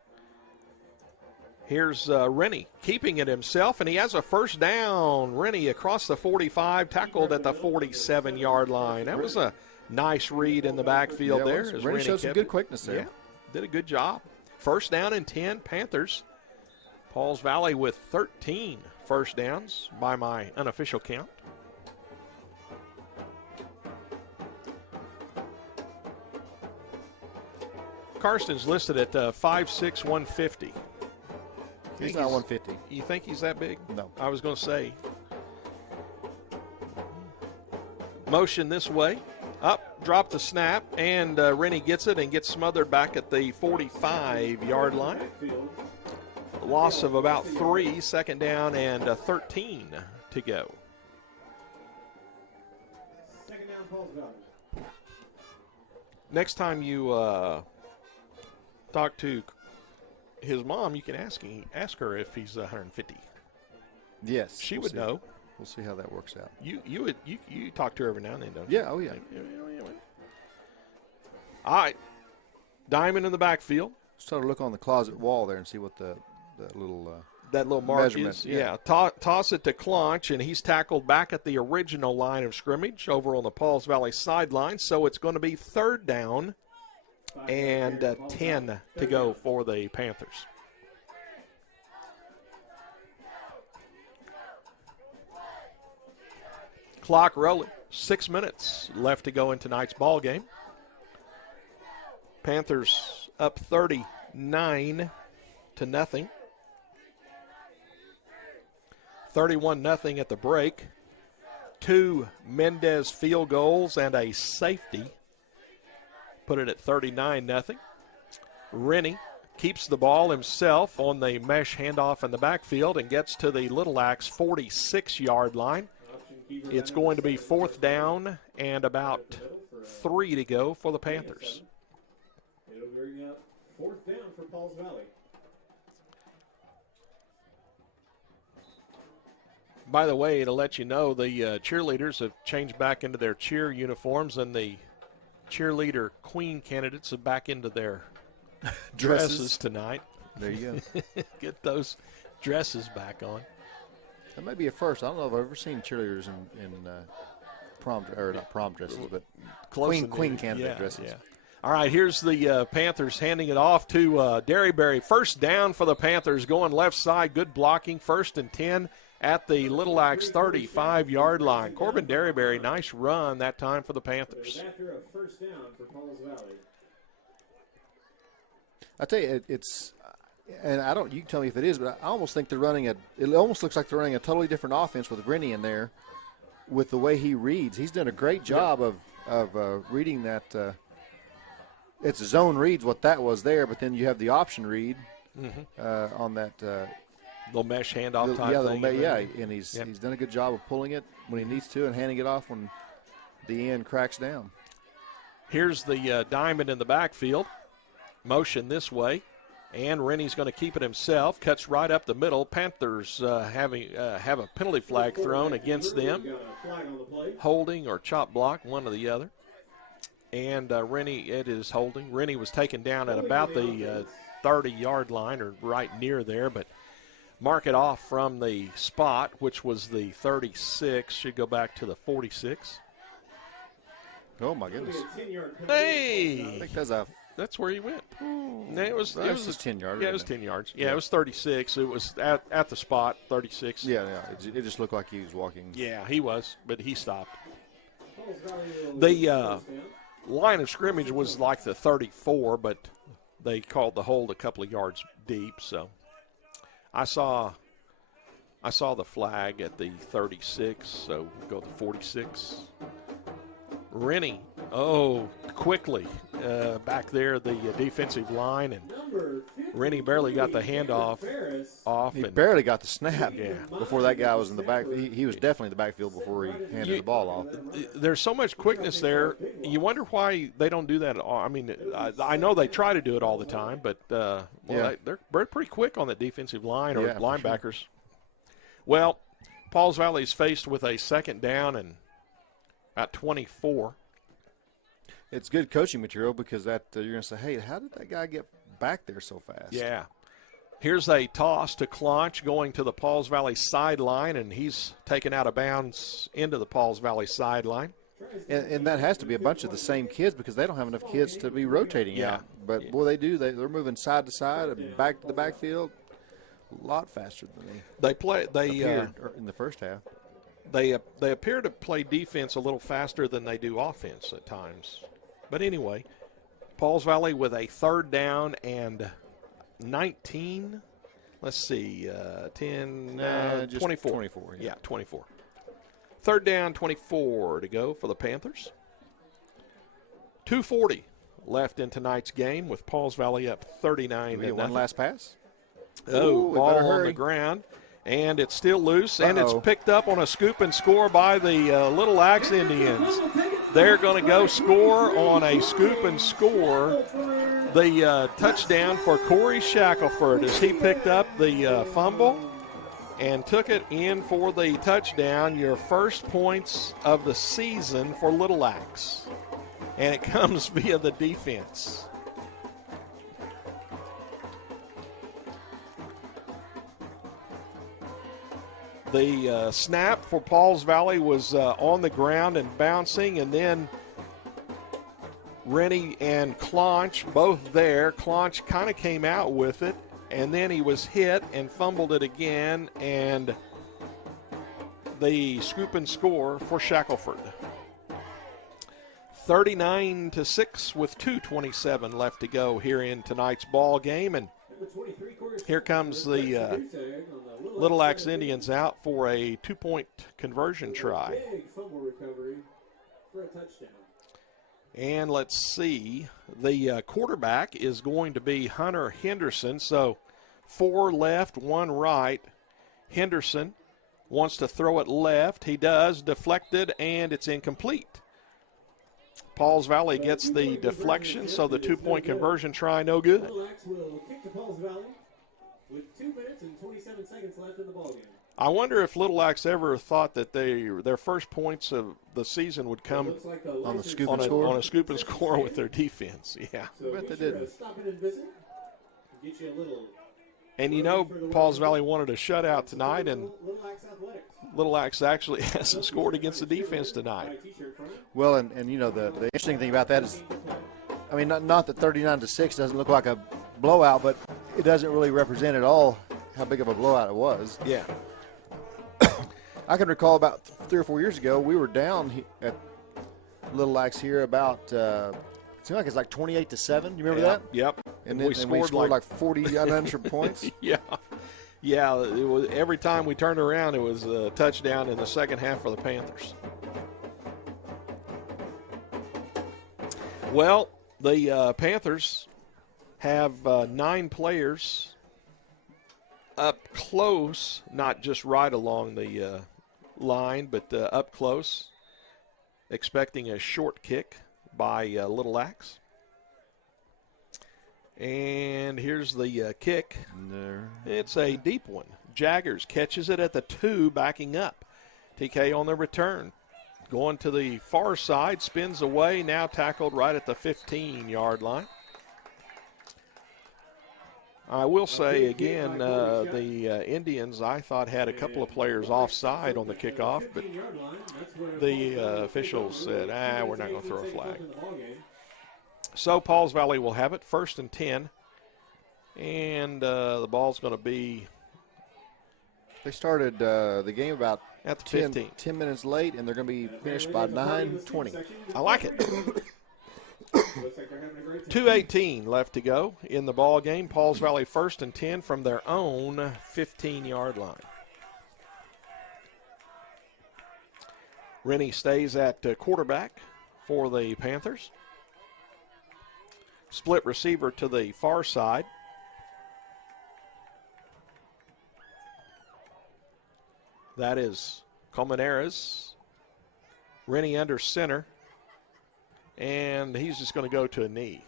Here's Rennie keeping it himself, and he has a first down. Rennie across the 45, tackled at the 47-yard line. That was a nice read in the backfield there. As Rennie showed some good quickness there. Yeah, did a good job. First down and 10, Panthers. Pauls Valley with 13 first downs by my unofficial count. Karsten's listed at 5'6", 150. He's not 150. You think he's that big? No. I was going to say. Motion this way. Up, drop the snap, and Rennie gets it and gets smothered back at the 45-yard line. Loss of about 3, 2nd down and 13 to go. 2nd down, Pauls Valley. Next time you talk to his mom, you can ask her if he's 150. Yes. She would know. We'll see how that works out. You talk to her every now and then, don't you? Yeah, oh yeah. All right. Diamond in the backfield. Just try to look on the closet wall there and see what the little that little mark measurement is. Yeah. Toss it to Clonch, and he's tackled back at the original line of scrimmage over on the Pauls Valley sideline. So it's going to be 3rd down and 10 to go for the Panthers. Clock rolling. 6 minutes left to go in tonight's ball game. Panthers up 39-0. 31-0 at the break. 2 Mendez field goals and a safety. Put it at 39-0. Rennie keeps the ball himself on the mesh handoff in the backfield and gets to the Little Axe 46-yard line. It's going to be 4th down and about 3 to go for the Panthers. It'll bring up 4th down for Pauls Valley. By the way, to let you know, the cheerleaders have changed back into their cheer uniforms, and the cheerleader queen candidates are back into their dresses tonight. There you go. Get those dresses back on. That may be a first. I don't know if I've ever seen cheerleaders in prom, or not prom dresses, but queen candidate dresses. Yeah. All right, here's the Panthers handing it off to Derryberry. First down for the Panthers, going left side. Good blocking. 1st and 10 at the Little Axe 35-yard line. Corbin Derryberry, nice run that time for the Panthers. After a 1st down for Pauls Valley. I tell you, it's, and I don't. You can tell me if it is, but I almost think they're running it almost looks like they're running a totally different offense with Rennie in there, with the way he reads. He's done a great job of reading that. It's a zone reads what that was there, but then you have the option read on that. Little mesh handoff type thing. And he's done a good job of pulling it when he needs to and handing it off when the end cracks down. Here's the diamond in the backfield. Motion this way, and Rennie's going to keep it himself. Cuts right up the middle. Panthers have a penalty flag thrown against them. Holding or chop block, one or the other. And Rennie, it is holding. Rennie was taken down at about the 30-yard line or right near there, but mark it off from the spot, which was the 36. Should go back to the 46. Oh, my goodness. Hey! I think that's where he went. It was 10 yards. Yeah, it was 10 yards. Yeah, it was 36. It was at the spot, 36. Yeah. It just looked like he was walking. Yeah, he was, but he stopped. The line of scrimmage was like the 34, but they called the hold a couple of yards deep. So I saw the flag at the 36, so we'll go to 46. Rennie, quickly back there, the defensive line, and Rennie barely got the handoff off. He barely got the snap before that guy was in the back. He was definitely in the backfield before he handed the ball off. There's so much quickness there. You wonder why they don't do that at all. I mean, I know they try to do it all the time, but they're pretty quick on the defensive line or linebackers. Sure. Well, Pauls Valley's faced with a second down and at 24. It's good coaching material because that you're going to say, hey, how did that guy get back there so fast? Yeah. Here's a toss to Clonch going to the Pauls Valley sideline, and he's taken out of bounds into the Pauls Valley sideline. And that has to be a bunch of the same kids because they don't have enough kids to be rotating out. But, boy, they do. They're moving side to side and back to the backfield a lot faster than they appeared in the first half. They appear to play defense a little faster than they do offense at times. But anyway, Pauls Valley with a third down and 19. Let's see, 24. 24. Yeah, 24. Third down, 24 to go for the Panthers. 2:40 left in tonight's game with Pauls Valley up 39. One last pass. Ball on the ground. And it's still loose, and it's picked up on a scoop and score by the Little Axe Indians. They're going to go score on a scoop and score. The touchdown for Corey Shackelford as he picked up the fumble and took it in for the touchdown. Your first points of the season for Little Axe. And it comes via the defense. The snap for Pauls Valley was on the ground and bouncing, and then Rennie and Clonch both there. Clonch kind of came out with it, and then he was hit and fumbled it again, and the scoop and score for Shackelford. 39-6 with 2:27 left to go here in tonight's ball game, and here comes the Little Axe Indians out for a 2-point conversion try. And let's see, the quarterback is going to be Hunter Henderson. So 4 left, 1 right. Henderson wants to throw it left. He does, deflected, and it's incomplete. Pauls Valley gets the deflection, so the 2-point conversion try no good. Little Axe will kick to Pauls Valley with 2 minutes and 27 seconds left in the ballgame. I wonder if Little Axe ever thought that their first points of the season would come on the scoop and score. On a scoop and score with their defense. Yeah. So I bet they didn't. Stop in and visit. Get you a little. And you know, Pauls Valley wanted a shutout tonight, and Little Axe actually hasn't scored against the defense tonight. Well, and you know, the interesting thing about that is, I mean, not that 39-6 doesn't look like a blowout, but it doesn't really represent at all how big of a blowout it was. Yeah. I can recall about 3 or 4 years ago, we were down at Little Axe here about, it seemed like it's like 28-7. You remember that? Yep. And then we scored like 40 unanswered points. Yeah. Yeah, it was, every time we turned around, it was a touchdown in the second half for the Panthers. Well, the Panthers have 9 players up close, not just right along the line, but up close, expecting a short kick by Little Axe. And here's the kick. It's a deep one. Jaggers catches it at the 2, backing up. TK on the return. Going to the far side, spins away, now tackled right at the 15-yard line. I will say again, the Indians, I thought, had a couple of players offside on the kickoff, but the officials said, we're not going to throw a flag. So Pauls Valley will have it, 1st and 10, and the ball's going to be. They started the game about at the 15. 10 minutes late, and they're going to be finished by 9:20. I like it. Looks like they're having a great time. 2:18 left to go in the ball game. Pauls Valley 1st and 10 from their own 15-yard line. Rennie stays at quarterback for the Panthers. Split receiver to the far side. That is Colmenares. Rennie under center. And he's just going to go to a knee.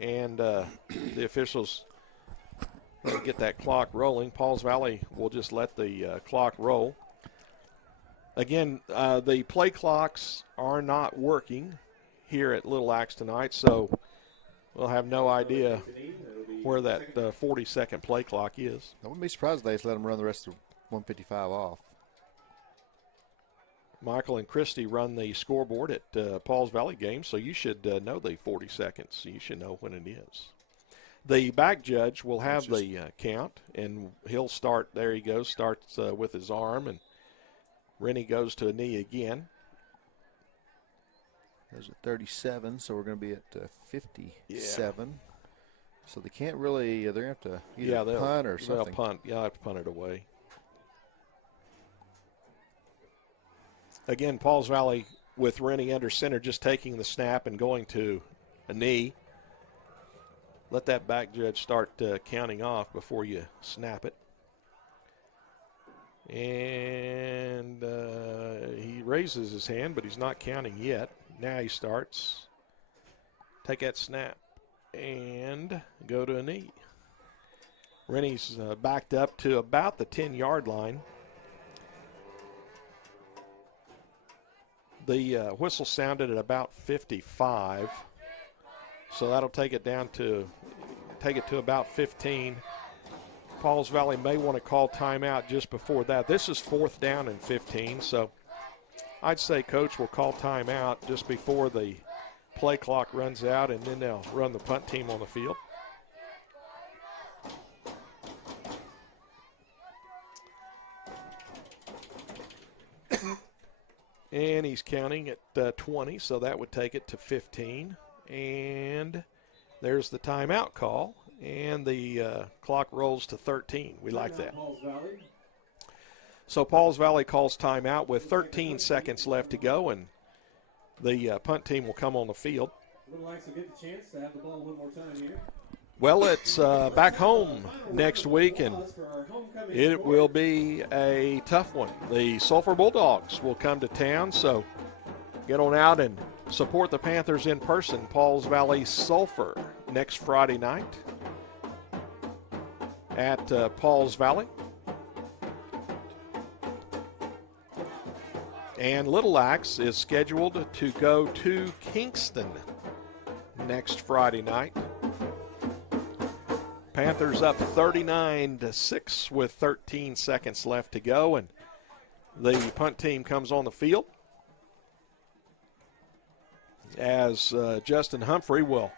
And the officials get that clock rolling. Pauls Valley will just let the clock roll. Again, the play clocks are not working here at Little Axe tonight, so we'll have no idea where that 40-second play clock is. I wouldn't be surprised if they just let them run the rest of 155 off. Michael and Christy run the scoreboard at Pauls Valley games, so you should know the 40 seconds. You should know when it is. The back judge will have the count, and he'll start. There he goes, starts with his arm, and Rennie goes to a knee again. There's a 37, so we're going to be at 57. Yeah. So they can't really, they're going to have to either punt or something. They'll punt. Yeah, I'll have to punt it away. Again, Pauls Valley with Rennie under center, just taking the snap and going to a knee. Let that back judge start counting off before you snap it. And he raises his hand, but he's not counting yet. Now he starts. Take that snap and go to a knee. Rennie's backed up to about the 10-yard line. The whistle sounded at about 55, so that'll take it to about 15. Pauls Valley may want to call timeout just before that. This is 4th down and 15, so I'd say Coach will call timeout just before the play clock runs out, and then they'll run the punt team on the field. And he's counting at 20, so that would take it to 15. And there's the timeout call, and the clock rolls to 13. We like that. So Pauls Valley calls timeout with 13 seconds left to go, and the punt team will come on the field. Little Axe will get the chance to have the ball one more time here. Well, it's back home next week, and it will be a tough one. The Sulphur Bulldogs will come to town, so get on out and support the Panthers in person. Pauls Valley Sulphur next Friday night at Pauls Valley. And Little Axe is scheduled to go to Kingston next Friday night. Panthers up 39-6 with 13 seconds left to go, and the punt team comes on the field as Justin Humphrey will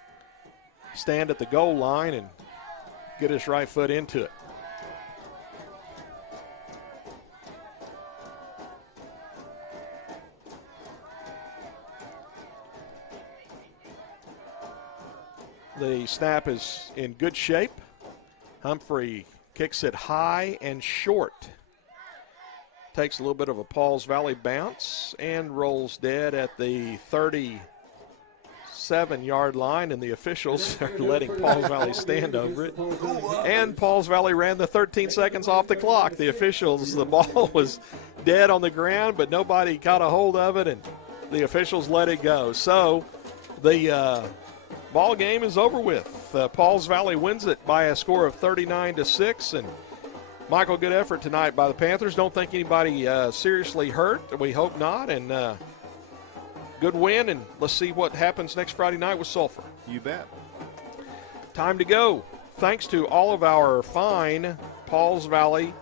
stand at the goal line and get his right foot into it. The snap is in good shape. Humphrey kicks it high and short. Takes a little bit of a Pauls Valley bounce and rolls dead at the 37-yard line, and the officials are letting Pauls Valley stand over it. And Pauls Valley ran the 13 seconds off the clock. The officials, the ball was dead on the ground, but nobody got a hold of it, and the officials let it go. So the ball game is over with. Pauls Valley wins it by a score of 39-6. And Michael, good effort tonight by the Panthers. Don't think anybody seriously hurt. We hope not. And good win. And let's see what happens next Friday night with Sulphur. You bet. Time to go. Thanks to all of our fine Pauls Valley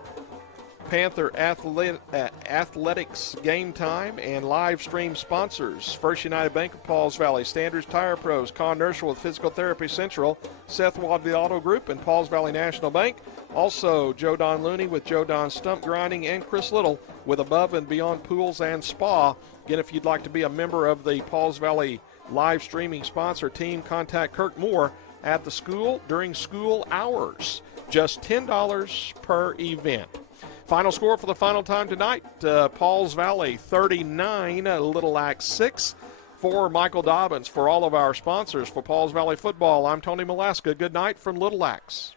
Panther Athletics Game Time and live stream sponsors: First United Bank of Pauls Valley, Standards Tire Pros, Con Nursery with Physical Therapy Central, Seth Wadley Auto Group, and Pauls Valley National Bank. Also, Joe Don Looney with Joe Don Stump Grinding, and Chris Little with Above and Beyond Pools and Spa. Again, if you'd like to be a member of the Pauls Valley live streaming sponsor team. Contact Kirk Moore at the school during school hours. Just $10 per event. Final score for the final time tonight, Pauls Valley 39, Little Axe 6. For Michael Dobbins, for all of our sponsors for Pauls Valley Football, I'm Tony Malaska. Good night from Little Axe.